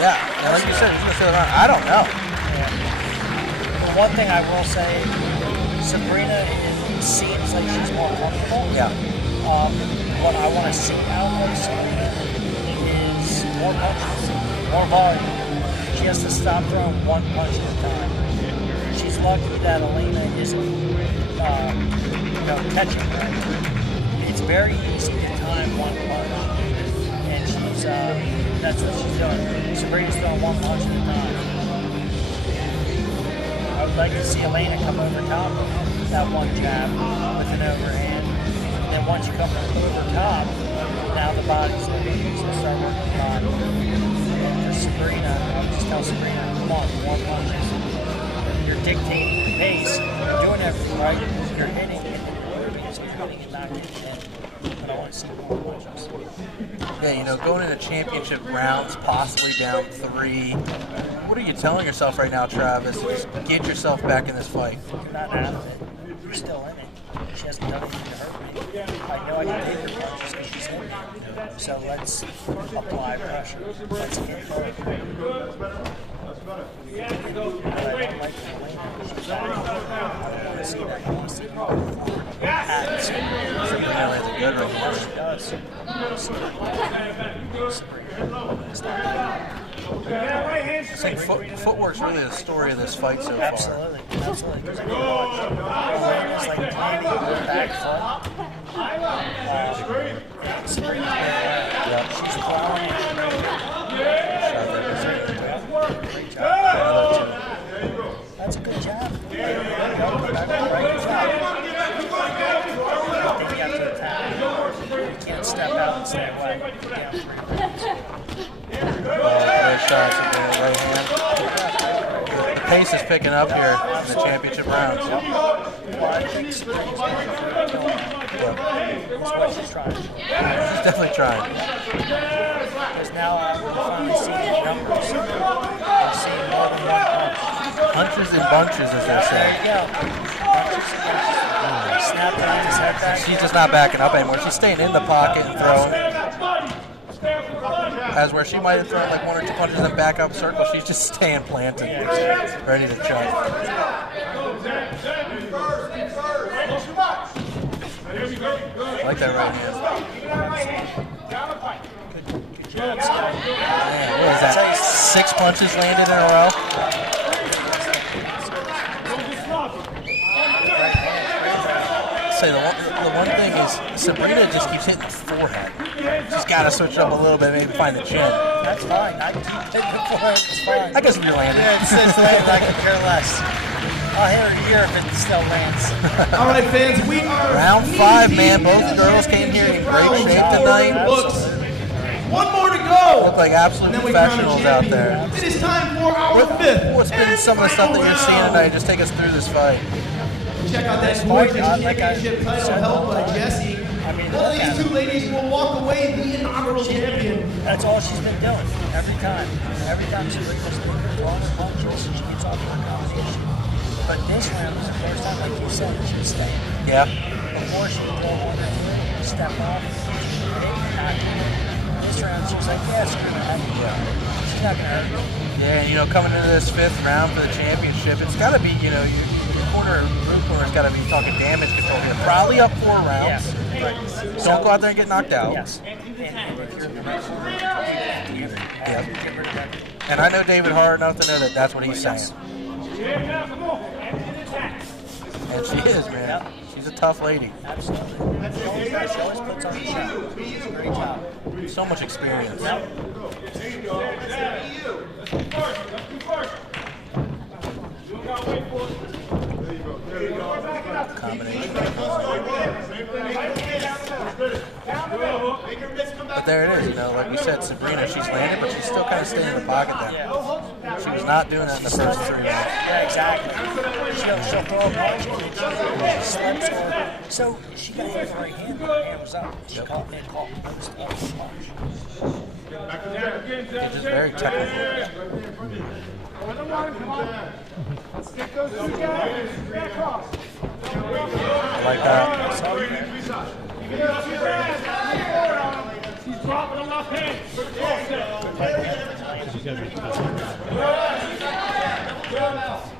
Yeah, like you said, he's gonna steal the round. I don't know. The one thing I will say, Sabrina, it seems like she's more comfortable. Yeah. What I want to see out of Sabrina is more punches, more volume. She has to stop throwing 1 punch at a time. She's lucky that Elena isn't, catching her. It's very easy to time 1 punch, and that's what she's doing. Sabrina's throwing 1 punch at a time. I would like to see Elena come over top of that 1 jab with an overhand. And then once you come over top, now the body's there. So start working the body. For Sabrina, I would just tell Sabrina, come on, 1 punches. You're dictating the pace. You're doing everything right. You're hitting, and you're hitting and not getting hit. But want to see more punches. Yeah, you know, going into championship rounds, possibly down 3. What are you telling yourself right now, Travis? Just get yourself back in this fight. You're not out of it. You're still in it. She hasn't done anything to hurt me. I know I can take her punches because she's hit me. So let's apply pressure. Let's hit her. I don't like the lane. She's back. I want to see that constant patterns. Sabrina lands it good right now. She does. I think footwork's really the story of this fight so far. Absolutely. Absolutely. Because I it's like planning her back foot. Sabrina, she's throwing. Great job. That's a good job. Great job. I think you have to attack. You can't step out and stay away. Great shots in the right hand. The pace is picking up here in the championship rounds. Well, I think Sabrina's going to That's what she's trying. She's definitely trying. Because now we're finally seeing the numbers. I'm seeing more than one punch. Punches and bunches, as they're saying. There you go. Punches and bunches. Snap down his head back. She's just not backing up anymore. She's staying in the pocket and throwing. As where she might have thrown like 1 or 2 punches and back up circle, she's just staying planted, ready to chuck. I like that right hand. Good job. Man, what is that? 6 punches landed in a row? Say the one thing is Sabrina just keeps hitting the forehead. She's got to switch it up a little bit, maybe find the chin. That's fine. I keep hitting the forehead. It's fine. I guess if you're landing. Yeah, it says landing. I could care less. I'll hear it here if it still lands. All right, fans, we are round 5, man. Both girls came here in great shape tonight. Looks. One more to go. Look like absolute professionals out there. It is time for our 5th. What's been some of the stuff that you're seeing tonight? Just take us through this fight. Check out that Sports Championship title held by Jessie. One of these 2 ladies will walk away the inaugural champion. That's all she's been doing every time. Every time she's throwing her punches, she gets off her combination. But this round was the first time, like you said, she was staying. Yeah. Before she would go on her step off, this round she was like, yeah, screw that. She's not going to hurt me. Yeah, and you know, coming into this 5th round for the championship, it's got to be, you know, your room corner's got to be talking damage control here. Probably up 4 rounds. Yes. Don't go out there and get knocked out. Yes. And if you're in the right corner, get rid of that. And I know David hard enough to know that that's what he's saying. And she is, man. She's a tough lady. Absolutely. She always puts on the show. Great job. So much experience. Combination. But there it is, you know, like we said, Sabrina, she's landed, but she's still kind of staying in the pocket there. She was not doing that in the first 3 rounds. Yeah, exactly. She'll throw a punch and she slips or so she got hit with the right hand, but her hand was up. She caught most of the punch. It's just very technical. I like that. She's dropping on left hand.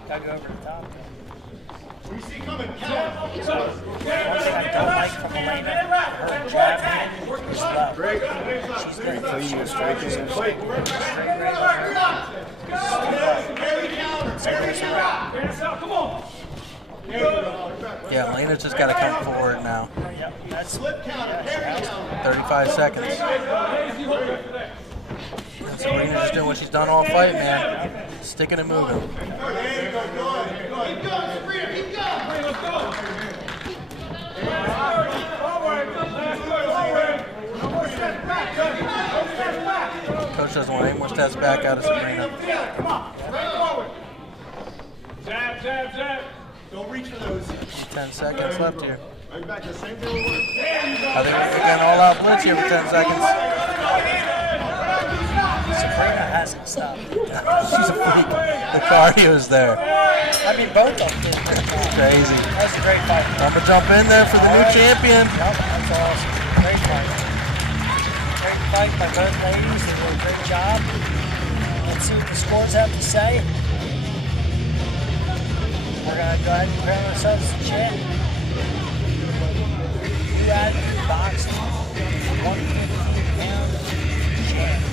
Gotta go over the top. We see coming. One thing I don't like from Elena, her jab hand is low. She's very clean and straight. Come on. Yeah, Elena's just got to come forward now. Yep, that's 35 seconds. And Sabrina's just doing what she's done all fight, man. Sticking and moving. Keep going, Sabrina. Keep going. Let's go. Coach doesn't want any more steps back out of Sabrina. Come on. Straight forward. Jab, jab, jab. Don't reach for those. 10 seconds left here. I think we're getting all-out blitz here for 10 seconds. Sabrina hasn't stopped. She's a freak. The cardio's there. I mean, both of them did. Crazy. That's a great fight. Time to jump in there for the new champion. Yep, that's awesome. Great fight. Great fight by both ladies. They did a great job. Let's see what the scores have to say. We're going to go ahead and crown ourselves the champ. New Attitude Boxing, 150-pound champ.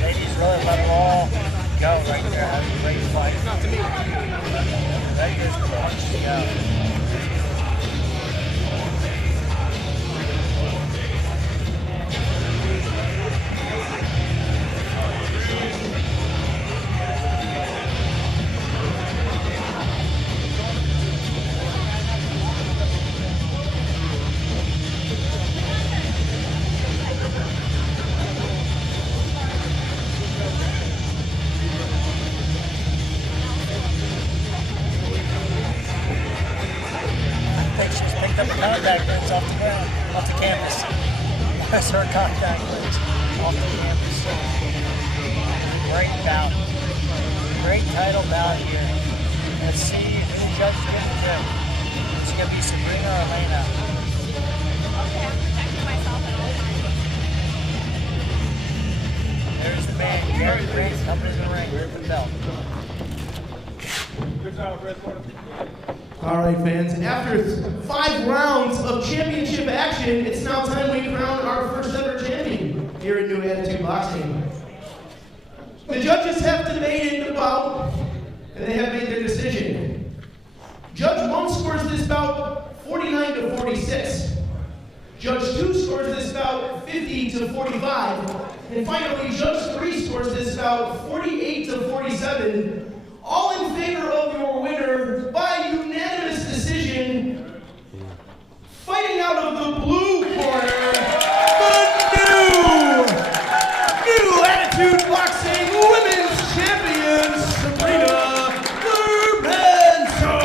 Ladies really let it all go right there. Having a great fight. Not to me. That is good. Yeah. Contact lens off the ground, off the campus. That's her contact lens off the campus. Great bout. Great title bout here. Let's see who the judge is going to do. It's going to be Sabrina or Elena. Okay, I'm protecting myself at all times. There's the man, Gary Grant, coming in the ring with the belt. Good job, Red Corner. All right, fans. After 5 rounds of championship action, it's now time we crown our first ever champion here in New Attitude Boxing. The judges have debated the bout, and they have made their decision. Judge 1 scores this bout 49-46. Judge 2 scores this bout 50-45. And finally, Judge 3 scores this bout 48-47. All in favor of your winner by unanimous decision. Fighting out of the blue corner, the new Attitude Boxing Women's Champion, Sabrina Lorenzo.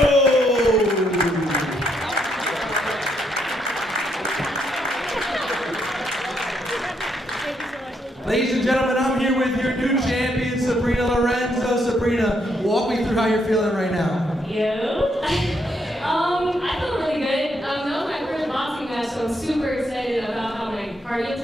Ladies and gentlemen, I'm here with your new champion, Sabrina Lorenzo. Sabrina, walk me through how you're feeling right now. Yo. I feel really good. That was my first boxing match, so I'm super excited about how my cardio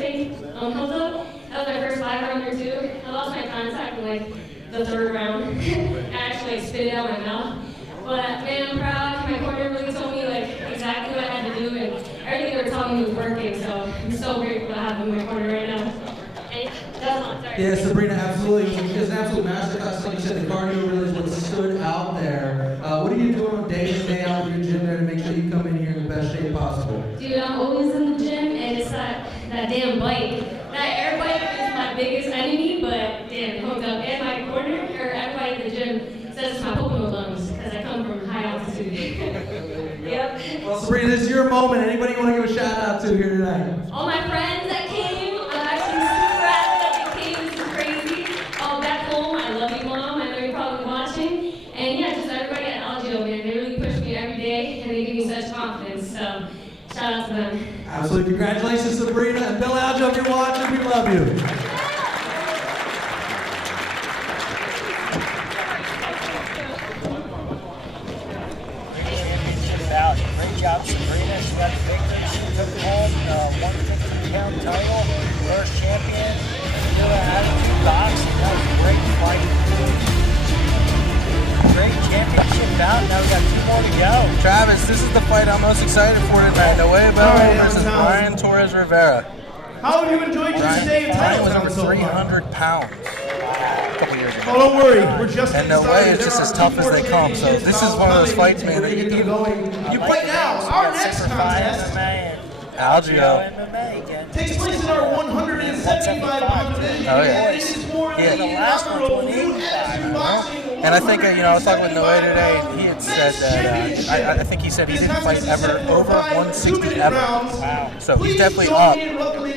holds up. That was my first 5-rounder too. I lost my contact in like the 3rd round. I actually spit it out my mouth. But man, I'm proud. My corner really told me like exactly what I had to do, and everything they were telling me was working. So I'm so grateful to have them in my corner right now. Yeah, Sabrina, absolutely. She has an absolute masterclass. Like you said, the cardio really is what stood out there. What are you doing day in, day out in your gym there to make sure you come in here in the best shape possible? Dude, I'm always in the gym, and it's that damn bike. That air bike is my biggest enemy, but damn, hooked up. And my corner, or everybody in the gym says it's my Pokemon lungs, because I come from high altitude. Yep. Well, Sabrina, this is your moment. Anybody you want to give a shout out to here tonight? All my friends that came, I'm actually super happy that they came. This is crazy. Back home, I love you, Mom. I know you're probably watching. And yeah, just everybody at Algio, man. They really push me every day, and they give me such confidence. So, shout out to them. Absolutely. Congratulations, Sabrina. And Bill Algio, if you're watching, we love you. Great job, Sabrina. She got the victory. She took home the 150-pound title. First champion. New Attitude Boxing. That was a great fight. Great championship bout. Now we got 2 more to go. Travis, this is the fight I'm most excited for tonight. Noe Bell versus Brian Torres Rivera. How have you enjoyed your stay in Brian was Allentown over so far? 300 pounds. A couple years ago. Oh, don't worry, we're just and getting Noe started. is just There as are tough 2 as more they come. So championships this is one of those coming, fights, and man, we're that gonna you get them going. You fight now. Our next contest Algio takes place in our 175-pound division. Oh, yeah. And it is for the inaugural New Attitude Boxing And I think, I was talking with Noe today, and he had said that, I think he said he didn't fight ever over 160 ever. Wow. So he's definitely up,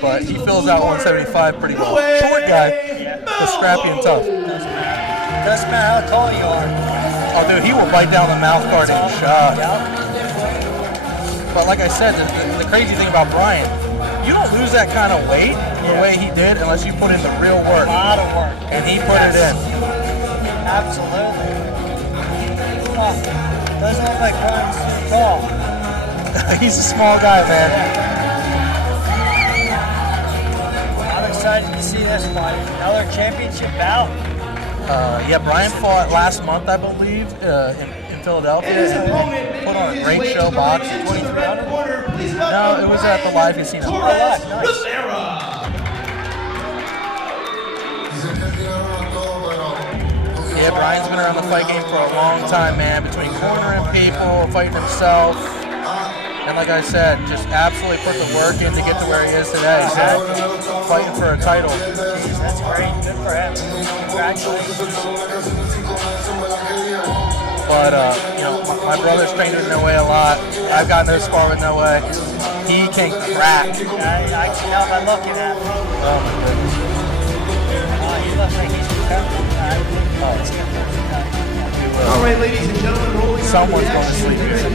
but he fills out 175 pretty well. Short guy, but scrappy and tough. Doesn't matter how tall you are. Oh, dude, he will bite down the mouth guard and shot. But like I said, the crazy thing about Brian, you don't lose that kind of weight the way he did unless you put in the real work. A lot of work. And he put it in. Absolutely. Oh, doesn't look like Brian's too tall. He's a small guy, man. I'm excited to see this fight. Another championship bout. Yeah, Brian fought last month, I believe, in Philadelphia. And put on a great show boxing. No, it was at the live casino. Yeah, Brian's been around the fight game for a long time, man. Between cornering people, fighting himself, and like I said, just absolutely put the work in to get to where he is today. Fighting for a title. Jeez, that's great. Good for him. Congratulations. But my brother's trained with Noe a lot. I've gotten to spar with Noe. He can crack. I can tell by looking at him. Oh my goodness. He looks like he's prepared. All right, ladies and gentlemen, rolling someone's going to sleep here.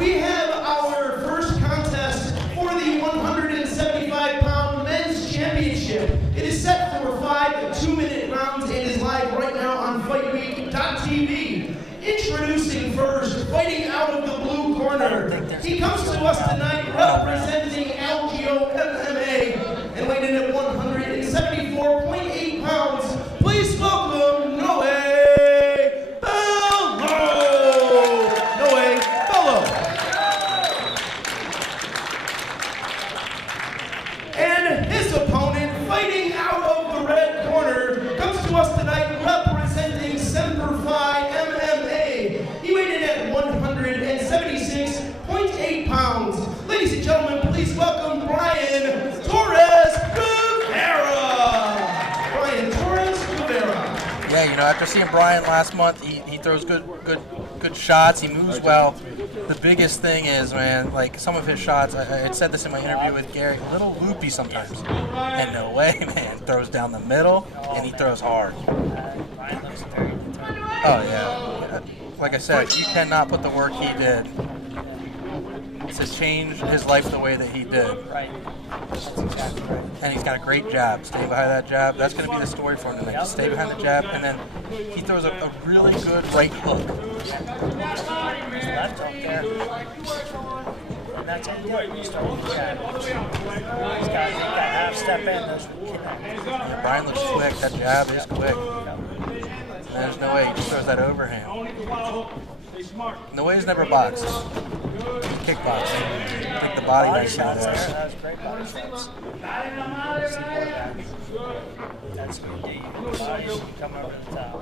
We have our first contest for the 175-pound men's championship. It is set for 5 2-minute rounds and is live right now on FightWeek.tv. Introducing first, fighting out of the blue corner. He comes to us tonight representing LGO MMA and weighing in at 174.8 pounds. Please welcome Noe Bello. Noe Bello. And his opponent, fighting out of the red corner, comes to us tonight representing Semper Fi MMA. He weighed in at 176.8 pounds. Ladies and gentlemen, please welcome Brian Torres Rivera. Brian Torres Rivera. Yeah, after seeing Brian last month, he throws good shots. He moves well. The biggest thing is, man, like some of his shots, I had said this in my interview with Gary, a little loopy sometimes. And no way, man, throws down the middle, and he throws hard. Oh, yeah. Like I said, you cannot put the work he did to change his life the way that he did. Right. That's exactly right. And he's got a great jab. Stay behind that jab. That's going to be the story for him tonight. Just stay behind the jab, and then he throws a really good right hook. Left up there. And that's it. You start with the jab. He's got half step in. Yeah, Brian looks quick. That jab is quick. And there's no way he just throws that overhand. Noe's never boxed. Kickboxing. I think the body Body nice shots there. there. That was great body shots. That's good. Yeah, your body should come over the top. So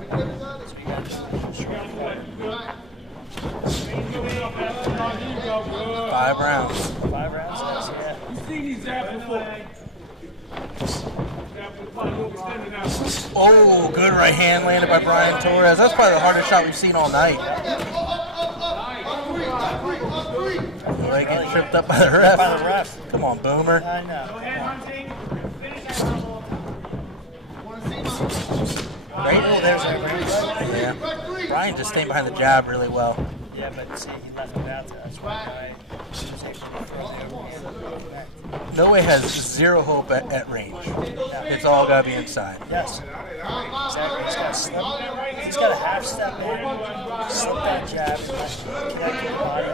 you got to straight forward. 5 rounds. 5 rounds, that's it. You seen these zaps before? Oh, good right hand landed by Brian Torres. That's probably the hardest shot we've seen all night. Noe getting tripped up by the ref. By the ref. Come on, Boomer. I know. Great. Oh, there's a great Yeah. Brian just staying behind the jab really well. Yeah, but see, he left it out there. That's why I was able to throw the overhand. Noe has zero hope at range. It's all got to be inside. Yes. Exactly. He's got a half step in, slip that jab, connect your body.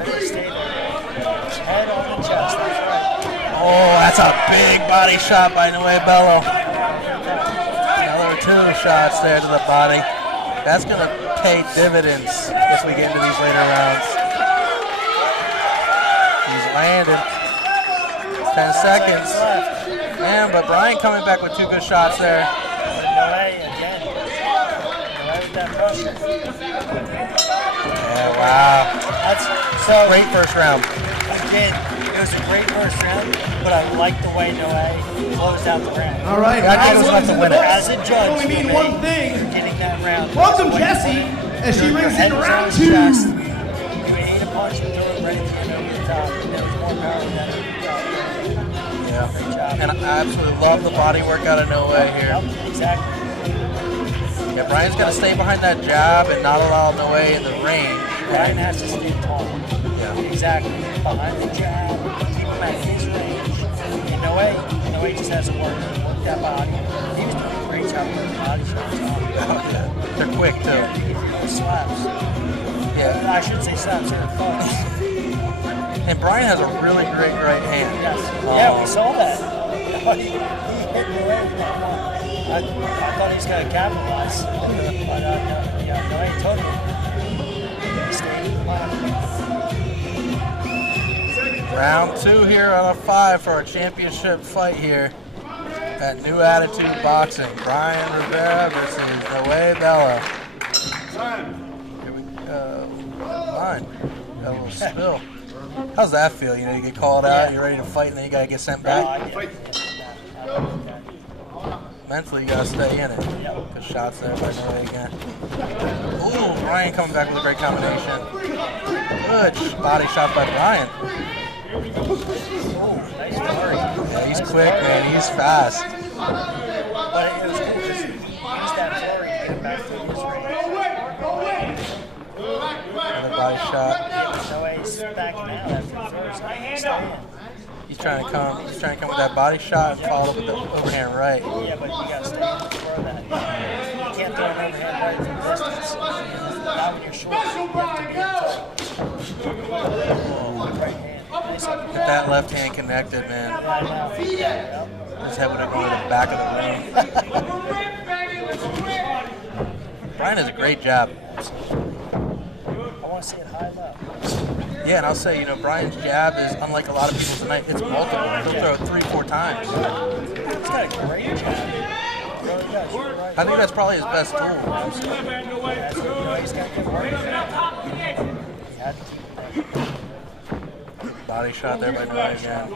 Ready to stay there. Head on the chest. That's right. Oh, that's a big body shot by Noe Bello. Another 2 shots there to the body. That's going to pay dividends if we get into these later rounds. He's landed. 10 seconds. Man, but Brian coming back with 2 good shots there. Noe again. Noe with that pressure. Yeah, wow. That's so great first round. Again, was a great first round, but I liked the way Noe closed out the round. All right, I was about to win it. As a judge, we mean one thing. getting that round. Welcome, Jesse, as she rings in round 2. You ate a punch and threw it right at the end of the top. There was more power than that. Yeah. Great job. And I absolutely love the body work out of No Way here. Yep, exactly. Yeah, Brian's going to stay behind that jab and not allow No Way in the range. Brian has to stay tall. Yeah. Exactly. Behind the jab, keep him at his range. And no way just hasn't worked. He worked that body. He was doing a great job with the body shots. Oh, yeah. They're quick, too. Yeah, slaps. Yeah. I should say slaps here. And Brian has a really great right hand. Yes. Yeah, we saw that. He hit the way with that one. I thought he was going to capitalize. But no way took it. He stayed Round 2 here out of 5 for our championship fight here at New Attitude Boxing. Brian Rivera versus Noe Bella. Here we go. Mine. Got a little spill. How's that feel? You know, you get called out, you're ready to fight, and then you gotta get sent back. Mentally, you gotta stay in it. Good shots there by Noe again. Ooh, Brian coming back with a great combination. Good body shot by Brian. Yeah, he's quick, man. He's fast. But it was cool because he used that flurry to get back to his range. Another body shot. No way he's backing out after the first. He's trying to come with that body shot and follow up with the overhand right. Yeah, but you gotta stay for that. You can't throw an overhand right from distance. Not when you're short. You have to be right hand. Get that left hand connected, man. His head would have gone to the back of the ring. Brian has a great jab. I want to see it high low. Yeah, and I'll say, you know, Brian's jab is unlike a lot of people's tonight. It's multiple. He'll throw it 3-4 times. He's got a great jab. Really does. I think that's probably his best tool. He's got good work. He had to keep that. Body shot there by Noe again.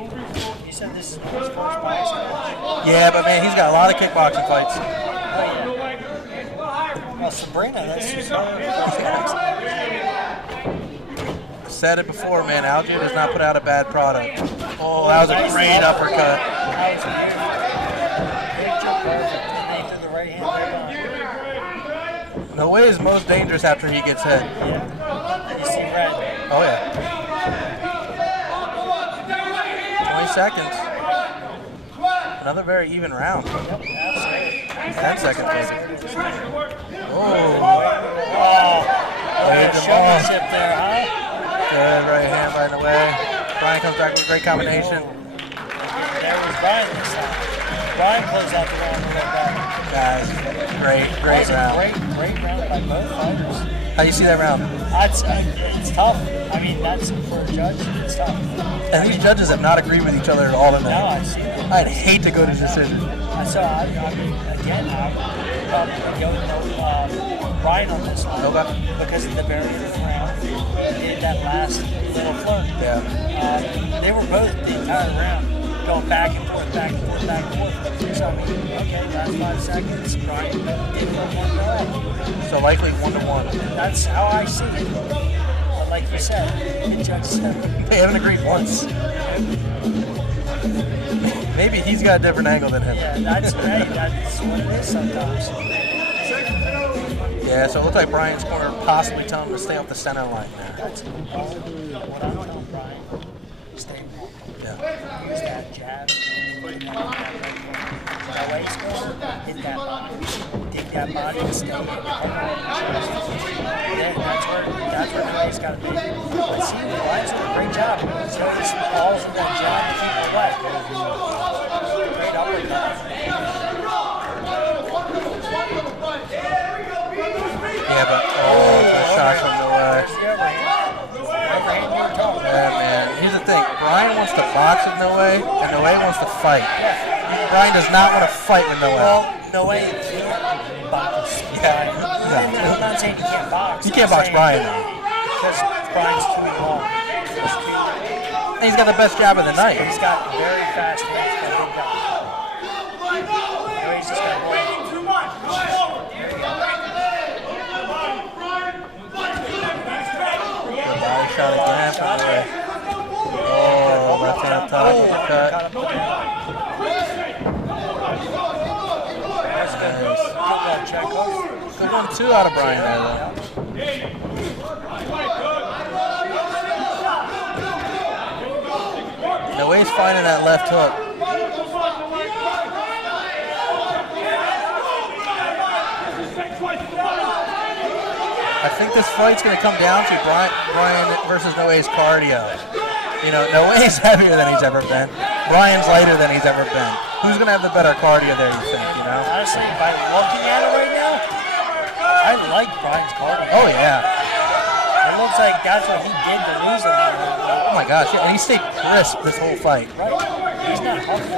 You said this is his first boxing. Yeah, but man, he's got a lot of kickboxing fights. Well, Sabrina, that's just Said it before, man. Algae does not put out a bad product. Oh, that was a great uppercut. That was perfect. The right hand. Noe is most dangerous after he gets hit. Yeah. You see red. Oh, yeah. 20 seconds. Another very even round. 10 seconds. Showmanship there, huh? Good right hand by Noe. Brian comes back with a great combination. There was Brian this time. Brian closed out the round a little better. Guys, great round. Great round by both fighters. How do you see that round? It's tough. I mean, that's for a judge. It's tough. And these judges have not agreed with each other at all tonight. No, I see it. I'd hate to go to decision. So, I mean, again, I'm probably going to go Brian on this one. Okay. Because of the very first round. He did that last little flirt. Yeah. They were both the entire round going back and forth, back and forth, back and forth. So, I mean, okay, last 5 seconds, Brian did one way. So likely 1-1. That's how I see it. But like you said, the judge said They haven't agreed once. Maybe he's got a different angle than him. Yeah, that's what it is sometimes. Yeah, so it looks like Brian's corner possibly telling him to stay off the center line there. That's what I'm telling Brian. Stay warm. Yeah. Use that jab. That waist corner, hit that body. Dig that body and stay in. That's where Noe's got to be. But see, Brian's doing a great job. So just balls in that jab to keep it wet. Great uppercut. Yeah, but the shots from Noe. Yeah, man. Here's the thing. Brian wants to box with Noe, and Noe wants to fight. Brian does not want to fight with Noe. Well, Noe can't box. Yeah. I'm not saying he can't box. You can't box Brian, though. Because Brian's too long. And he's got the best jab of the night. He's got very fast hands for a big guy. He's just got Too much. Good body shot again from the way. Oh, left hand up top, uppercut. Good 1-2 out of Brian there, though. The way he's finding that left hook. I think this fight's going to come down to Brian versus Noe's cardio. You know, Noe's heavier than he's ever been. Brian's lighter than he's ever been. Who's going to have the better cardio there, you think, you know? Honestly, by looking at it right now, I like Brian's cardio. Oh, yeah. It looks like that's what he did to lose him. Oh, my gosh. Yeah, and he stayed crisp this whole fight. Right. He's not huffing.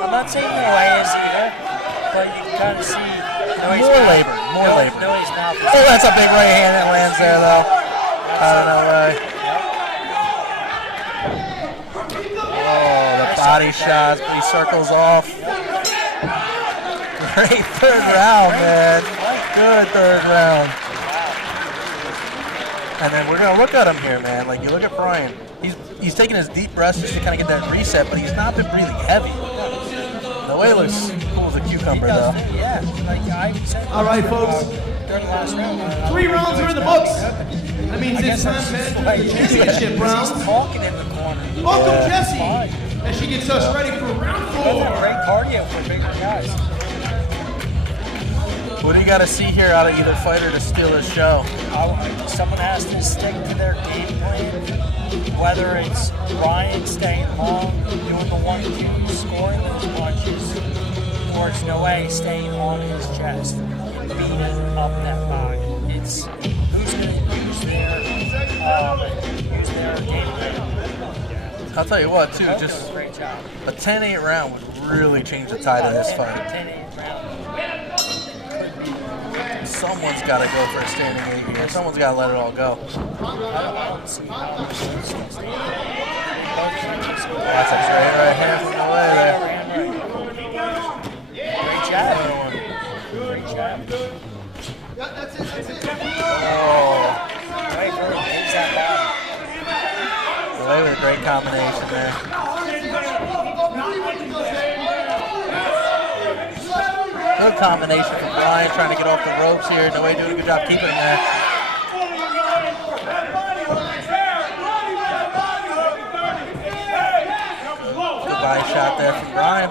I'm not saying Noe is either, but you can kind of see Noe's More mouth. labor. Noe's mouth. Oh, that's a big right hand that lands there, though. Out of nowhere. Oh, the body shots, but he circles off. Great third round, man. Good third round. And then we're going to look at him here, man. Like, you look at Brian. He's taking his deep breaths just to kind of get that reset, but he's not been breathing heavy. The way he looks cool as a cucumber, though. Yeah. All right, folks. 3 rounds are in the books. That means it's time to enter the championship round. Talking in the corner. Welcome, Jesse, as she gets us ready for round 4. Great cardio for bigger guys. What do you got to see here out of either fighter to steal this show? Someone has to stick to their game plan, whether it's Brian staying long, doing the 1-2, scoring those punches, or it's Noe staying on his chest and beating up that body. It's who's going to use their game plan. I'll tell you what, too, Both just do a great job. a 10-8 round would really change the tide of this fight. 10-8 round. Someone's got to go for a standing 8 here. Someone's got to let it all go. I don't see how That's a straight right hand from the way there. Great jab. Great jab. Oh, Right for him. He's that bad. the way with a great combination there. Good combination from Brian trying to get off the ropes here. Noe doing a good job keeping him there. Good body shot there from Brian.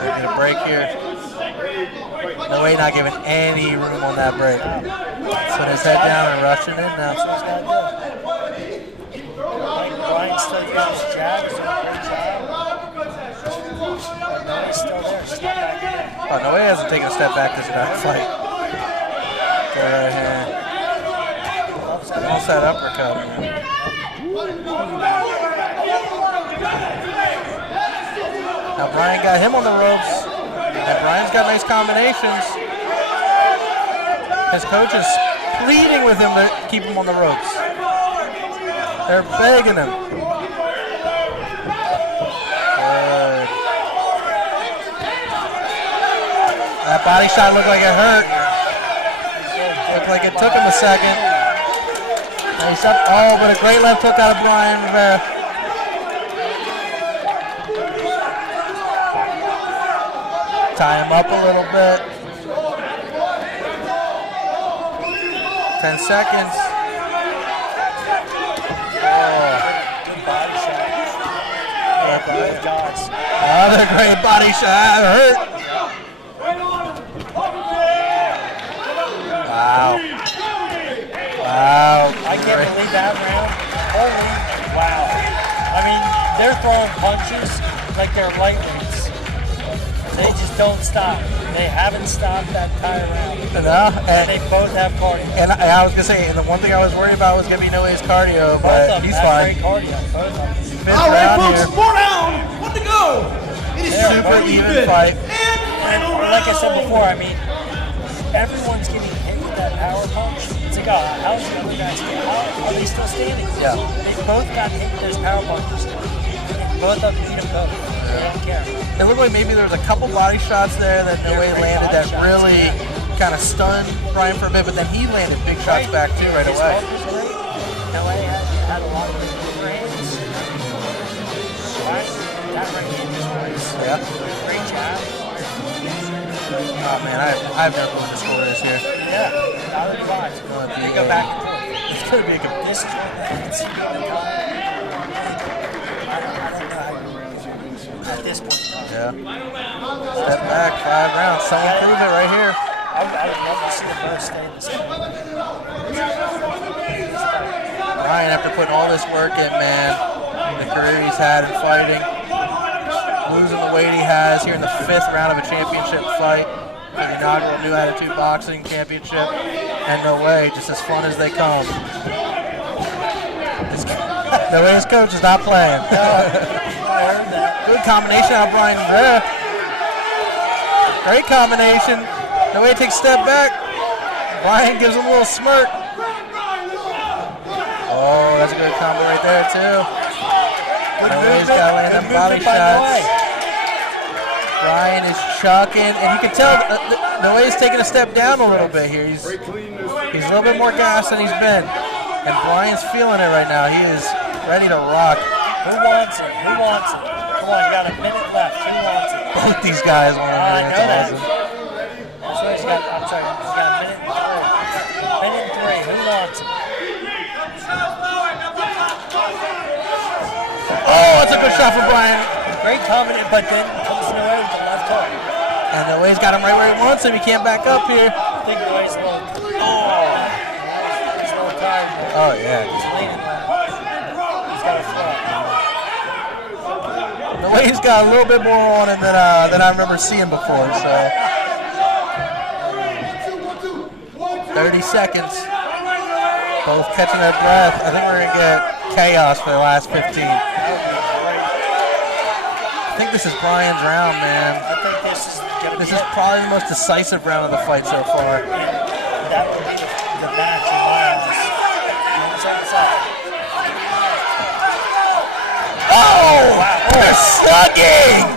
They're going to break here. Noe not giving any room on that break. Put his head down and rushing in now. Brian still got his jabs. He's still there. Step back in. Oh, Noe hasn't taken a step back this entire fight. Good right hand. Almost that uppercut. Now Brian got him on the ropes, and Brian's got nice combinations. His coach is pleading with him to keep him on the ropes. They're begging him. Good. That body shot looked like it hurt. Looked like it took him a second. Nice up. Oh, but a great left hook out of Brian Rivera. Tie him up a little bit. 10 seconds. Oh. Body shot. Both guys. Another great body shot. Hurt. Wow. Wow. I can't believe that round. Holy wow. I mean, they're throwing punches like they're lightweights. They just don't stop. They haven't stopped that entire round. No, and they both have cardio. And I was going to say, and the one thing I was worried about was going to be Noe's cardio, but he's fine. Cardio. Both of them. All right, folks, 4 down. 1 to go. It is super even fight. And final round. Like I said before, I mean, everyone's getting hit with that power punch. It's like, oh, how's the other guy standing? Are they still standing? Yeah. They both got hit with those power punches. Both of them beat them both. They don't care. It looked like maybe there was a couple body shots there that No Way landed that really kind of stunned Brian for a bit, but then he landed big shots back too right away. No Way had a lot of good hands. That right hand is nice. Yeah. Great job. Oh man, I've never won this score this year. Yeah, out of the box. We go back and forth. It's gonna be a good. This is what they can see all the time. I don't know how you at this point in time. Yeah. Step back, 5 rounds. Someone prove it right here. I would love to see them both stay in the same. Ryan, after putting all this work in, man, the career he's had in fighting, losing the weight he has here in the 5th round of a championship fight for the inaugural New Attitude Boxing Championship, and No Way, just as fun as they come. No Way, his coach is not playing. Good combination out of Brian there. Great combination. No Way takes a step back. Brian gives him a little smirk. Oh, that's a good combo right there, too. Good No Way's movement. got to land them body shots. Brian is chucking, and you can tell No Way is taking a step down a little bit here. He's a little bit more gassed than he's been. And Brian's feeling it right now. He is ready to rock. Who wants it? Who wants it? Come on, you got a minute left. Who wants it? Both these guys want to I know that. awesome. That's why he's got, I'm sorry, he's got a minute and 3. Minute and 3. Who wants it? Oh, that's a good shot from Brian. Great combination, but then comes No Way with the left hook. And No Way's got him right where he wants him. He can't back up here. I think No Way's a little, he's a little tired. Oh, yeah. He's leaning left. He's got a foot. No Way's got a little bit more on him than I remember seeing before. So 30 seconds. Both catching their breath. I think we're going to get chaos for the last 15. I think this is Brian's round, man. I think This is probably the most decisive round of the fight so far. That would be the match in my eyes. Oh! They're slugging!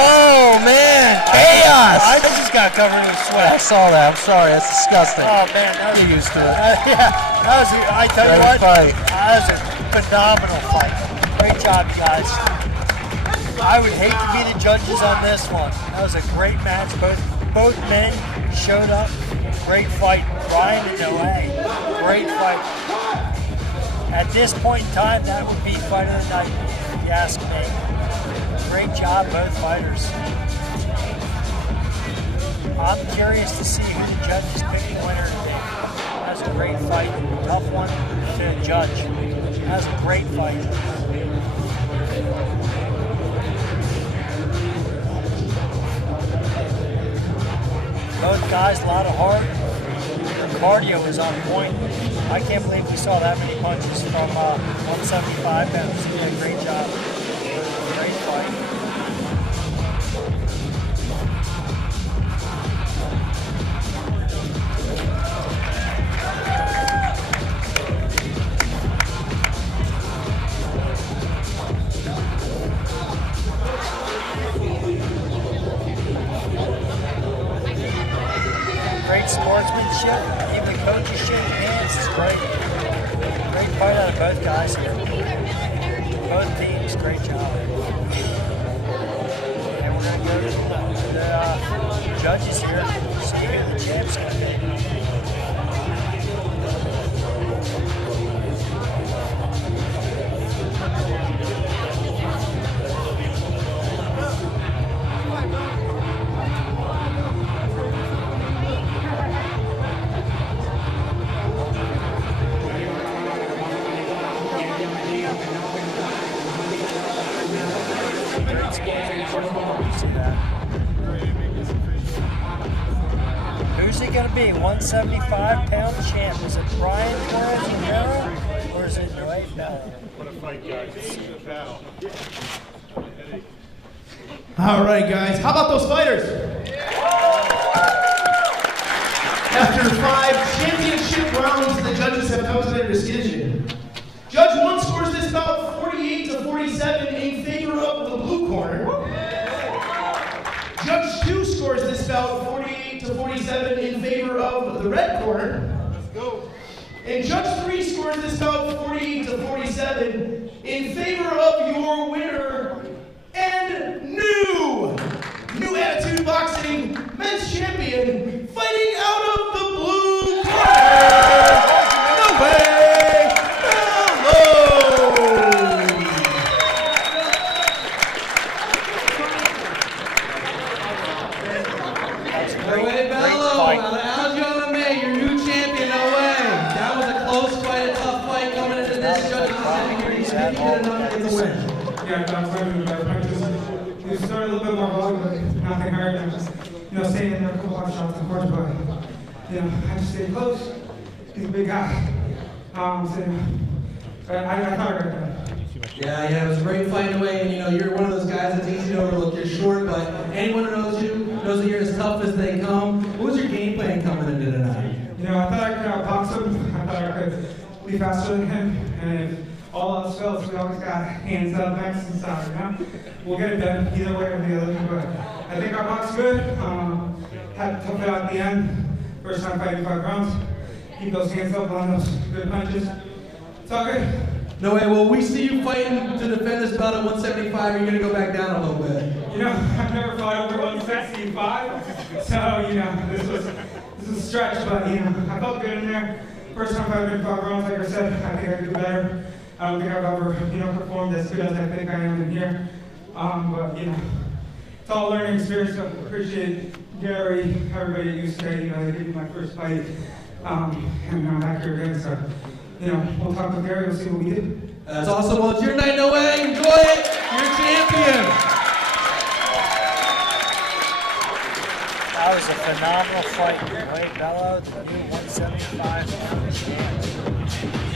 Oh, man. Chaos! I just got covered in sweat. I saw that. I'm sorry. That's disgusting. Oh, man. Get used to it. Yeah. That was, I tell you what, Fight. that was a phenomenal fight. Great job, you guys. I would hate to be the judges on this one. That was a great match. Both men showed up. Great fight. Brian and No Way. Great fight. At this point in time, that would be fight of the night, if you ask me. Great job, both fighters. I'm curious to see who the judges pick the winner to be. That was a great fight. Tough one to judge. That was a great fight. Both guys, a lot of heart. Their cardio was on point. I can't believe we saw that many punches from 175 pounds. They did a great job. Great fight. Great sportsmanship, even the coaches shaking hands. It's great. Great fight out of both guys here. Both teams, great job. And we're going to go to the judges here, see who the champ's going to be. Who's it going to be? 175-pound champ. Is it Brian Torres or is it Dwight Bell? All right, guys. How about those fighters? After 5 championship rounds, the judges have come to their decision. Judge 1 scores this bout 48-47 in favor of the blue corner. Judge 2 scores this bout 48-47 in favor of the red corner. And Judge 3 scores this bout 48-47 in favor of your winner and new Attitude Boxing men's champion, fighting out of the blue corner. No way! Hello! No way, Bello! Allentown, your new champion, no way! That was a close fight, a tough fight coming into this judge's decision here. You think you did enough to get the win? Yeah, that's why we started a little bit more volume, but nothing hard. I'm just, staying in there, a couple of shots, of course, but, I just stayed close. He's a big guy. But I thought I got that. Yeah, it was a great fight away, and you're one of those guys that's easy to overlook. You're short, but anyone who knows you knows that you're as tough as they come. What was your game plan coming into tonight? I thought I could outbox him. I thought I could be faster than him, and if all else fails, we always got hands up, necks and stuff, We'll get it done either way or the other, but I think our box good. Had to tough it out at the end. First time fighting 5 rounds. Keep those hands up on those good punches. It's all good. No way. Well, we see you fighting to defend this belt at 175. You're gonna go back down a little bit. I've never fought over 165, so this is a stretch, but I felt good in there. First time fighting 5 rounds, like I said, I think I could do better. I don't think I've ever, performed as good as I think I am in here. But it's all a learning experience. So I appreciate Gary, everybody at USK. They gave me my first fight, and I'm back here again. So we'll talk with Gary. We'll see what we do. That's awesome. Well, it's your night, no way. Enjoy it. You're champion. That was a phenomenal fight. Wade Bello, the new 175 pound champ.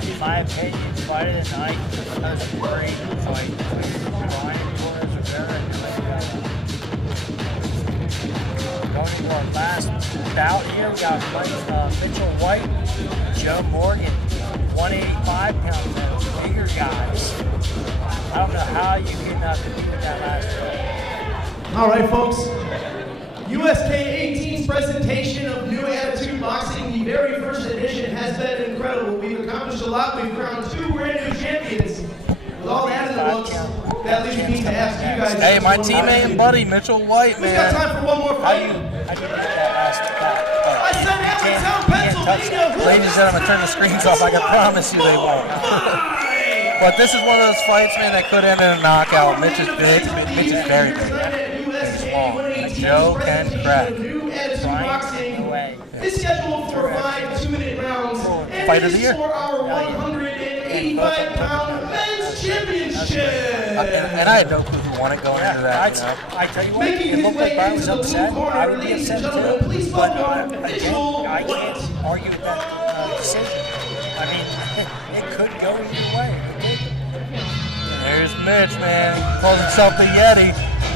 In my opinion, fight of the night. That was a great fight between Brian Torres Rivera and Wade Bello. Going to our last bout here, we got Mitchell White, Joe Morgan, 185 pound men, bigger guys. I don't know how you can compete with that last fight. All right, folks. USK 18's presentation of New Attitude Boxing, the very first edition, has been incredible. We've accomplished a lot. We've crowned 2 brand new champions. With all that in the books, that leaves me to ask you guys. Hey, my teammate and buddy, Mitchell White, man. We've got time for one more fight. How do you get that last fight? I said Allentown, Pennsylvania. Ladies and gentlemen, turn the screens off. I can promise you they won't. But this is one of those fights, man, that could end in a knockout. Mitch is big. Mitch is very big. And small. Joe can crack. It's scheduled for 5 2-minute rounds. Fight of the year. For our 185-pound men's championship. And I had no clue who won it going into that. I tell you what, it looked like I was upset. I would be upset too. But again, I can't argue with that decision. I mean, it could go either way. There's Mitch, man. Calls himself the Yeti.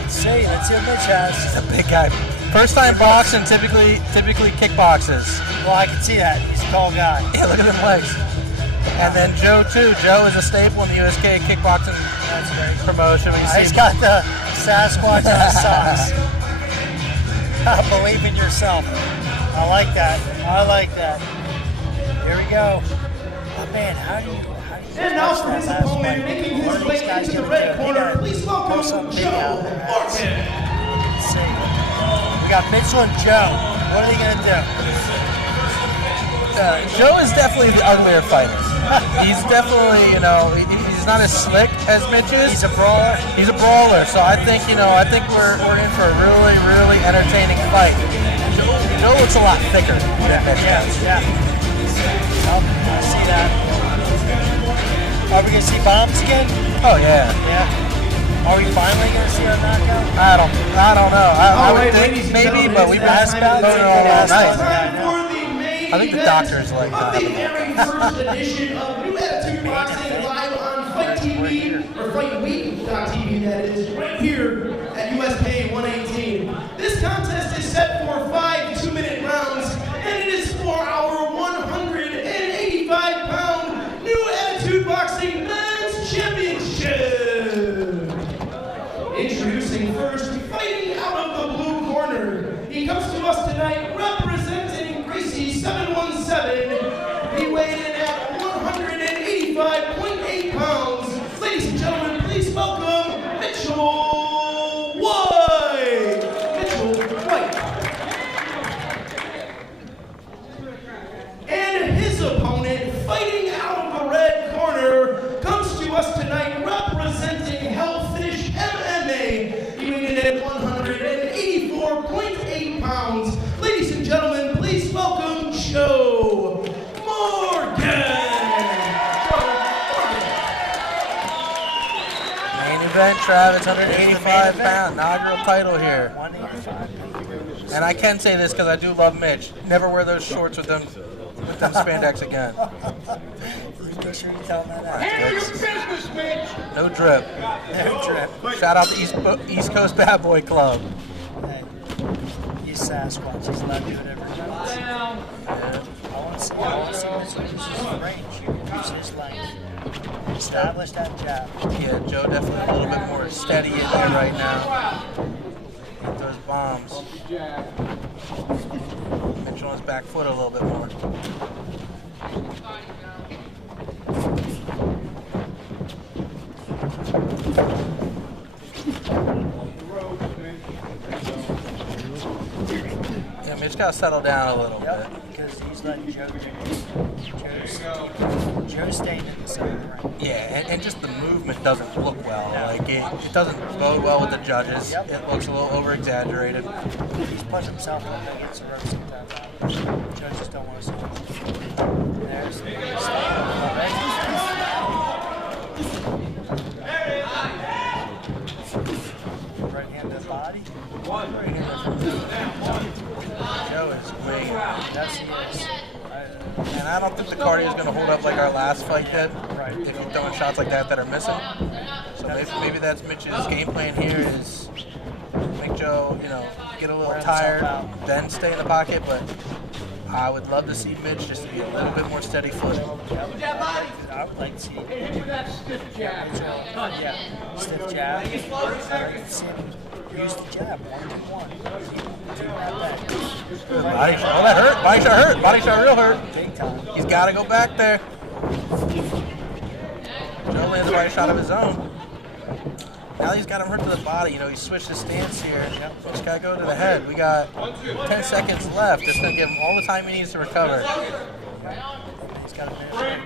Let's see what Mitch has. He's a big guy. First time boxing, typically kickboxes. Well, I can see that. He's a tall guy. Yeah, look at them legs. And then Joe, too. Joe is a staple in the USK kickboxing promotion. He's got the Sasquatch on his socks. Believe in yourself. I like that. Here we go. Oh, man, how do you and now for his opponent, making his way into the red corner, please welcome Joe Morgan. We got Mitchell and Joe. What are they going to do? Joe is definitely the uglier fighter. He's definitely, he's not as slick as Mitch is. He's a brawler. He's a brawler. So I think, we're in for a really, really entertaining fight. Joe looks a lot thicker than Mitch does. Yeah. I see that. Are we going to see bombs again? Oh, yeah. Yeah. Are we finally going to see a knockout? I don't know. I would think maybe, but we've been voting all night. I think the doctors like that. The very first edition of New Attitude Boxing live on Fight TV, or FightWeek.tv, that is, right here at USK 118. This contest is set for 5 2-minute rounds, and it is first, fighting out of the blue corner. He comes to us tonight representing Gracie 717. He weighed in at 185.8 pounds. Ladies and gentlemen, please welcome Mitchell White. Mitchell White. And his opponent, fighting out of the red corner, comes to us tonight representing Hellfish MMA. He weighed in at 184.8 pounds. Ladies and gentlemen, please welcome Joe Morgan. Main event, Travis, 185 pound, inaugural title here. And I can say this because I do love Mitch. Never wear those shorts with them spandex again. Make sure you tell them that. Handle your business, Mitch. No drip. No trip. Shout out to East Coast Bad Boy Club. Hey, he's Sasquatch. He's allowed to do whatever he wants. I want to see Mitch use his range. Use his length. Establish that jab. Yeah, Joe definitely a little bit more steady in there right now. Hit those bombs. Mitch on his back foot a little bit more. Yeah, Mitch got to settle down a little bit. Because he's letting Joe Joe's staying in the center of the ring. Yeah, and just the movement doesn't look well. Like it doesn't bode well with the judges. It looks a little over-exaggerated. He's pushed himself up against the rope sometimes. Judges don't want to see him. There's the right hand to the body. Joe is winging. Yes, he is. And I don't think the cardio is going to hold up like our last fight did. If you're throwing shots like that are missing. So maybe that's Mitch's game plan here is make Joe, get a little tired, then stay in the pocket. But I would love to see Mitch just to be a little bit more steady footed. I would like to see stiff jab. Stiff jab. Use the jab. 1-2-1. Body shot. Oh, that hurt. Body shot hurt. Body shot real hurt. Big time. He's got to go back there. Joe lands a body shot of his own. Now he's got him hurt to the body. He switched his stance here. Just got to go to the head. We got 10 seconds left. It's going to give him all the time he needs to recover. He's got a minute.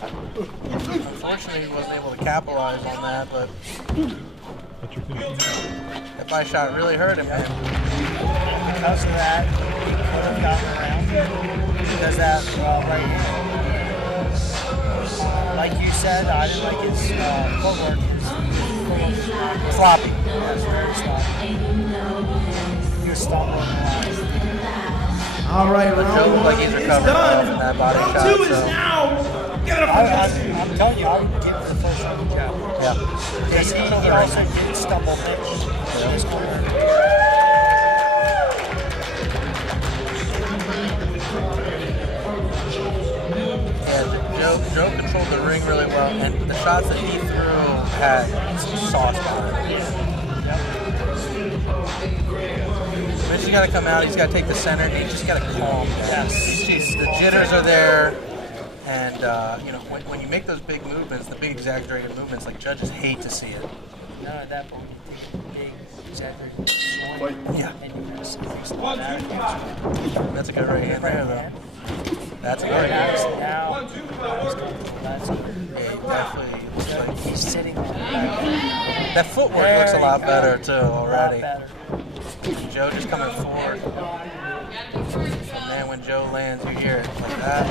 Unfortunately, he wasn't able to capitalize on that, but that body shot really hurt him, man. Because of that, he could have gotten around. Because that right hand. Like you said, I didn't like his footwork. Sloppy. That's very sloppy. You're stumbling around. All right, round Joe looked like he's one is recovering well done. from that body Round shot. two is now. Get it up. I'm telling you, I would give it the first round jab. Yeah. Because he also did stumble Mitch in his corner. Yeah, Joe controlled the ring really well, and the shots that he threw had some sauce behind it. Mitch has got to come out, he's got to take the center, and he's just got to calm down. The jitters are there, and when you make those big movements, the big exaggerated movements, like judges hate to see it. None at that point, you take a big exaggerated swing, Yeah. and you're going to see things like that. That's a good right hand there, though. That's a good right hand. Now, he's comfortable. That's good. Yeah, definitely looks like He's sitting on the back. that footwork looks a lot better too already. A lot better. Joe just coming forward. And then when Joe lands, you hear it like that.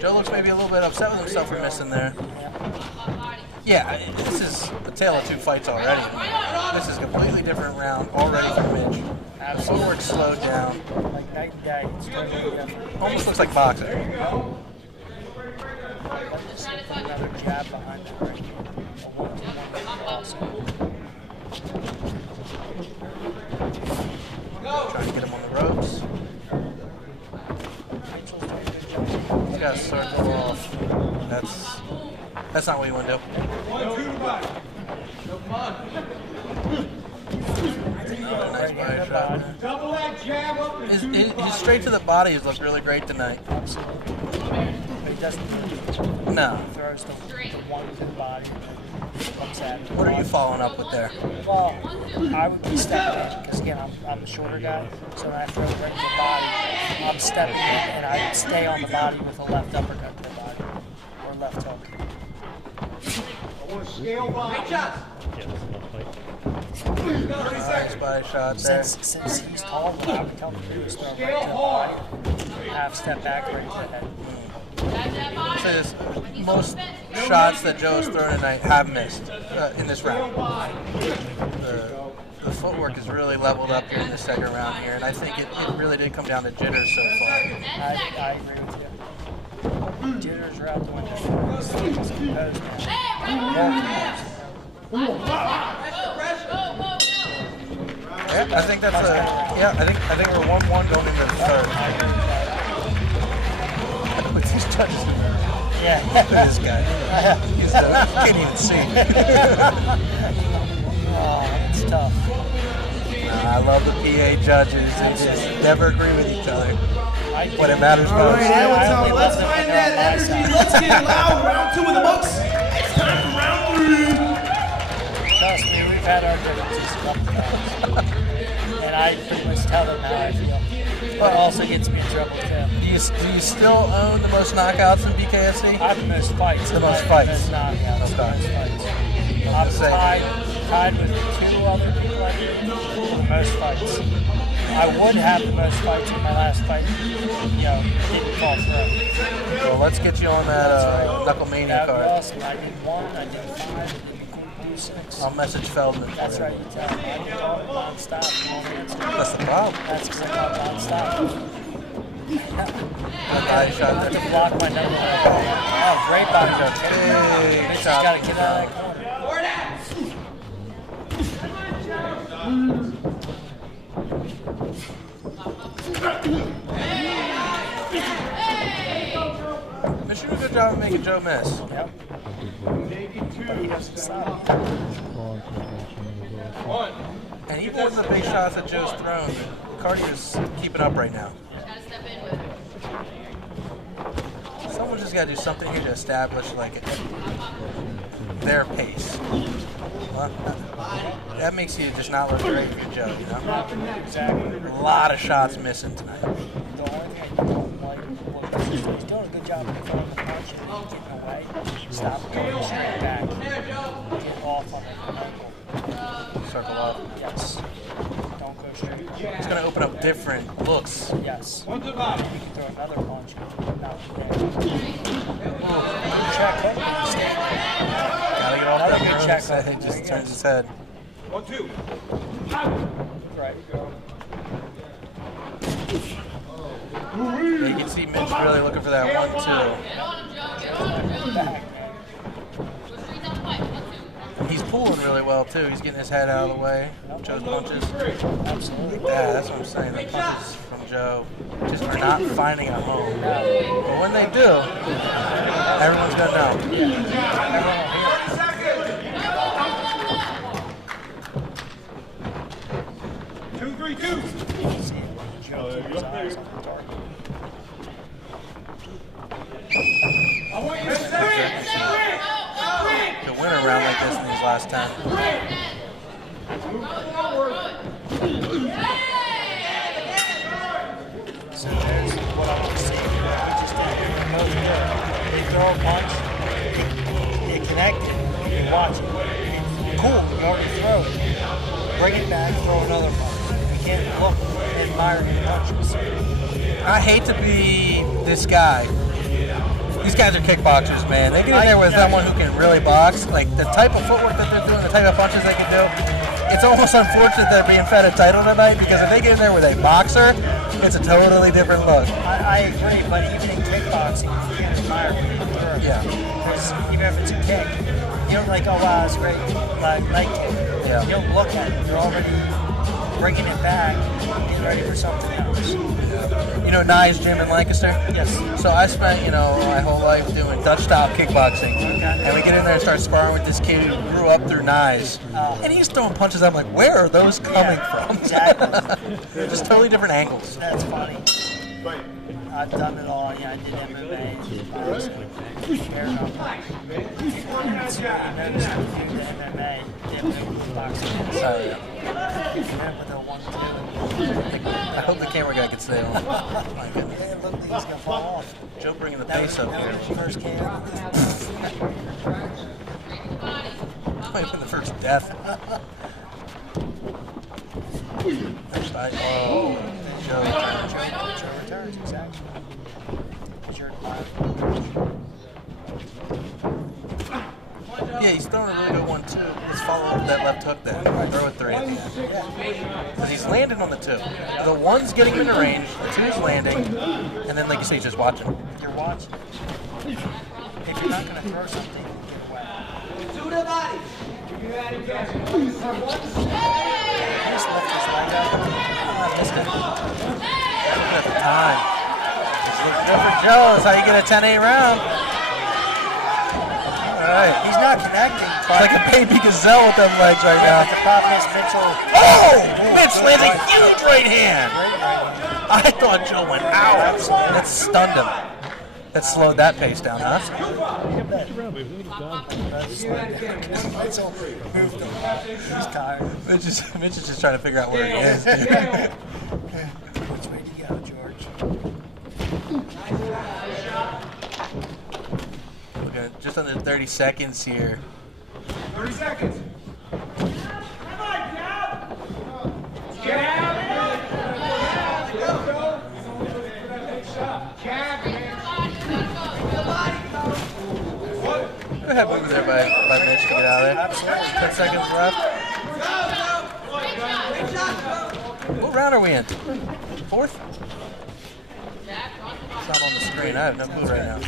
Joe looks maybe a little bit upset with himself for missing there. Yeah, this is a tale of two fights already. This is a completely different round already for Mitch. Footwork slowed down. Like night and day. It's totally different. Almost looks like boxing. Another jab behind the ring. A 1-2-1 also. Trying to get him on the ropes. He's got to circle off. That's not what you want to do. straight to the body has looked really great tonight. Absolutely. But he doesn't No. He throws the one to the body and then comes at him. What are you following up with there? Well, I would be stepping in because, again, I'm the shorter guy. So when I throw it right to the body, I'm stepping in and I would stay on the body with a left uppercut to the body or left hook. Nice body shot there. Since he's tall, what I would tell him to do is throw right to the body, half step back, right to the head. So most shots that Joe has thrown tonight have missed in this round. The footwork is really leveled up here in the second round here, and I think it really did come down to jitters so far. I agree with you. Jitters are out the window. He's composed now. Yeah, I think that's I think we're 1-1 going into the third. With these judges. Yeah. Look at this guy. He's can't even see. Oh, it's tough. I love the PA judges. They just never agree with each other. When it matters most. All right, Allentown, let's find that energy. Let's get loud. Round 2 in the books. It's time for round 3. Trust me, we've had our differences a couple times. And I pretty much tell them how I feel. But it also gets me in trouble too. Do you still own the most knockouts in BKFC? I have the most fights. The most fights. The most knockouts. I'm tied with 2 other people I do for the most fights. I would have the most fights in my last fight, didn't fall through. Well, let's get you on that Knucklemania That would card. be awesome. I did 1, I did 5, I did 6. I'll message Feldman. That's right, you tell him. I did all non-stop. That's the problem. That's because I got non-stop. Good body shot there. To block my number. Oh, great body shot. Hey, Just got to get out of that corner. Mission did a good job of making Joe miss. Yep. But he doesn't stop. And even with the big shots that Joe's thrown, Cardio's keeping up right now. Someone just got to do something here to establish their pace. Well, that makes you just not look great for Joe, you know? Exactly. A lot of shots missing tonight. The only thing I don't like was he's doing a good job of throwing the punch and getting away. Stop going straight back. Get off on the ankle. Circle up. Yes. Don't go straight. It's going to open up different looks. Yes. You can throw another punch. Not there. Check hook. Gotta get off that check. He just turns his head. 1, 2. Right. Yeah, you can see Mitch really looking for that 1-2. He's pulling really well too. He's getting his head out of the way. Joe's punches. Absolutely. Yeah, that's what I'm saying. The punches from Joe just are not finding a home. But when they do, everyone's gonna know. Yeah. 2, 3, 2. The winner round like this in these last 10. So there's what I want to see. They throw a punch, it connected, you watch it. Cool, you already throw it. Bring it back, throw another punch. You can't look and admire his punches. I hate to be this guy. These guys are kickboxers, man. They get in there with someone who can really box. Like, the type of footwork that they're doing, the type of punches they can do, it's almost unfortunate they're being fed a title tonight, because if they get in there with a boxer, it's a totally different look. I agree, but even in kickboxing, you can't admire him. Yeah. Because even if it's a kick, you don't like, oh wow, that's great, like kick. Yeah. You don't look at it. You're already bringing it back, getting ready for something else. You know Nye's gym in Lancaster? Yes. So I spent, my whole life doing Dutch style kickboxing. And we get in there and start sparring with this kid who grew up through Nye's. And he's throwing punches. I'm like, where are those coming from? Exactly. They're just totally different angles. That's funny. I've done it all. Yeah, I did MMA. I was shared on MMA. Did boxing. So, Remember the 1-2? I hope the camera guy can stay on. My goodness. Yeah, look, he's gonna fall off. Joe bringing the pace up here. First cam. Might have been the first death. First eye. Oh, Joe returns, exactly. Yeah, he's throwing a really good one too. Let's follow up that left hook then. Throw it 3 at the end. Because he's landing on the 2. The 1's getting him into range, the 2's landing, and then like you say, he's just watching. You're watching. If you're not going to throw something, get away. To the body. He just left his leg out. I missed it. Look at the time. He's looking good for Joe. That's how you get a 10-8 round. All right. He's not connecting. It's like a baby gazelle with them legs right now. The problem is Mitchell. Oh! Mitch lands a huge right hand. I thought Joe went out. That stunned him. That slowed that pace down, huh? He's tired. Mitch is just trying to figure out where he is. Which way to go, George? We're gonna, just under 30 seconds here. 30 seconds. Good head move there by Mitch to get out of there. 10 seconds left. What round are we in? 4th? It's not on the screen. I have no clue right now.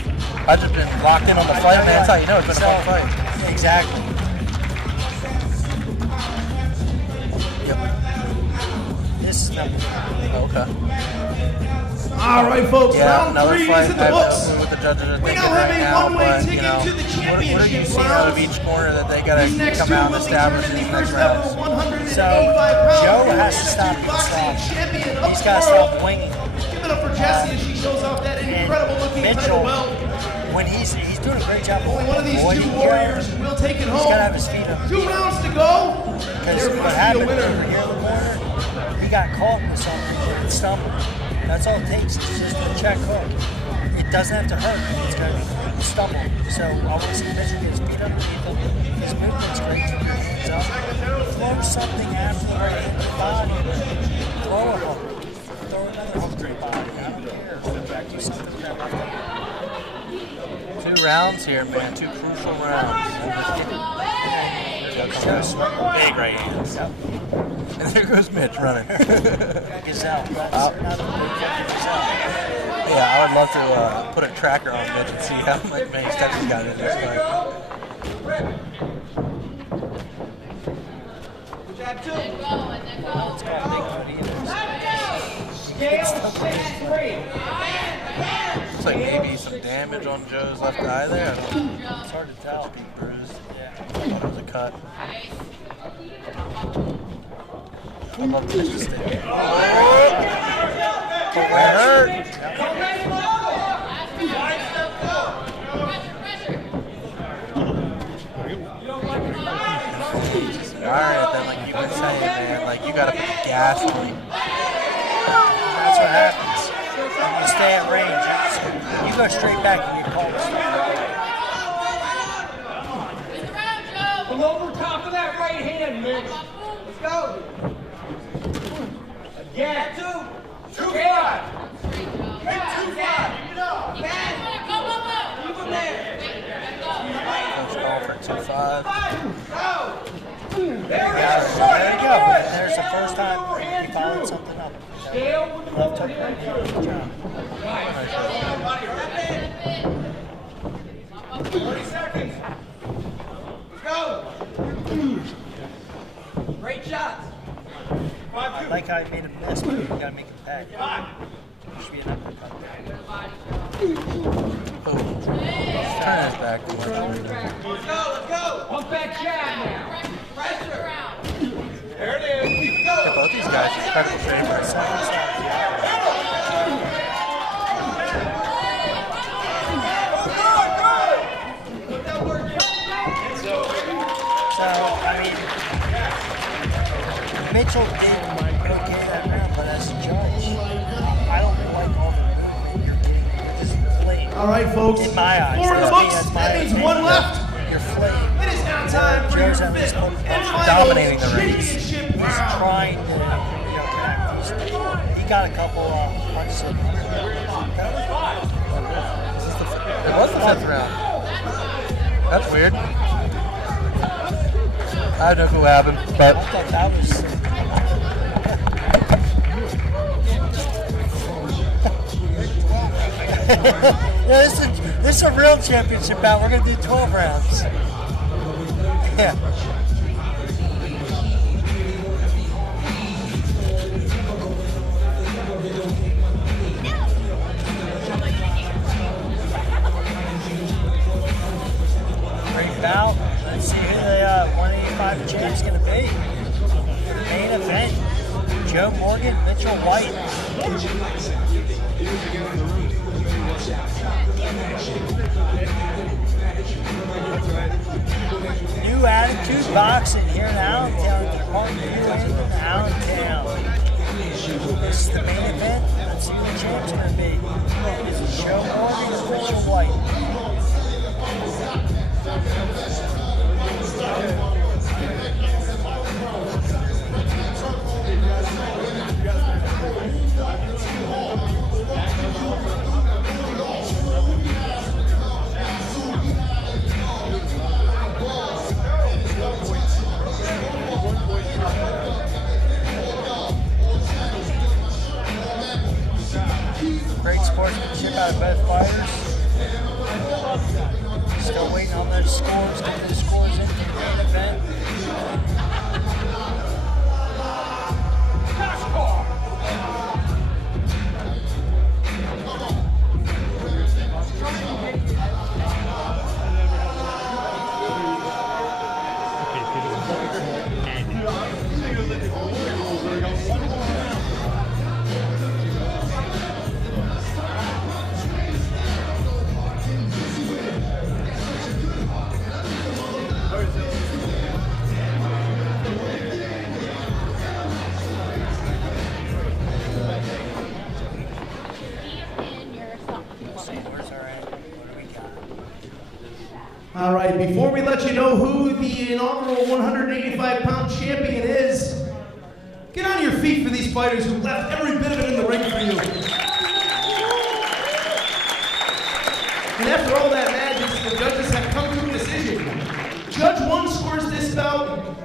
I've just been locked in on the fight, man. That's how you know it's been a fun fight. Exactly. Yep. This is number 3. Okay. All right, folks. Yeah, round another 3 fight. is in I the have books. no clue what the judges are We thinking now have right a now, one-way but, ticket to the what are you championship seeing out of rounds? each corner that they got These to next come two out and will establish determine in the these first ever rounds? 185-pound Joe has to stop being boxing soft. champion of He's the got to world. stop winging. Give it up for Jessie as she shows off that incredible-looking title belt. When he's doing a great job. Only one of these two warriors will take it home. He's got to have his feet up. 2 rounds to go. Because There what must be a happened winner. over here in the corner, he got caught with something and stumbled. That's all it takes. It's just a check hook. It doesn't have to hurt. It's going to stumble. So I want to see Mitchell get his feet underneath him. His movement's great. Keep your hands up. Throw something after the right hand to the body. Throw a hook. Throw another hook to the body. I don't care. Do something with that left hand. 2 rounds here, man. 2 crucial rounds. Big right hands. Yep. And there goes Mitch running. Gazelle. Yeah, I would love to put a tracker on Mitch and see how many steps he's got in this fight. Looks like maybe some damage on Joe's left eye there. I don't know. It's hard to tell. Bruised. Yeah. I thought it was a cut. I'd love Mitch to stay. That hurt. Alright, then, like you've been saying, man, like you gotta put the gas on him. That's what happens. When you stay at range, you go straight back and get called. Come over top of that right hand, Mitch. Let's go. Again. 2, 5. 2, 5. Keep it up. Keep him there. Coach call for 2-5. There you go. There's the first time he followed something up. Left hook right hand. Good job. 30 seconds. Go. Great shots. 5-2. like how I made him miss, but you gotta make him pay. There should be an uppercut there. Oh. Turn his back to Let's go! Pump back jab now. Pressure. There it is. Yeah, both these guys are special favorites. So, I mean, Mitchell did okay that round, but as a judge, I don't like all the movement you're getting. Just playing. All right, folks. In my eyes. 4 in the books. That means opinion. 1 left. You're flaying. It is now time for your Jones 5th and dominating the final race. championship He's round. trying to, connect these. He got a couple punches in. It was the 5th round. That's weird. I don't know who happened, but I thought that was. Yeah, this is a real championship bout. We're gonna do 12 rounds. Yeah. Great bout. Let's see who the 185 champ's gonna be. Main event: Joe Morgan, Mitchell White. New Attitude Boxing here in Allentown. Allentown. This is the main event. Let's see who the champ's gonna be. Is it Joe Morgan or Mitchell White? Great sportsmanship out of both fighters. Still waiting on those scores. Get those scores in the main event. All right, before we let you know who the inaugural 185-pound champion is, get on your feet for these fighters who left every bit of it in the ring for you. And after all that madness, the judges have come to a decision. Judge 1 scores this bout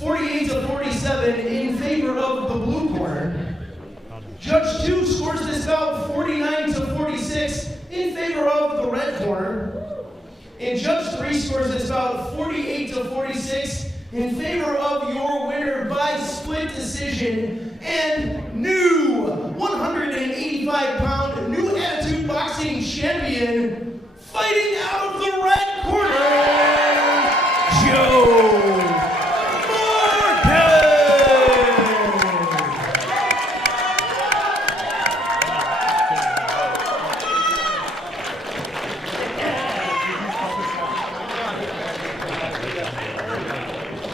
48-47 in favor of the blue corner. Judge 2 scores this bout 49-46 in favor of the red corner. And Judge 3 scores this bout 48-46 in favor of your winner by split decision and new 185-pound New Attitude Boxing champion, fighting out of the red corner, Joe Morgan!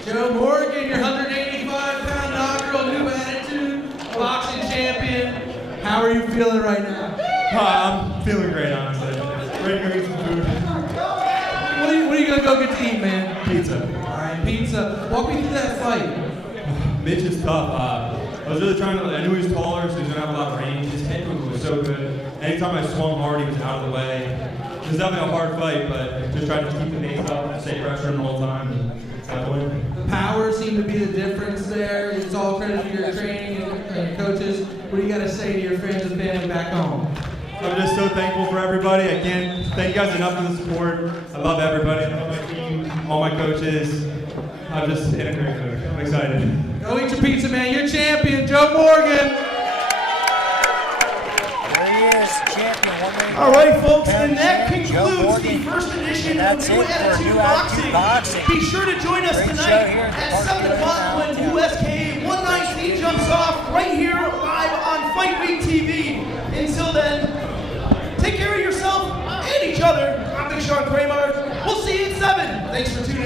Joe Morgan, your 185-pound inaugural New Attitude Boxing champion. How are you feeling right now? I'm feeling great, honestly. Ready to go eat some food. What are you gonna go get to eat, man? Pizza. All right, pizza. Walk me through that fight. Mitch is tough. I was really trying to, I knew he was taller, so he was gonna have a lot of range. His head movement was so good. Anytime I swung hard, he was out of the way. It was definitely a hard fight, but just tried to keep the pace up, stay pressure the whole time, and got the win. The power seemed to be the difference there. It's all credit to your training and your coaches. What do you got to say to your friends and family back home? I'm just so thankful for everybody. Again, thank you guys enough for the support. I love everybody. I love my team, all my coaches. I'm just in a great mood. I'm excited. Go Go eat your pizza, man. You're champion, Joe Morgan. There he is, champion. All right, folks, and that concludes the first edition of New Attitude Boxing. Be sure to join us tonight at 7 o'clock when USK 119 jumps off right here live on Fight Week TV. Until then, take care of yourself and each other. I'm Big Sean Kramer. We'll see you at 7. Thanks for tuning in.